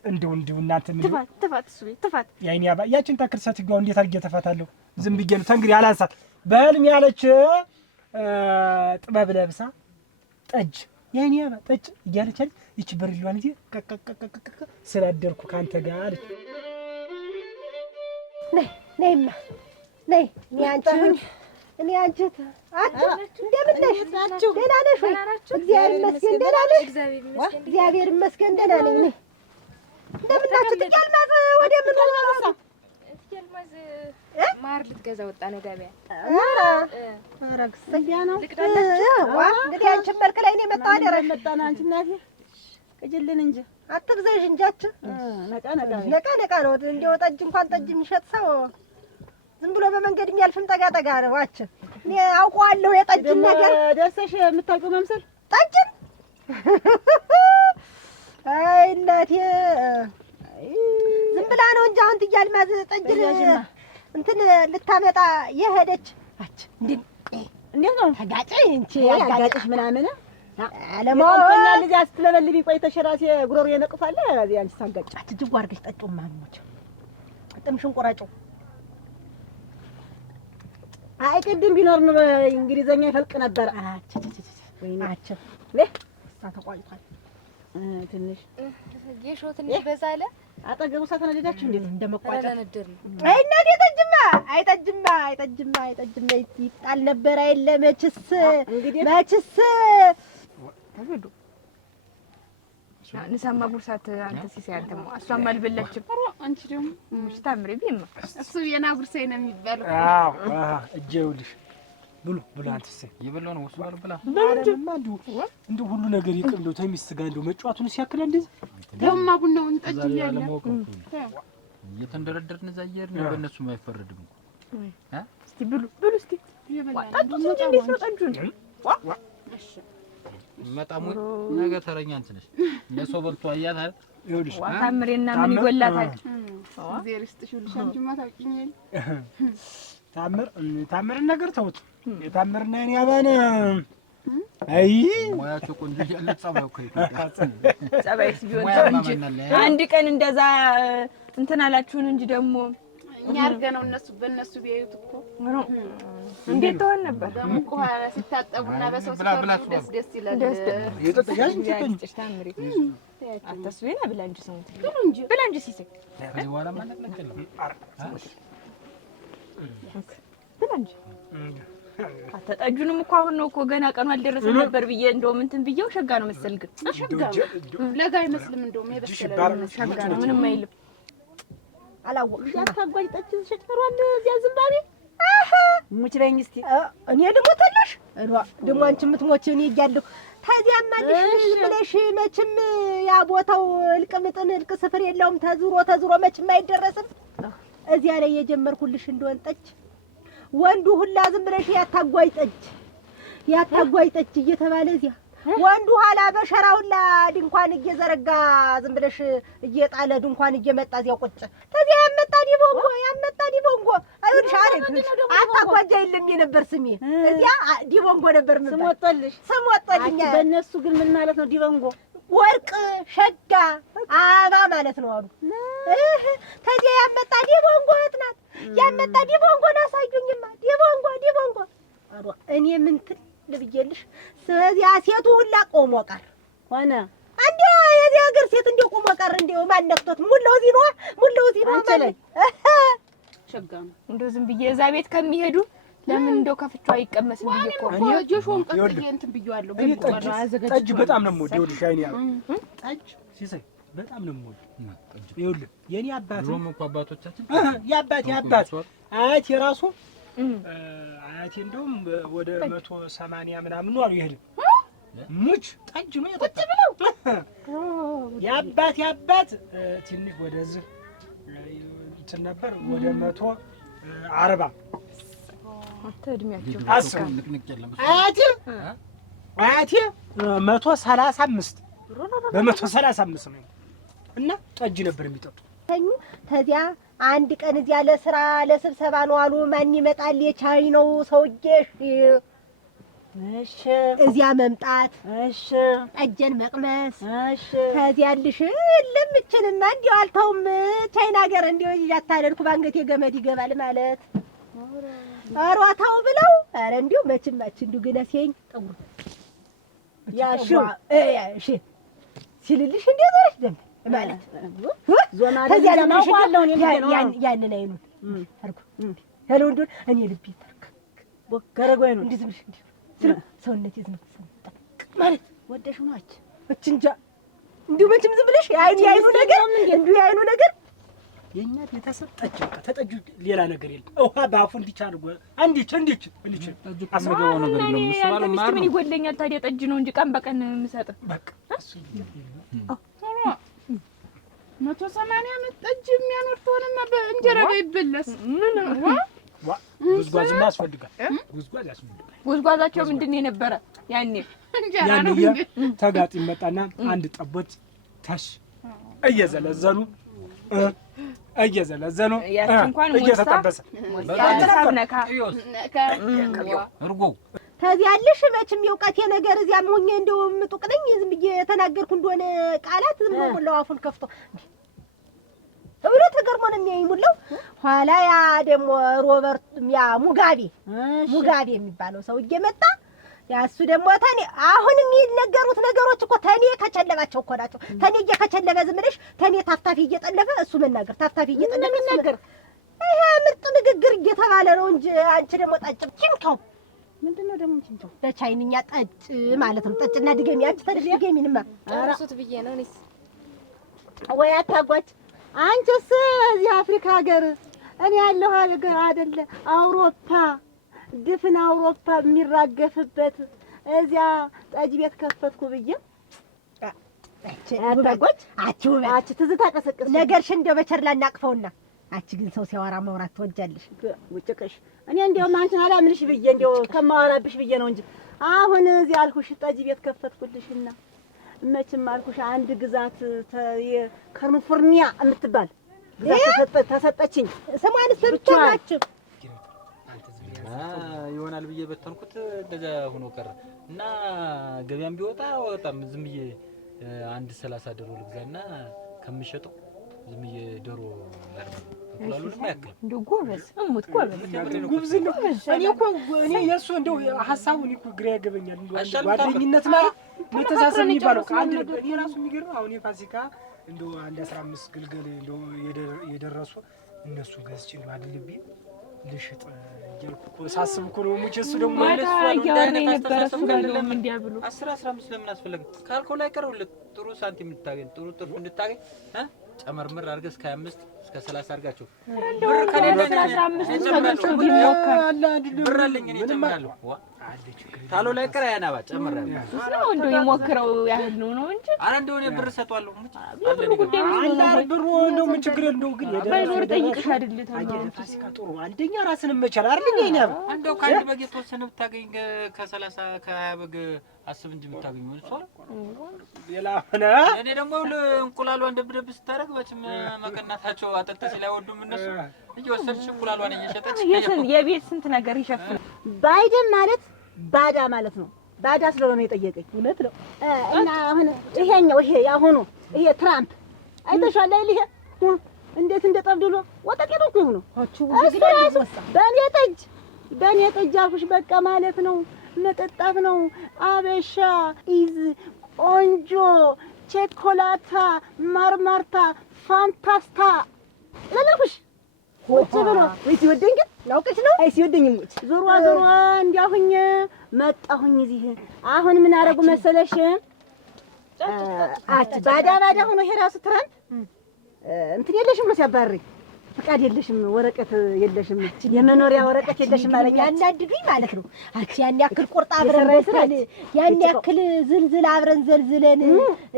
እንደው እናንተ ምን ትፋት እሱ ትፋት የዓይኔ አባ ያችን ታክል ሰትጋው እንዴት አድርጌ ተፋታለሁ? ዝም ብዬ ነው ተንግሪ አላንሳት። በህልም ያለች ጥበብ ለብሳ ጠጅ የዓይኔ አባ ጠጅ እያለች አይደል ይቺ በርሏን እንጂ ቀቀቀቀቀ ስላደርኩ ካንተ ጋር አለች። ነይማ ነይ እኔ አንቺ እንደምን ነሽ? ደህና ነሽ ወይ? እግዚአብሔር ይመስገን ደህና ነሽ? እግዚአብሔር ይመስገን ደህና ነኝ። እንደምን ናችሁ? ትያልማዝ ወደ ምን ወጣ? ትያልማዝ ማር ልትገዛ ወጣ ነው ገበያ። አረግስ ያ ነው እንግዲህ አንቺ መልክ ላይ ነው የመጣው አይደል? መጣና አንቺ እናቴ ቅጅልን እንጂ አትግዘሽ እንጂ አንቺ ነቃ ነው። እንደው ጠጅ እንኳን ጠጅ የሚሸጥ ሰው ዝም ብሎ በመንገድ የሚያልፍም ጠጋ ነው። አንቺ እኔ አውቀዋለሁ የጠጅ ነገር ደርሰሽ የምታውቂው መምሰል ጠጅን አይ እናቴ ዝም ብላ ነው እንጂ አሁን ትያልማዝ ጠጅን እንትን ልታመጣ የሄደች አች እንዴት ነው ተጋጨ እንቺ ያጋጨሽ ምናምን አለማወኛ ልጅ አስትለበልቢ ቆይተሽ ራሴ ጉሮሮ የነቅፋለ ያንቺ ሳጋጫት ጅቡ አድርገሽ ጠጪው ማሞች ጥምሽን ቆራጭው አይ ቅድም ቢኖር ነው እንግሊዘኛ ይፈልቅ ነበር። ወይኔ ተቋጭቷል። ትንሽ ጌሾ ትንሽ በዛ አለ። አጠገቡ ሳተነደዳችሁ እንዴት እንደመቋጨት ተነደር ነው። አይ እናቴ አይጠጅማ ይጣል ነበር አይደለ? መችስ ተብዱ ንሳማ ጉርሳት አንተ ሲሳይ አንተማ እሷም አልበላችም። አንቺ ደግሞ ሙሽ ታምሪ ቢማ እሱ የና ጉርሳይ ነው የሚባለው። አዎ እጄውልሽ ብሉ አንተስ የበላው ነው ወስዶ አልበላ እንደ ሁሉ ነገር ይቅር እንደው ተሚስት ጋር እንደው መጫወቱን ሲያክል እንደዚህ ደማ ቡናውን ጠጅ ያለ እየተንደረደርን እዛ እየሄድን በእነሱም አይፈረድም እኮ እስቲ ብሉ እስቲ ጠጁ እንዴት ነው ጠጁን መጣሙ ነገ ተረኛ አንቺ ነሽ ለሰው በልቶ አያት አይደል ይኸውልሽ ታምሬና ምን ይጎላታል እግዚአብሔር ይስጥሽ ልጅ አንቺማ ታውቂኝ ታምር ነገር ተውት የታምርና የኔ አባነ አይ ሙያቸው ቆንጆ ያለ ጸባይ እኮ ጸባይስ ቢሆን ተው እንጂ አንድ ቀን እንደዛ እንትን አላችሁን እንጂ ደግሞ እኛ አድርገነው እነሱ በእነሱ ቢያዩት እኮ እንዴት ተሆን ነበር ደግሞ እኮ ሲታጠቡና በሰው ሲፈርዱ ደስ ይላል። የጠጣሽ ታምሪ አታስቢና ብላ እንጂ ሰው ብላ እንጂ ሲሰይ ከዚህ በኋላ ማለት ነው ብላ እንጂ አተጣጁንም እኮ አሁን ነው እኮ ገና ቀኑ አልደረሰም ነበር ብዬ እንደውም እንትን ብዬው ሸጋ ነው መሰል ግን ሸጋ ለጋ አይመስልም እንደውም የበሰለ ነው ሸጋ ነው ምንም አይልም አላወቅሽ ያታጓጅ ጠጅ ሸክተሯል እዚያ ዝምባቤ ሙች በኝ እስቲ እኔ ደግሞ ተለሽ ደግሞ አንቺ የምትሞች እኔ እያለሁ ታዲያማ ልሽ ብለሽ መቼም ያ ቦታው እልቅምጥን እልቅ ስፍር የለውም ተዝሮ መቼም አይደረስም እዚያ ላይ የጀመርኩልሽ እንደሆን ጠጅ ወንዱ ሁላ ዝም ብለሽ ያታጓጅ ጠጅ እየተባለ እዚያ ወንዱ ኋላ በሸራ ሁላ ድንኳን እየዘረጋ ዝም ብለሽ እየጣለ ድንኳን እየመጣ እዚያ ቁጭ ተዚያ ያመጣ ዲቦንጎ አይውልሽ አረግ አታጓጃ የለም የነበር ስሜ እዚያ ዲቦንጎ ነበር ስሞጠልኝ በእነሱ ግን ምን ማለት ነው ዲቦንጎ ወርቅ ሸጋ አባ ማለት ነው አሉ ተዚያ ያመጣ ዲቦንጎ ናት ያመጣ ዲቦንጎን አሳዩኝማ ዲቦንጎ አሉ እኔ ምን ትል ልብዬልሽ ስለዚያ ሴቱ ሁላ ቆሞ ቀር ሆነ አንዴ የዚህ ሀገር ሴት እንደ ቆሞ ቀር እንደው ማን ነክቶት ሙላው እዚህ ነው ማለት ሸጋም እንደው ዝም ብዬ እዛ ቤት ከሚሄዱ ለምን እንደው ከፍቼው አይቀመስም ብዬ እኮ እኔ ጆሾን ቀጥዬ እንትን ብዬዋለሁ ጠጅ በጣም ነው የምወደው ይኸውልሽ አይኔ ጠጅ ሲሰይ በጣም ነው የምወደው ይኸውልህ የኔ አባት ድሮም እኮ አባቶቻችን የአባቴ አባት አያቴ ራሱ አያቴ እንደውም ወደ 180 ምናምን ነው አሉ ይሄድ ሙች ጠጅ ነው የጠጣው የአባቴ አባት ትንሽ ወደዚህ እንትን ነበር ወደ 140 ተድሚያቸው ንቅንቅ የለም አያቴ 135 በ135 ነው እና ጠጅ ነበር የሚጠጡ ተዚያ አንድ ቀን እዚያ ለስራ ለስብሰባ ነው አሉ ማን ይመጣል የቻይ ነው ሰውዬሽ እሺ እዚያ መምጣት እሺ ጠጀን መቅመስ እሺ ተዚያልሽ ለምችንማ እንዲው አልተውም ቻይና ሀገር እንዲው ያታለልኩ ባንገቴ ገመድ ይገባል ማለት አሯታው ብለው አረ እንዲው መችማች እንዲው ገና ሲያኝ ጠጉሩ ያሽው እሺ ሲልልሽ እንዴት ወርሽ ደም ማለት ዞና ተዚያ ነው ያንን አይኑን አርኩ ሄሎ እንደው እኔ ልቤ ተርክ ቦከረጎይ ነው እንዴት ብለሽ እንዴ ሰውነቴ ዝም ማለት ወደሽ ማች እችንጃ እንዲሁ መቼም ዝም ብለሽ ያይኑ ነገር እንዲሁ ያይኑ ነገር የኛ ቤተሰብ ጠጅ በቃ ተጠጁ ሌላ ነገር የለም ውሃ ባፉ እንዲቻል አንዲች አስመገበው ነገር የለም እሱ ማለት ማር ምን ይጎለኛል ታዲያ ጠጅ ነው እንጂ ቀን በቀን የምሰጥ በቃ እሱ 180 ዓመት ጠጅ የሚያኖር ተሆነማ በእንጀራ ጋር ይበላስ ምን ጉዝጓዝማ ያስፈልጋል ጉዝጓዛቸው ምንድን ነው የነበረ ያኔ እንጀራ ነው ተጋጥ ይመጣና አንድ ጠቦት ታሽ እየዘለዘሉ ያቺ እንኳን እየተጠበሰ ነካ እርጎ ተዚያልሽ መቼም የውቀቴ ነገር እዚያ ሞኝ እንደው ምጡቅ ነኝ ዝም ብዬ የተናገርኩ እንደሆነ ቃላት ዝም ብሎ አፉን ከፍቶ ብሎ ተገርሞ ነው የሚያይሙለው ኋላ ያ ደግሞ ሮበርት ያ ሙጋቤ የሚባለው ሰውዬ መጣ ያሱ ደግሞ ተኔ አሁን የሚነገሩት ነገሮች እኮ ተኔ ከቸለባቸው እኮ ናቸው። ተኔ እየከቸለበ ዝም ብለሽ ተኔ ታፍታፊ እየጠለፈ እሱ መናገር ታፍታፊ እየጠለፈ መናገር ይሄ ምርጥ ንግግር እየተባለ ነው እንጂ አንቺ ደግሞ ጠጭ ኪምካው ምንድነው ደግሞ ኪምካው በቻይንኛ ጠጭ ማለት ነው። ጠጭና ድገሚ አንቺ ተድገሚንማ ጨርሱት ብዬ ነው እኔስ ወይ አታጓች አንቺስ እዚህ አፍሪካ ሀገር እኔ ያለው ሀገር አይደለ አውሮፓ ድፍን አውሮፓ የሚራገፍበት እዚያ ጠጅ ቤት ከፈትኩ ብዬ አታጓች አቺ ትዝታ ቀሰቀስ ነገርሽ እንደው በቸርላ እናቅፈውና አንቺ ግን ሰው ሲያወራ ማውራት ትወጃለሽ። ውጭቅሽ እኔ እንደው ማንቺን አላምንሽ ብዬ እንደው ከማወራብሽ ብዬ ነው እንጂ አሁን እዚህ አልኩሽ ጠጅ ቤት ከፈትኩልሽና መቼም አልኩሽ አንድ ግዛት የካሊፎርኒያ የምትባል ግዛት ተሰጠችኝ። ስሟን ሰብቻችሁ ይሆናል ብዬ በተንኩት እንደዛ ሆኖ ቀረ እና ገበያም ቢወጣ ወጣም ዝም ብዬ አንድ 30 ዶሮ ልግዛና ከምሸጠው ዝም ብዬ ዶሮ ያርም እንቁላሉንም አያክልም። እንደው ጎበዝ እሙት ጎበዝ ጉብዝ ነው። እኔ እኮ እኔ የእሱ እንደው ሀሳቡን እኮ ግራ ያገበኛል። እንደው ጓደኝነት ማለት መተሳሰብ የሚባለው አንድ ነበር። እኔ ራሱ የሚገርም አሁን የፋሲካ እንደው አንድ 15 ግልገል እንደው የደረሱ እነሱ ገዝቼ እንደው አድልቤ ልሽጥ እያልኩ እኮ ሳስብ እኮ ነው ሙቼ እሱ ደግሞ ማለት ያኔ ነበር እሱ ጋር ለምን እንዲያብሉ 10-15 ለምን አስፈለገ ካልከው ላይ ቀረው ጥሩ ሳንቲም እንድታገኝ ጥሩ ትርፍ እንድታገኝ ጨመርምር አድርገህ እስከ 25 እስከ 30 አድርጋቸው ብር ከሌለ 15 ተመርቶ ቢሞከር ብር አለኝ እኔ ጨምራለሁ ታሎ ላይ ቀረ ያናባ ጨምራለሁ ነው እንደው የሞክረው ያህል ነው እንጂ አረ እንደው እኔ ብር ሰጣለሁ አላር ብሩ እንደው ምን ችግር እንደው ግን ባይኖር ጠይቅሽ አይደል ታዲያ ፋሲካ ጥሩ አንደኛ ራስን መቻል አይደል እኛ እንደው ካንድ በግ የተወሰነ ብታገኝ ከ30 ከ20 በግ አስብ እንጂ የምታገኘው እሱ ሌላ ሆነ እኔ ደግሞ እንቁላሏን ደብደብ ስታረግ በጭም መቀናታቸው አጠጥተሽ ላይ ወዱም እነሱ እየወሰድሽ እንቁላሏን እየሸጠች የቤት ስንት ነገር ይሸፍናል። ባይደን ማለት ባዳ ማለት ነው። ባዳ ስለሆነ የጠየቀኝ እውነት ነው። እና አሁን ይሄኛው ይሄ ያሁኑ ይሄ ትራምፕ አይተሻል አይደል? ይሄ እንዴት እንደጠብድሎ ወጣት ነው እኮ ነው። በኔ ጠጅ አልኩሽ በቃ ማለት ነው። መጠጣት ነው። አበሻ ኢዝ ቆንጆ ቸኮላታ ማርማርታ ፋንታስታ ለለኩሽ ወጭ ብሎ ወይስ ይወደኝ ግን ላውቅሽ ነው አይስ ይወደኝ ሙጭ ዞሮ እንዲያሁኝ መጣሁኝ እዚህ አሁን ምን አረጉ መሰለሽ ባዳ ሆኖ ይሄ ራሱ ትራምፕ እንትን የለሽም ነው ሲያባርኝ ፍቃድ የለሽም ወረቀት የለሽም የመኖሪያ ወረቀት የለሽም ማለት ያናድዱኝ ማለት ነው። አክሲ ያን ያክል ቁርጣ አብረን በልተን ያን ያክል ዝልዝል አብረን ዘልዝለን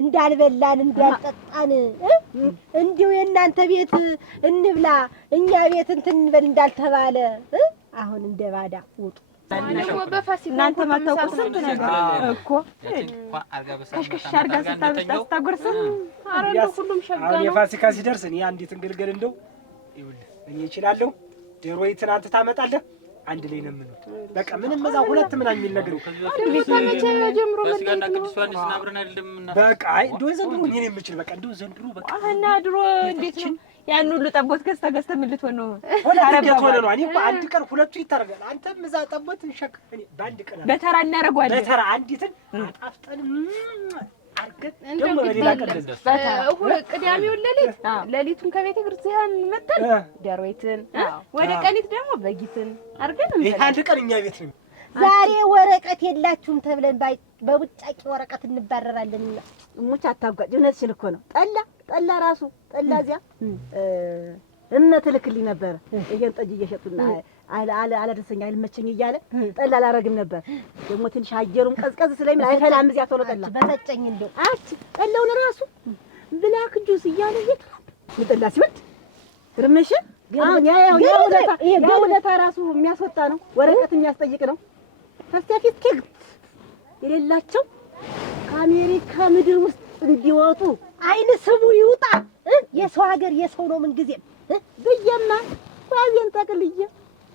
እንዳልበላን እንዳልጠጣን እንዲው የእናንተ ቤት እንብላ እኛ ቤት እንትን እንበል እንዳልተባለ አሁን እንደ ባዳ ውጡ እናንተ ማታውቁ ስንት ነገር እኮ ከሽከሽ አድርጋ ስታጎርስ ኧረ እንደው ሁሉም ሸጋ ነው። አሁን የፋሲካ ሲደርስ እኔ አንዲት እንግልገል እንደው ይኸውልህ እኔ እችላለሁ። ዶሮዬ ትናንት ታመጣለህ አንድ ላይ ነው የምንውል። በቃ ምንም እዛ ሁለት ምናምን የሚል ነገር ከመቼ ጀምሮ በስጋና ቅዱስ ዮሐንስ አብረን አይደለም እና በቃ እንደው ዘንድሮ እኔ የምችል በቃ እንደው ዘንድሮ በቃ እና ድሮ እንዴት ነው ያን ሁሉ ጠቦት ገዝተህ ምን ልትሆን ነው? ሁለት ሆነ ነው። እኔ እኮ አንድ ቀን ሁለቱ ይታረጋል። አንተም እዛ ጠቦት እንሸክ እኔ በአንድ ቀን በተራ እናደርገዋለን። በተራ አንዲትን አጣፍጠን አርገን ደግሞ በሌላ ቀን ቅዳሜውን ሌሊቱን ከቤተ ክርስቲያን መጣን ዶሮይትን ወደ ቀኒት ደግሞ በጊትን አርገን ይሄ አንድ ቀን እኛ ቤት ነው። ዛሬ ወረቀት የላችሁም ተብለን በቡጫቂ ወረቀት እንባረራለን። ሙች አታጓጭ እውነትሽን እኮ ነው። ጠላ ራሱ ጠላ እዚያ እምነት ልክልኝ ነበር። ይሄን ጠጅ እየሸጡና አላደረሰኝ አይልመቸኝ እያለ ጠላ አላረግም ነበር። ደግሞ ትንሽ አየሩም ቀዝቀዝ ስለሚል አይፈላም እዚያ ቶሎ ጠላ በሰጨኝ እንደው ጠላውን ራሱ ብላክ ጁስ እያለ ይጠላ ሲወድ ግርምሽ አሁን የውለታ ራሱ የሚያስወጣ ነው። ወረቀት የሚያስጠይቅ ነው። ተስተፊት ኬክ የሌላቸው ከአሜሪካ ምድር ውስጥ እንዲወጡ አይን ስሙ ይውጣ። የሰው ሀገር የሰው ነው ምን ጊዜም ብዬማ ጓዜን ጠቅልዬ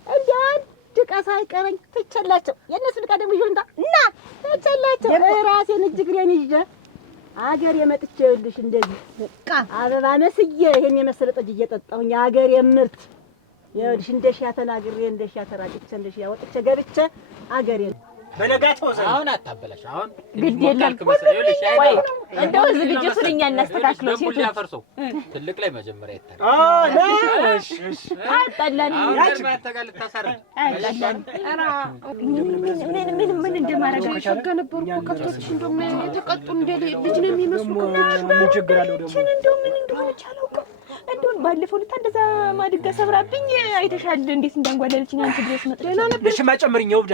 እንደ አንድ ቀሳ አይቀረኝ ትቸላቸው የእነሱን ዕቃ ደግሞ ይሁንታ እና ትቸላቸው ራሴን እጅግሬን ይዤ አገር የመጥቼ ይኸውልሽ እንደዚህ በቃ አበባ መስዬ ይሄን የመሰለ ጠጅ እየጠጣሁኝ አገር የምርት ይኸውልሽ እንደሺያ ተናግሬ እንደሺያ ተራጭቼ እንደሺያ ወጥቼ ገብቼ አገሬን በነጋታው አሁን አታበላሽ። አሁን ግድ የለም ወይ እንደው ዝግጅቱን እኛ እናስተካክለው። ሴቱ ሊያፈርሰው ትልቅ ላይ መጀመሪያ ይታረቅ። እሺ እሺ አጣላን ያተጋል ታሰረን አጣላን ምን እንደማረጋቸው ሸጋ ነበሩ እኮ ከብቶች እንደውም የተቀጡ እንደ ልጅ ነው የሚመስሉ። ምን ችግር አለው ደግሞ እንደው ምን እንደሆነች አላውቅም። እንደው ባለፈው ልታ እንደዛ ማድጋ ሰብራብኝ አይተሻል እንዴት እንዳንጓለለችኝ አንቺ ድረስ መጥተሽ ለሽማ ጨምሪኝ ይውዳ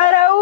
አራው